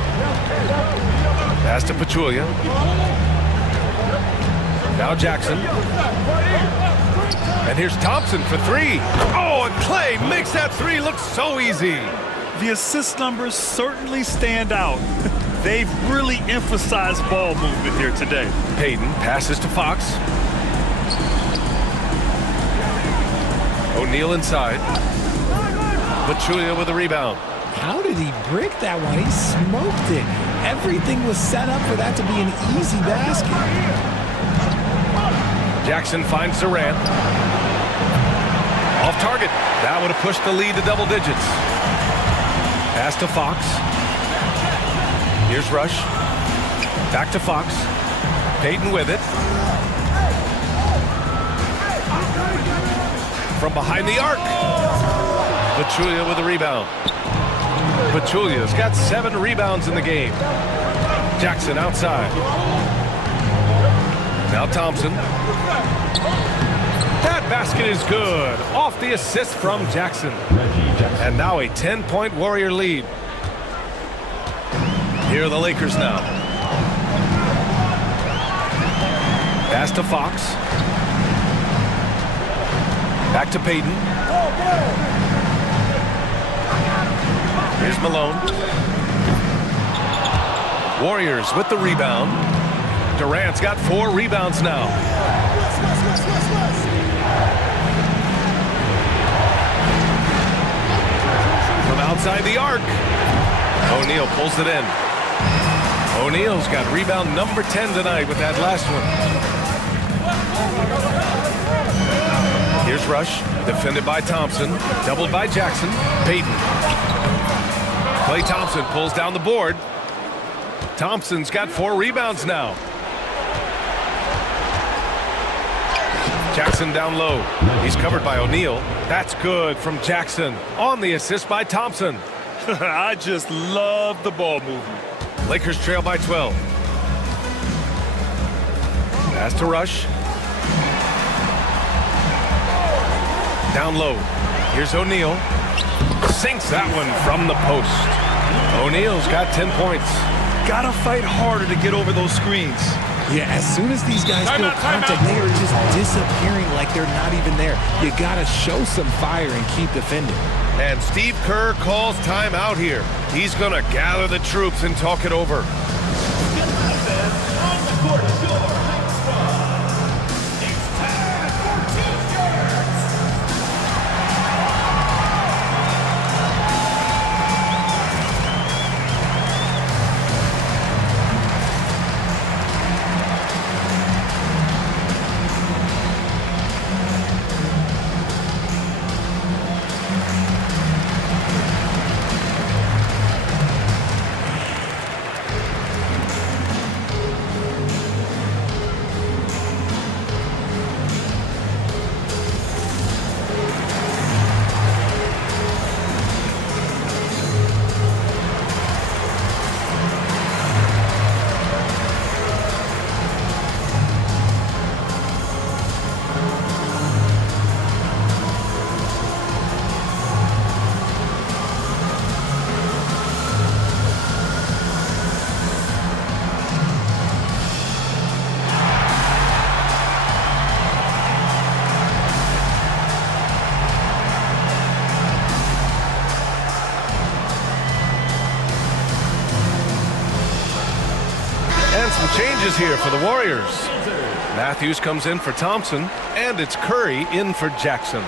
Pass to Pachulia. Now Jackson. And here's Thompson for 3. Oh, and Clay makes that 3 look so easy. The assist numbers certainly stand out. They've really emphasized ball movement here today. Payton passes to Fox. O'Neal inside. Pachulia with a rebound. How did he break that one? He smoked it. Everything was set up for that to be an easy basket. Jackson finds Durant. Off target. That would have pushed the lead to double digits. Pass to Fox. Here's Rush. Back to Fox. Payton with it. From behind the arc. Pachulia with a rebound. Pachulia's got 7 rebounds in the game. Jackson outside. Now Thompson. That basket is good. Off the assist from Jackson. And now a 10-point Warrior lead. Here are the Lakers now. Pass to Fox. Back to Payton. Here's Malone. Warriors with the rebound. Durant's got 4 rebounds now. From outside the arc. O'Neal pulls it in. O'Neal's got rebound number 10 tonight with that last one. Here's Rush, defended by Thompson, doubled by Jackson. Payton. Klay Thompson pulls down the board. Thompson's got 4 rebounds now. Jackson down low. He's covered by O'Neal. That's good from Jackson on the assist by Thompson. I just love the ball movement. Lakers trail by 12. Pass to Rush. Down low. Here's O'Neal. Sinks that one from the post. O'Neal's got 10 points. Gotta fight harder to get over those screens. Yeah, as soon as these guys feel contact, they are just disappearing like they're not even there. You gotta show some fire and keep defending. And Steve Kerr calls timeout here. He's gonna gather the troops and talk it over. And some changes here for the Warriors. Matthews comes in for Thompson, and it's Curry in for Jackson.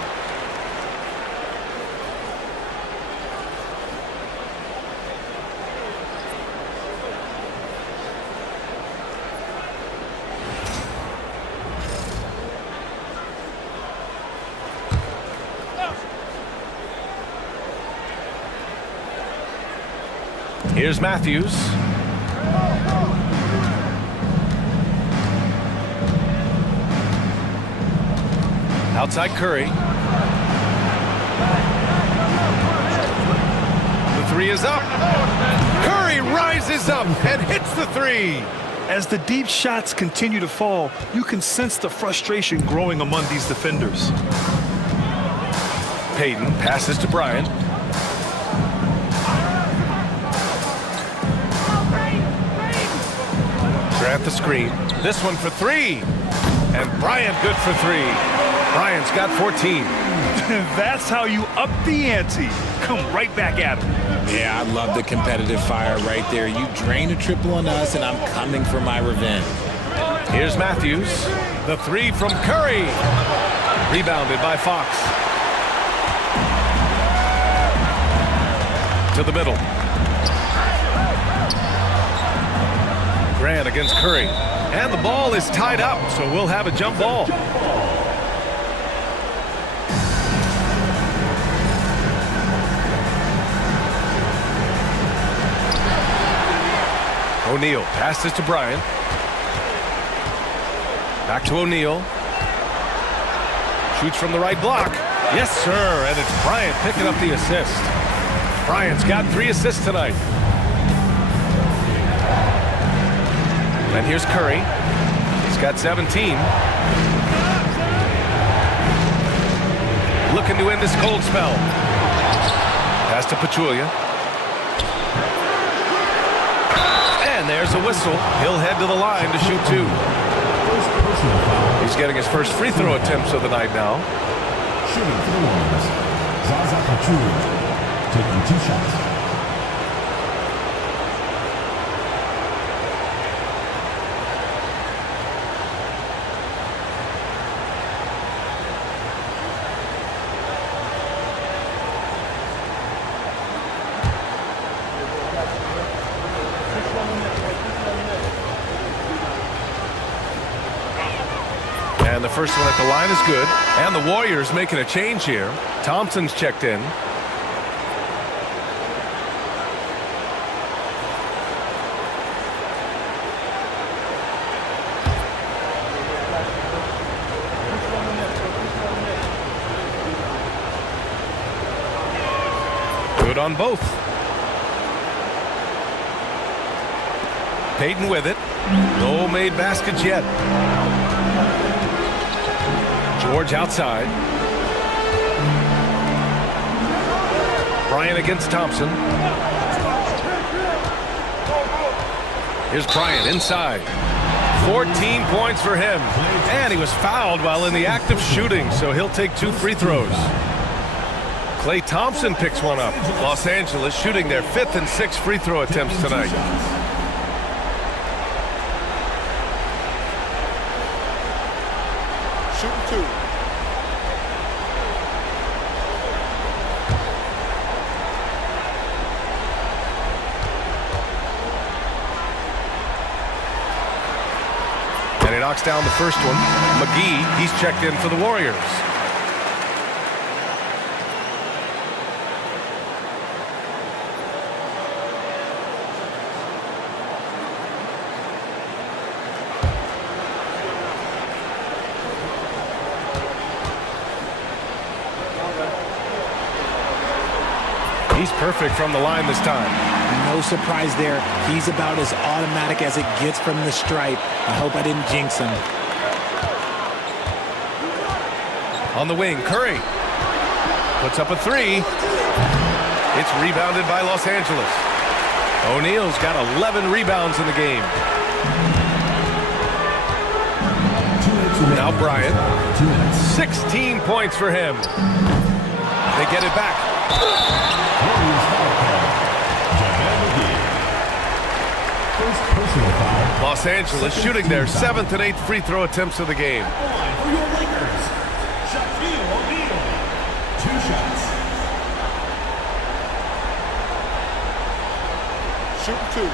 Here's Matthews. Outside Curry. The three is up. Curry rises up and hits the three. As the deep shots continue to fall, you can sense the frustration growing among these defenders. Payton passes to Bryant. Grant the screen. This one for three. And Bryant good for three. Bryant's got 14. That's how you up the ante. Come right back at him. Yeah, I love the competitive fire right there. You drain a triple on us, and I'm coming for my revenge. Here's Matthews. The three from Curry. Rebounded by Fox. To the middle. Grant against Curry. And the ball is tied up, so we'll have a jump ball. O'Neal passes to Bryant. Back to O'Neal. Shoots from the right block. Yes, sir, and it's Bryant picking up the assist. Bryant's got 3 assists tonight. And here's Curry. He's got 17. Looking to end this cold spell. Pass to Pachulia. And there's a whistle. He'll head to the line to shoot 2. He's getting his first free throw attempts of the night now. Shooting for the Warriors, Zaza Pachulia, taking 2 shots. And the first one at the line is good. And the Warriors making a change here. Thompson's checked in. Good on both. Payton with it. No made baskets yet. George outside. Bryant against Thompson. Here's Bryant inside. 14 points for him. And he was fouled while in the act of shooting, so he'll take 2 free throws. Klay Thompson picks one up. Los Angeles shooting their 5th and 6th free throw attempts tonight. Shooting 2. And he knocks down the first one. McGee, he's checked in for the Warriors. He's perfect from the line this time. No surprise there. He's about as automatic as it gets from the stripe. I hope I didn't jinx him. On the wing, Curry puts up a 3. It's rebounded by Los Angeles. O'Neal's got 11 rebounds in the game. Now Bryant. 16 points for him. They get it back. Los Angeles shooting their 7th and 8th free throw attempts of the game. For your Lakers, Shaquille O'Neal, 2 shots. Shooting 2.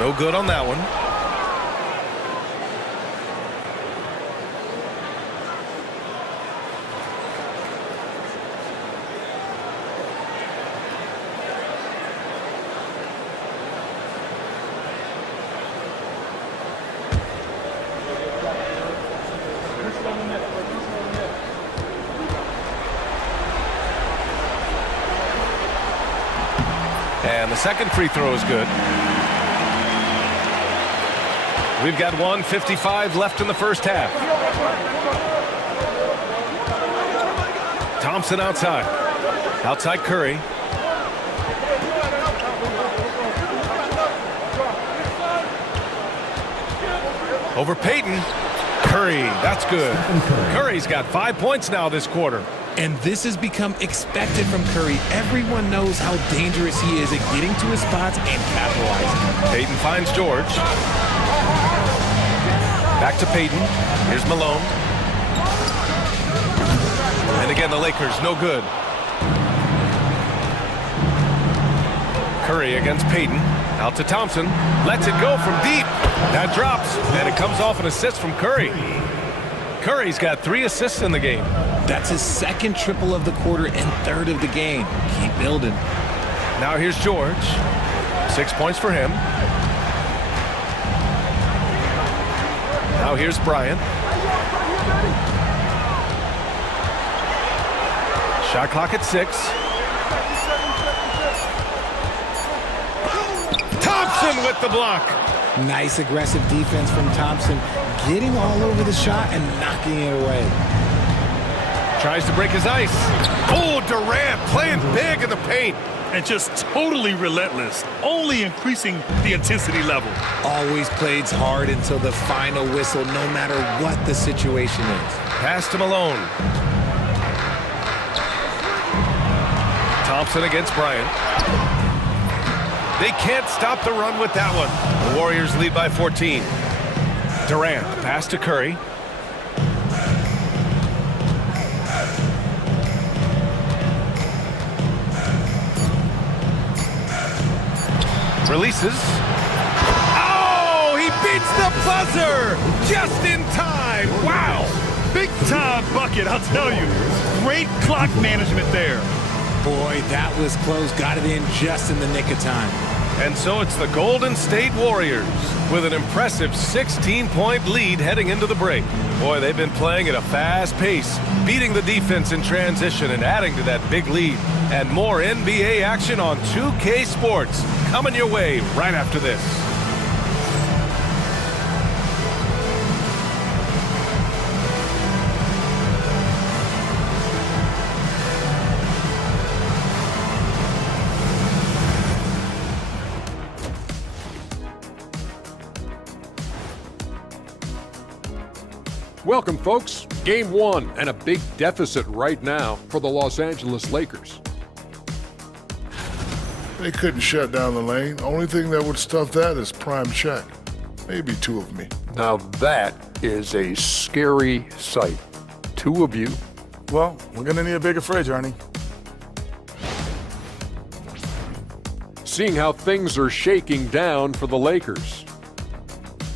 No good on that one. And the second free throw is good. We've got 1:55 left in the first half. Thompson outside. Outside Curry. Over Payton. Curry, that's good. Curry's got 5 points now this quarter. And this has become expected from Curry. Everyone knows how dangerous he is at getting to his spots and capitalizing. Payton finds George. Back to Payton. Here's Malone. And again, the Lakers, no good. Curry against Payton. Out to Thompson. Lets it go from deep. That drops, and it comes off an assist from Curry. Curry's got 3 assists in the game. That's his second triple of the quarter and third of the game. Keep building. Now here's George. 6 points for him. Now here's Bryant. Shot clock at 6. Thompson with the block. Nice aggressive defense from Thompson, getting all over the shot and knocking it away. Tries to break his ice. Oh, Durant playing big in the paint. And just totally relentless, only increasing the intensity level. Always plays hard until the final whistle, no matter what the situation is. Pass to Malone. Thompson against Bryant. They can't stop the run with that one. The Warriors lead by 14. Durant, pass to Curry. Releases. Oh, he beats the buzzer just in time. Wow. Big time bucket, I'll tell you. Great clock management there. Boy, that was close. Got it in just in the nick of time. And so it's the Golden State Warriors with an impressive 16-point lead heading into the break. Boy, they've been playing at a fast pace, beating the defense in transition and adding to that big lead. And more NBA action on 2K Sports coming your way right after this. Welcome, folks. Game 1 and a big deficit right now for the Los Angeles Lakers. They couldn't shut down the lane. Only thing that would stuff that is prime check. Maybe 2 of me. Now that is a scary sight. 2 of you. Well, we're going to need a bigger fridge, Ernie. Seeing how things are shaking down for the Lakers.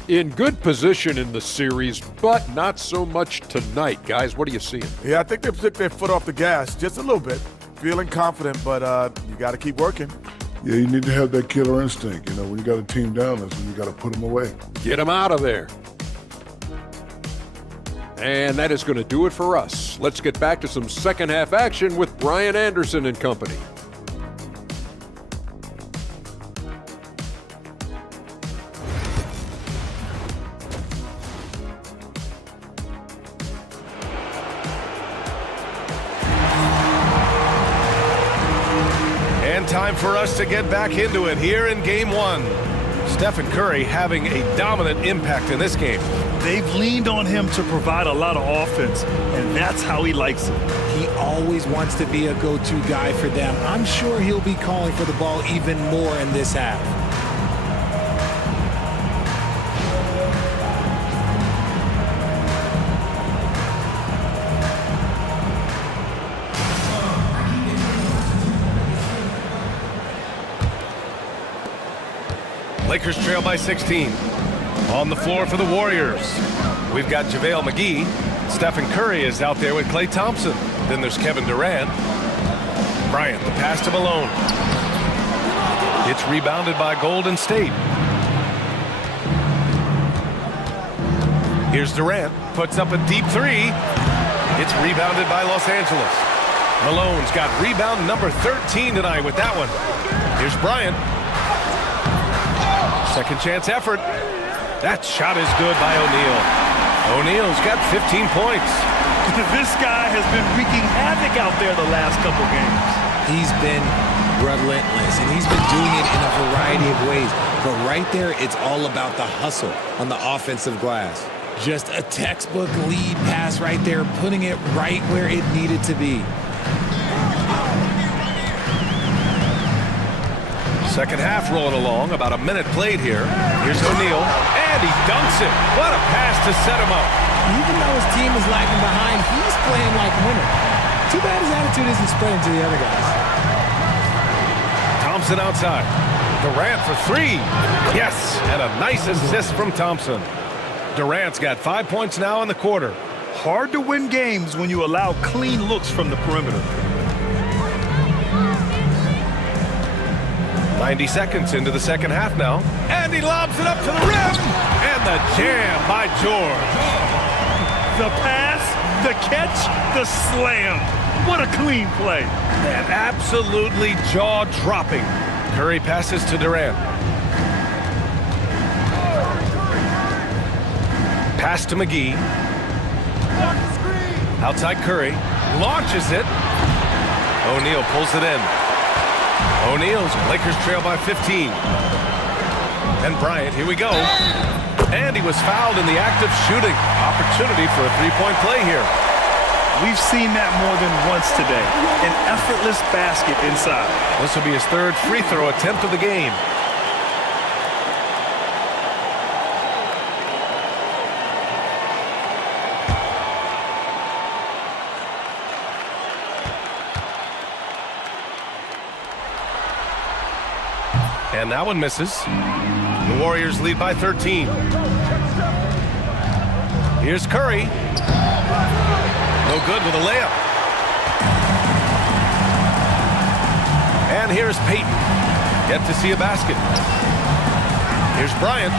In good position in the series, but not so much tonight. Guys, what are you seeing? Yeah, I think they took their foot off the gas just a little bit. Feeling confident, but you got to keep working. Yeah, you need to have that killer instinct. You know, when you got a team down, that's when you got to put them away. Get them out of there. And that is going to do it for us. Let's get back to some second half action with Brian Anderson and company. Time for us to get back into it here in Game 1. Stephen Curry having a dominant impact in this game. They've leaned on him to provide a lot of offense, and that's how he likes it. He always wants to be a go-to guy for them. I'm sure he'll be calling for the ball even more in this half. Lakers trail by 16. On the floor for the Warriors, we've got JaVale McGee. Stephen Curry is out there with Klay Thompson. Then there's Kevin Durant. Bryant, the pass to Malone. It's rebounded by Golden State. Here's Durant, puts up a deep 3. It's rebounded by Los Angeles. Malone's got rebound number 13 tonight with that one. Here's Bryant. Second chance effort. That shot is good by O'Neal. O'Neal's got 15 points. This guy has been wreaking havoc out there the last couple games. He's been relentless, and he's been doing it in a variety of ways. But right there, it's all about the hustle on the offensive glass. Just a textbook lead pass right there, putting it right where it needed to be. Second half rolling along, about a minute played here. Here's O'Neal, and he dunks it. What a pass to set him up. Even though his team is lagging behind, he's playing like a winner. Too bad his attitude isn't spreading to the other guys. Thompson outside. Durant for three. Yes, and a nice assist from Thompson. Durant's got 5 points now in the quarter. Hard to win games when you allow clean looks from the perimeter. 90 seconds into the second half now. And he lobs it up to the rim. And the jam by George. The pass, the catch, the slam. What a clean play. And absolutely jaw-dropping. Curry passes to Durant. Pass to McGee. Outside Curry. Launches it. O'Neal pulls it in. O'Neal's Lakers trail by 15. And Bryant, here we go. And he was fouled in the act of shooting. Opportunity for a three-point play here. We've seen that more than once today. An effortless basket inside. This will be his third free throw attempt of the game. And that one misses. The Warriors lead by 13. Here's Curry. No good with a layup. And here's Payton. Yet to see a basket. Here's Bryant.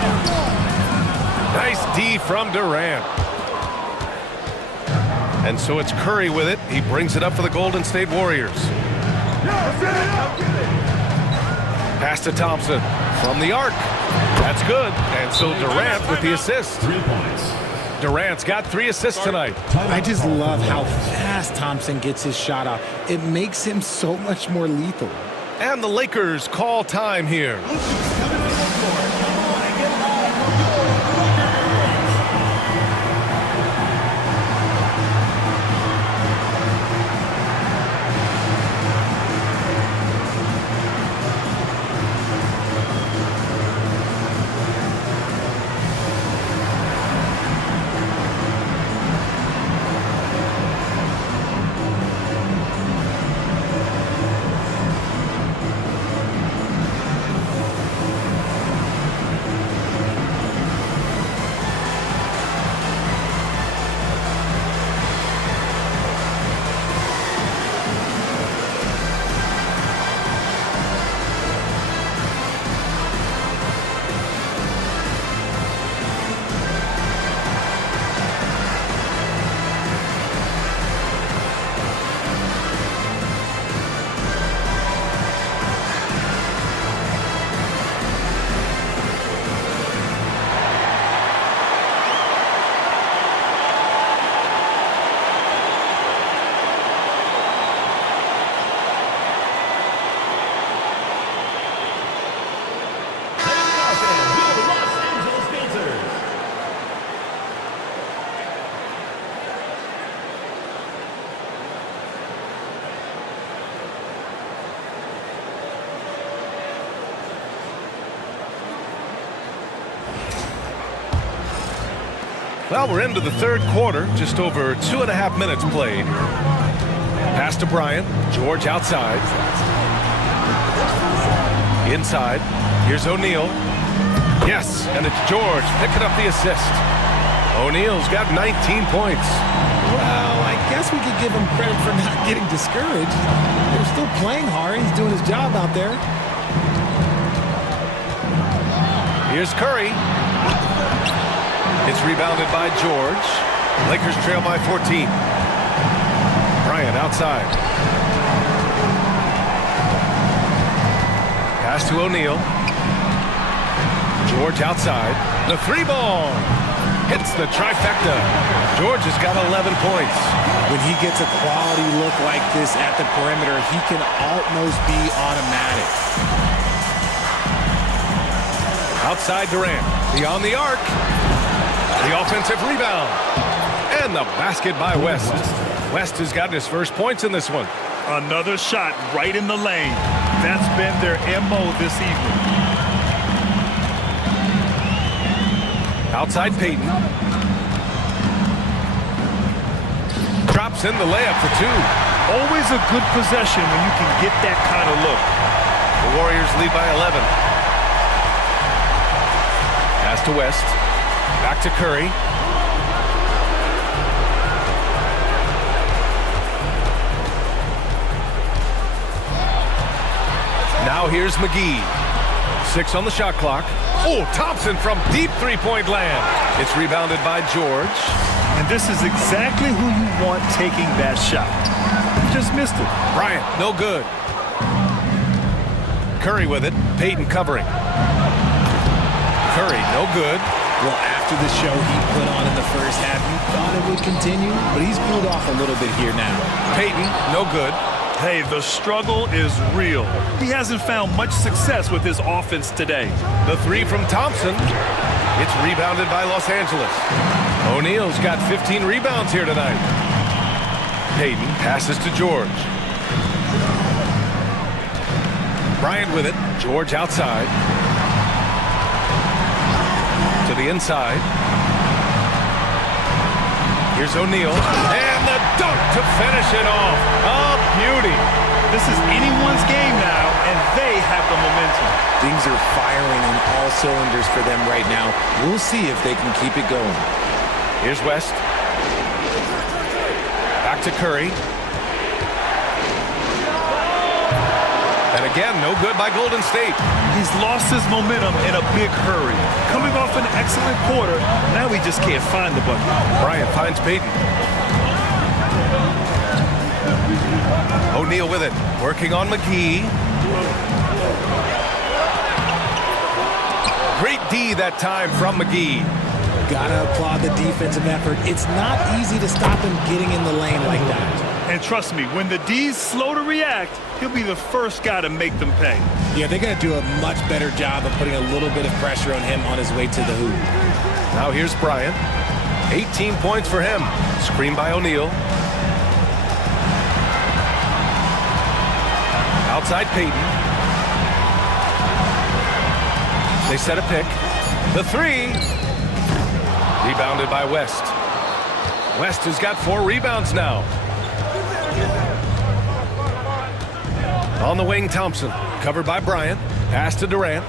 Nice D from Durant. And so it's Curry with it. He brings it up for the Golden State Warriors. Pass to Thompson from the arc. That's good. And so Durant with the assist. 3 points. Durant's got 3 assists tonight. I just love how fast Thompson gets his shot off. It makes him so much more lethal. And the Lakers call time here. Well, we're into the third quarter, just over 2.5 minutes played. Pass to Bryant. George outside. Inside. Here's O'Neal. Yes, and it's George picking up the assist. O'Neal's got 19 points. Well, I guess we could give him credit for not getting discouraged. They're still playing hard. He's doing his job out there. Here's Curry. It's rebounded by George. Lakers trail by 14. Bryant outside. Pass to O'Neal. George outside. The 3-ball. Hits the trifecta. George has got 11 points. When he gets a quality look like this at the perimeter, he can almost be automatic. Outside Durant. Beyond the arc. The offensive rebound. And the basket by West. West has gotten his first points in this one. Another shot right in the lane. That's been their MO this evening. Outside Payton. Drops in the layup for 2. Always a good possession when you can get that kind of look. The Warriors lead by 11. Pass to West. Back to Curry. Now here's McGee. 6 on the shot clock. Oh, Thompson from deep three-point land. It's rebounded by George. And this is exactly who you want taking that shot. He just missed it. Bryant, no good. Curry with it. Payton covering. Curry, no good. Well, after the show he put on in the first half, you thought it would continue, but he's cooled off a little bit here now. Payton, no good. Hey, the struggle is real. He hasn't found much success with his offense today. The 3 from Thompson. It's rebounded by Los Angeles. O'Neal's got 15 rebounds here tonight. Payton passes to George. Bryant with it. George outside. To the inside. Here's O'Neal. And the dunk to finish it off. A beauty. This is anyone's game now, and they have the momentum. Things are firing on all cylinders for them right now. We'll see if they can keep it going. Here's West. Back to Curry. And again, no good by Golden State. He's lost his momentum in a big hurry. Coming off an excellent quarter, now he just can't find the bucket. Bryant finds Payton. O'Neal with it. Working on McGee. Great D that time from McGee. Gotta applaud the defensive effort. It's not easy to stop him getting in the lane like that. And trust me, when the D's slow to react, he'll be the first guy to make them pay. Yeah, they're going to do a much better job of putting a little bit of pressure on him on his way to the hoop. Now here's Bryant. 18 points for him. Screen by O'Neal. Outside Payton. They set a pick. The 3. Rebounded by West. West has got 4 rebounds now. On the wing, Thompson. Covered by Bryant. Pass to Durant.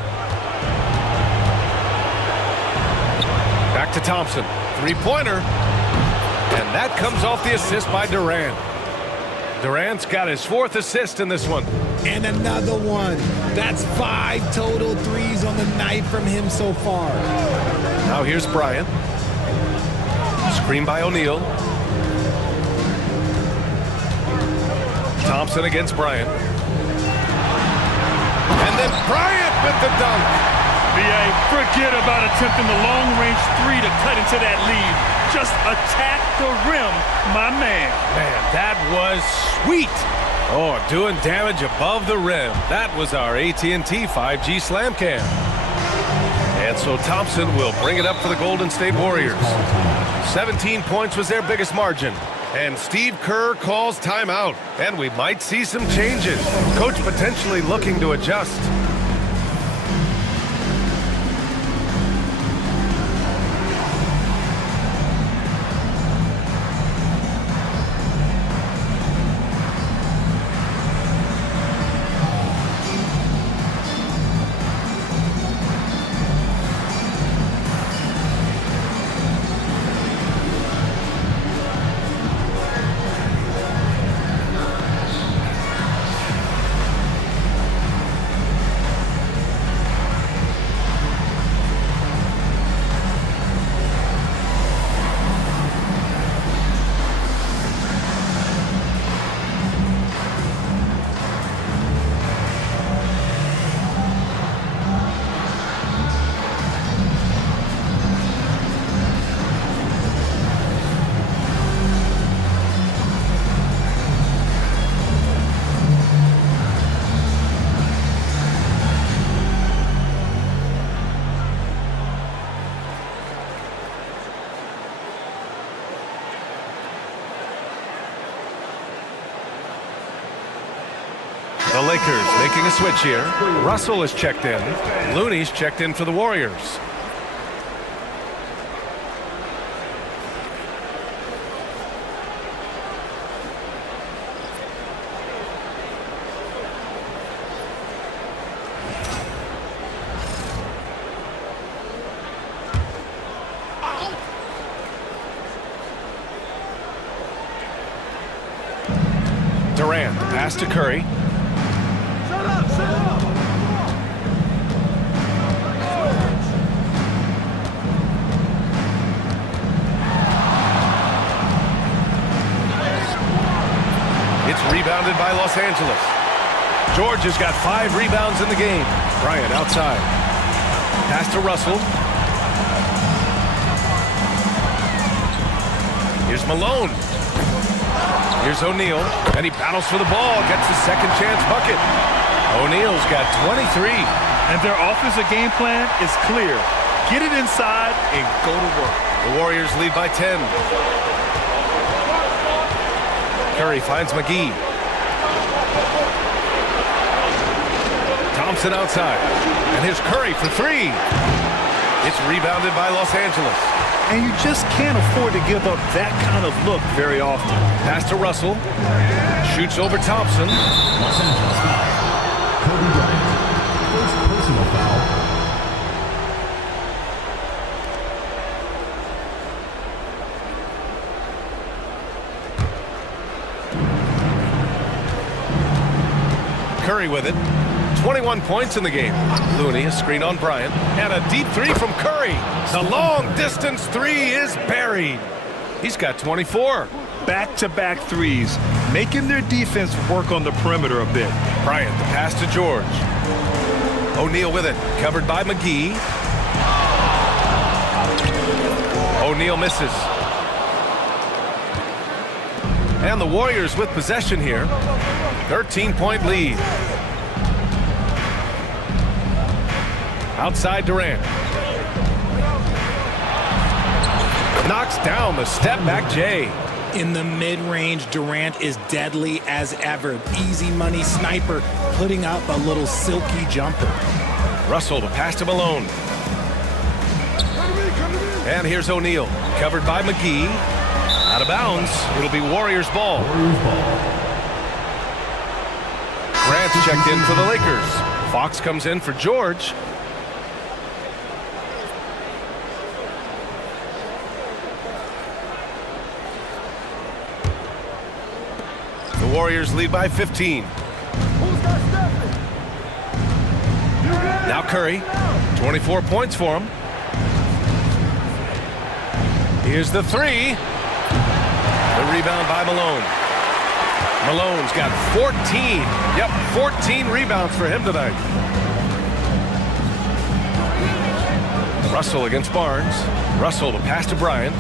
Back to Thompson. 3-pointer. And that comes off the assist by Durant. Durant's got his 4th assist in this one. And another one. That's 5 total threes on the night from him so far. Now here's Bryant. Screen by O'Neal. Thompson against Bryant. And then Bryant with the dunk. B.A., forget about attempting the long-range 3 to cut into that lead. Just attack the rim, my man. Man, that was sweet. Oh, doing damage above the rim. That was our AT&T 5G Slam Cam. And so Thompson will bring it up for the Golden State Warriors. 17 points was their biggest margin. And Steve Kerr calls timeout. And we might see some changes. Coach potentially looking to adjust. The Lakers making a switch here. Russell is checked in. Looney's checked in for the Warriors. Durant, pass to Curry. It's rebounded by Los Angeles. George has got 5 rebounds in the game. Bryant outside. Pass to Russell. Here's Malone. Here's O'Neal, and he battles for the ball, gets his second chance bucket. O'Neal's got 23. And their offensive game plan is clear. Get it inside and go to work. The Warriors lead by 10. Curry finds McGee. Thompson outside. And here's Curry for 3. It's rebounded by Los Angeles. And you just can't afford to give up that kind of look very often. Pass to Russell. Shoots over Thompson. Los Angeles foul. Kobe Bryant. First personal foul. Curry with it. 21 points in the game. Looney, a screen on Bryant. And a deep 3 from Curry. The long-distance 3 is buried. He's got 24. Back-to-back threes, making their defense work on the perimeter a bit. Bryant, the pass to George. O'Neal with it, covered by McGee. O'Neal misses. And the Warriors with possession here. 13-point lead. Outside Durant. Knocks down the step-back J. In the mid-range, Durant is deadly as ever. Easy money sniper, putting up a little silky jumper. Russell to pass to Malone. And here's O'Neal, covered by McGee. Out of bounds. It'll be Warriors ball. Grant's checked in for the Lakers. Fox comes in for George. The Warriors lead by 15. Now Curry, 24 points for him. Here's the 3. The rebound by Malone. Malone's got 14. Yep, 14 rebounds for him tonight. Russell against Barnes. Russell to pass to Bryant.